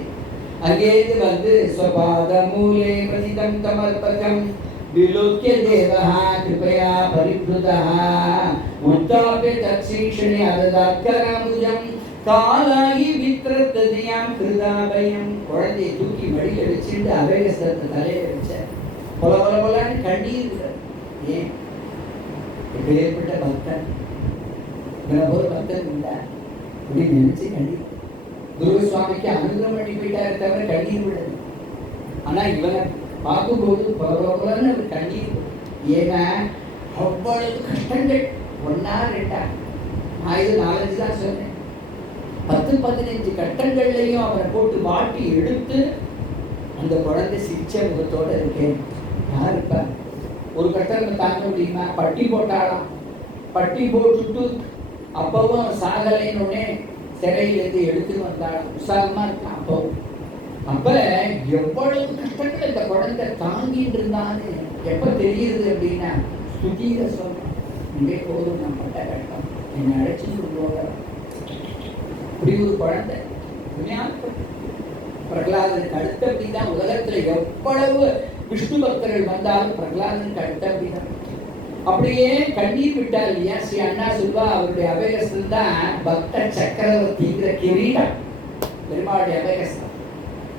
அங்கேருந்து வந்து ஸ்வபாத மூலே பிரதிதம் தமர்பகம் விலோக்கிய தேவஹ கிருபயா பரிப்ளுதஹ உத்தாப்ய தத்சீக்ஷணி அததாத்கராமுஜம் காலாகி வித்ரத்ததியாம் கிருதாபயம். குழந்தையை தூக்கி மடியில வச்சுட்டு அவேகஸ்தத்தை தலையில வச்ச பொல பொல பொலான்னு கண்ணீர். ஏன் ஏற்பட்ட பக்தன் ஒரு பக்தன் உண்டா அப்படின்னு நினைச்சு கண்ணீர். துருவ சுவாமிக்கு அனுகிரகம் பண்ணி போயிட்டாரு தவிர கண்ணீர் விடல. ஆனா இவனை பார்க்கும்போது பரவாயில்லன்னு ஒரு கண்ணீர். ஏன்னா அவ்வளவு கஷ்டங்கள், ஒன்னா ரெண்டா, நான் இது 4-5 தான் சொன்னேன், 10-15 கட்டங்கள்லையும் அவனை போட்டு வாட்டி எடுத்து அந்த குழந்தை சிரிச்ச முகத்தோட இருக்கேன். யார் இருப்பா? ஒரு கட்டம் தாங்க முடியுமா? பட்டி போட்டாலாம். பட்டி போட்டுட்டு அப்பவும் சாகலைன்னு சிறையிலிருந்து எடுத்துட்டு வந்தாலும் உற்சாகமா இருக்கான். அப்ப எவ்வளவு கஷ்டங்கள் இந்த குழந்தை தாங்கிட்டு இருந்தான்னு எப்ப தெரியுது அப்படின்னா ஸ்துதியில சொல்றோம், இங்கே போதும் நம்ம பட்ட கட்டம், என்னை அழைச்சிட்டு போக. இப்படி ஒரு குழந்தை பிரகலாதனுக்கு அடுத்தபடிதான் உலகத்துல எவ்வளவு விஷ்ணு பக்தர்கள் வந்தாலும் பிரகலாதனுக்கு அடுத்தபடிதான். அப்படியே கண்ணீர் விட்டார் இல்லையா ஸ்ரீ அண்ணா சொல்வா, அவருடைய அபயகஸ்தம் தான் பக்த சக்கரவர்த்திங்கிற கிரீடம். பெருமாளுடைய அபயகஸ்தம்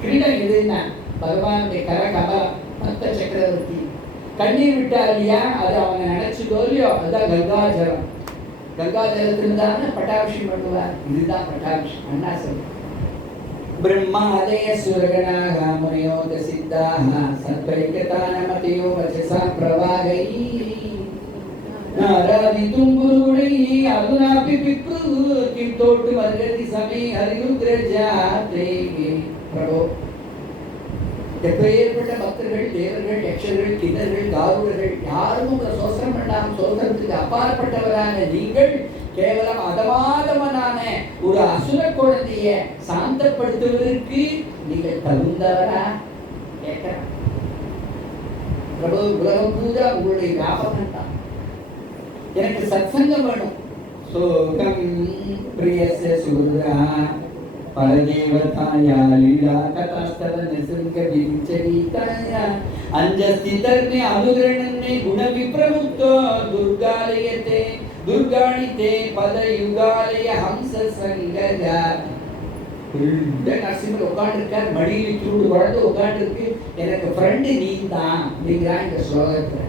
கிரீடம் எதுன்னா பகவானுடைய கர கமலம் பக்த சக்கரவர்த்தி. கண்ணீர் விட்டா இல்லையா, அது அவனை நினைச்சுதோ இல்லையோ, அதுதான் கங்காஜலம். கங்காஜலத்துல தானே பட்டாபிஷேகம் பண்ணுவார். இதுதான் பட்டாபிஷேகம். அண்ணா சொல்லு. ब्रह्मादय सुरगणाः मुनयोत सिद्धाः सद्वैकतानमतयो वचसा प्रवागैः नारादितुं गुरुगुणैः अधुनापि विप्रवृत्तिं तोट्टुमर्हति समे हरिरुद्रजाते प्रभो. எப்பேற்பட்ட பக்தர்கள், தேவர்கள், யக்ஷர்கள், கிண்ணர்கள், காருடர்கள் யாரும் உங்களை சோசனம் பண்ணாமல் சோசனத்துக்கு அப்பாற்பட்டவரான நீங்கள் கேவலம் அதவாதவனான ஒரு அசுர குழந்தைய சாந்தப்படுத்துவதற்கு நீங்கள் தகுந்தவரா கேட்கிறார். பிரபு, உலகம் பூரா உங்களுடைய வியாபகம் தான். எனக்கு சத்சங்கம் வேணும். சோகம் பிரியஸ்ய சுருதா பரதேவதாயா லீலா கதாஸ்தவ நிசங்க விரிஞ்சரிதாயா அஞ்சஸ்திதர்மே அனுகிரணே குண விப்ரமுக்தோ துர்காலயதே துர்காணிதே பதயுகாலய ஹம்ச சங்கஜா. நரசிம்மர் உட்காந்துருக்கார், மடியில் சூடு வளர்ந்து உட்காந்துருக்கு. எனக்கு ஃப்ரெண்டு நீ தான் அப்படிங்கிறான் இந்த ஸ்லோகத்துல.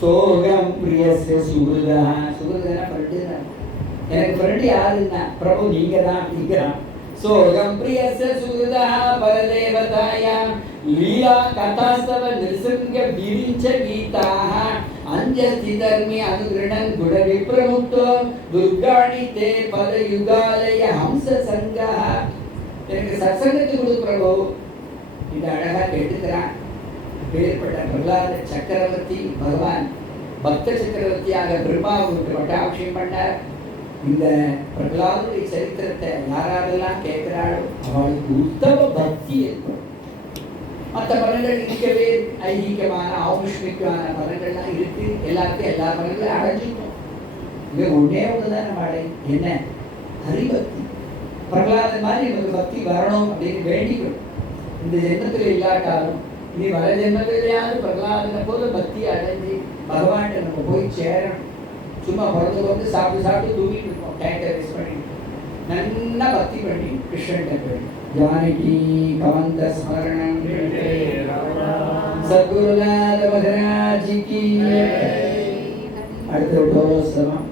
சோகம் பிரியஸ்ய சுருதா, சுருதனா ஃப்ரெண்டு தான். எனக்கு ஃப்ரெண்டு யாருன்னா பிரபு நீங்க தான் அப்படிங்கிறான். சோகம் பிரியஸ்ய சுருதா பரதேவதாயா லீலா கதாஸ்தவ நிருசங்க விரிஞ்ச கீதாஹ அஞ்சஸ்திதர்மி அனுகிரணன் குண விப்ரமுக்தோ துர்காணிதே பதயுகாலய ஹம்ச சங்கஹ. எனக்கு சத்சங்கத்தை கொடு பிரபு. இந்த அழகா கேட்டுக்கிறான். பேர்பட்ட பிரகலாத சக்கரவர்த்தி பகவான் பக்த சக்கரவர்த்தியாக பிரம்மாவுக்கு பட்டாபிஷேகம் பண்ணார். இந்த பிரகலாதுடைய சரித்திரத்தை யாரெல்லாம் கேட்கிறாளோ அவளுக்கு உத்தம பக்தி ஏற்படும். மற்ற பலன்கள் இருக்கவே ஐதீகமான ஆவுஷ்மிக்கான பலன்கள்லாம் இருக்கு. எல்லாருக்கும் எல்லா பலன்களையும் அடைஞ்சிட்டோம். இங்க ஒன்னே ஒண்ணுதான் நம்ம அடை, என்ன? ஹரிபக்தி. பிரகலாதன் மாதிரி நமக்கு பக்தி வரணும் அப்படின்னு வேண்டிக்கணும். இந்த ஜென்மத்தில் இல்லாட்டாலும் இனி வர ஜென்மத்திலேயாவது பிரகலாதனை போல பக்தி அடைஞ்சு பகவான்கிட்ட நம்ம போய் சேரணும். சும்மா பிறந்து சாப்பிட்டு சாப்பிட்டு தூங்கிட்டு இருக்கோம். டேங்கை வேஸ்ட் பண்ணி நல்லா பக்தி பண்ணி கிருஷ்ணன் போய் ஜானகி கவந்த ஸ்மரணம் சத்குருநாத மகாராஜிக்கு. அடுத்த டோசனம்,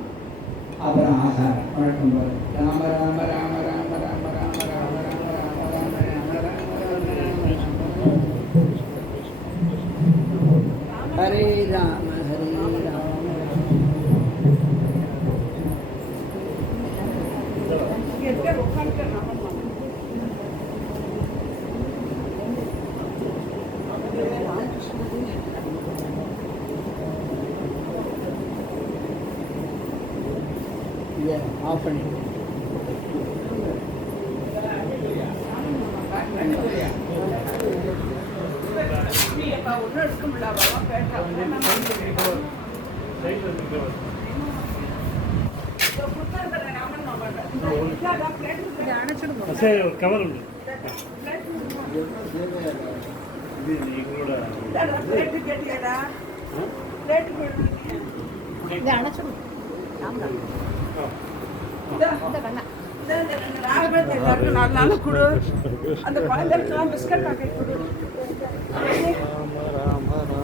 அப்புறம் ஆகாரம். வணக்கம் பாரு. ராம ராம ராம ராம ராம ராம ராம ராம ராம ராம ராம ஹரே ராம ஹரே ராம. ஆஃப் பண்ணி కవర్ ఉంది அந்த குழந்தைகளுக்கு பிஸ்கட் பாக்கெட் கொடு. రామ రామ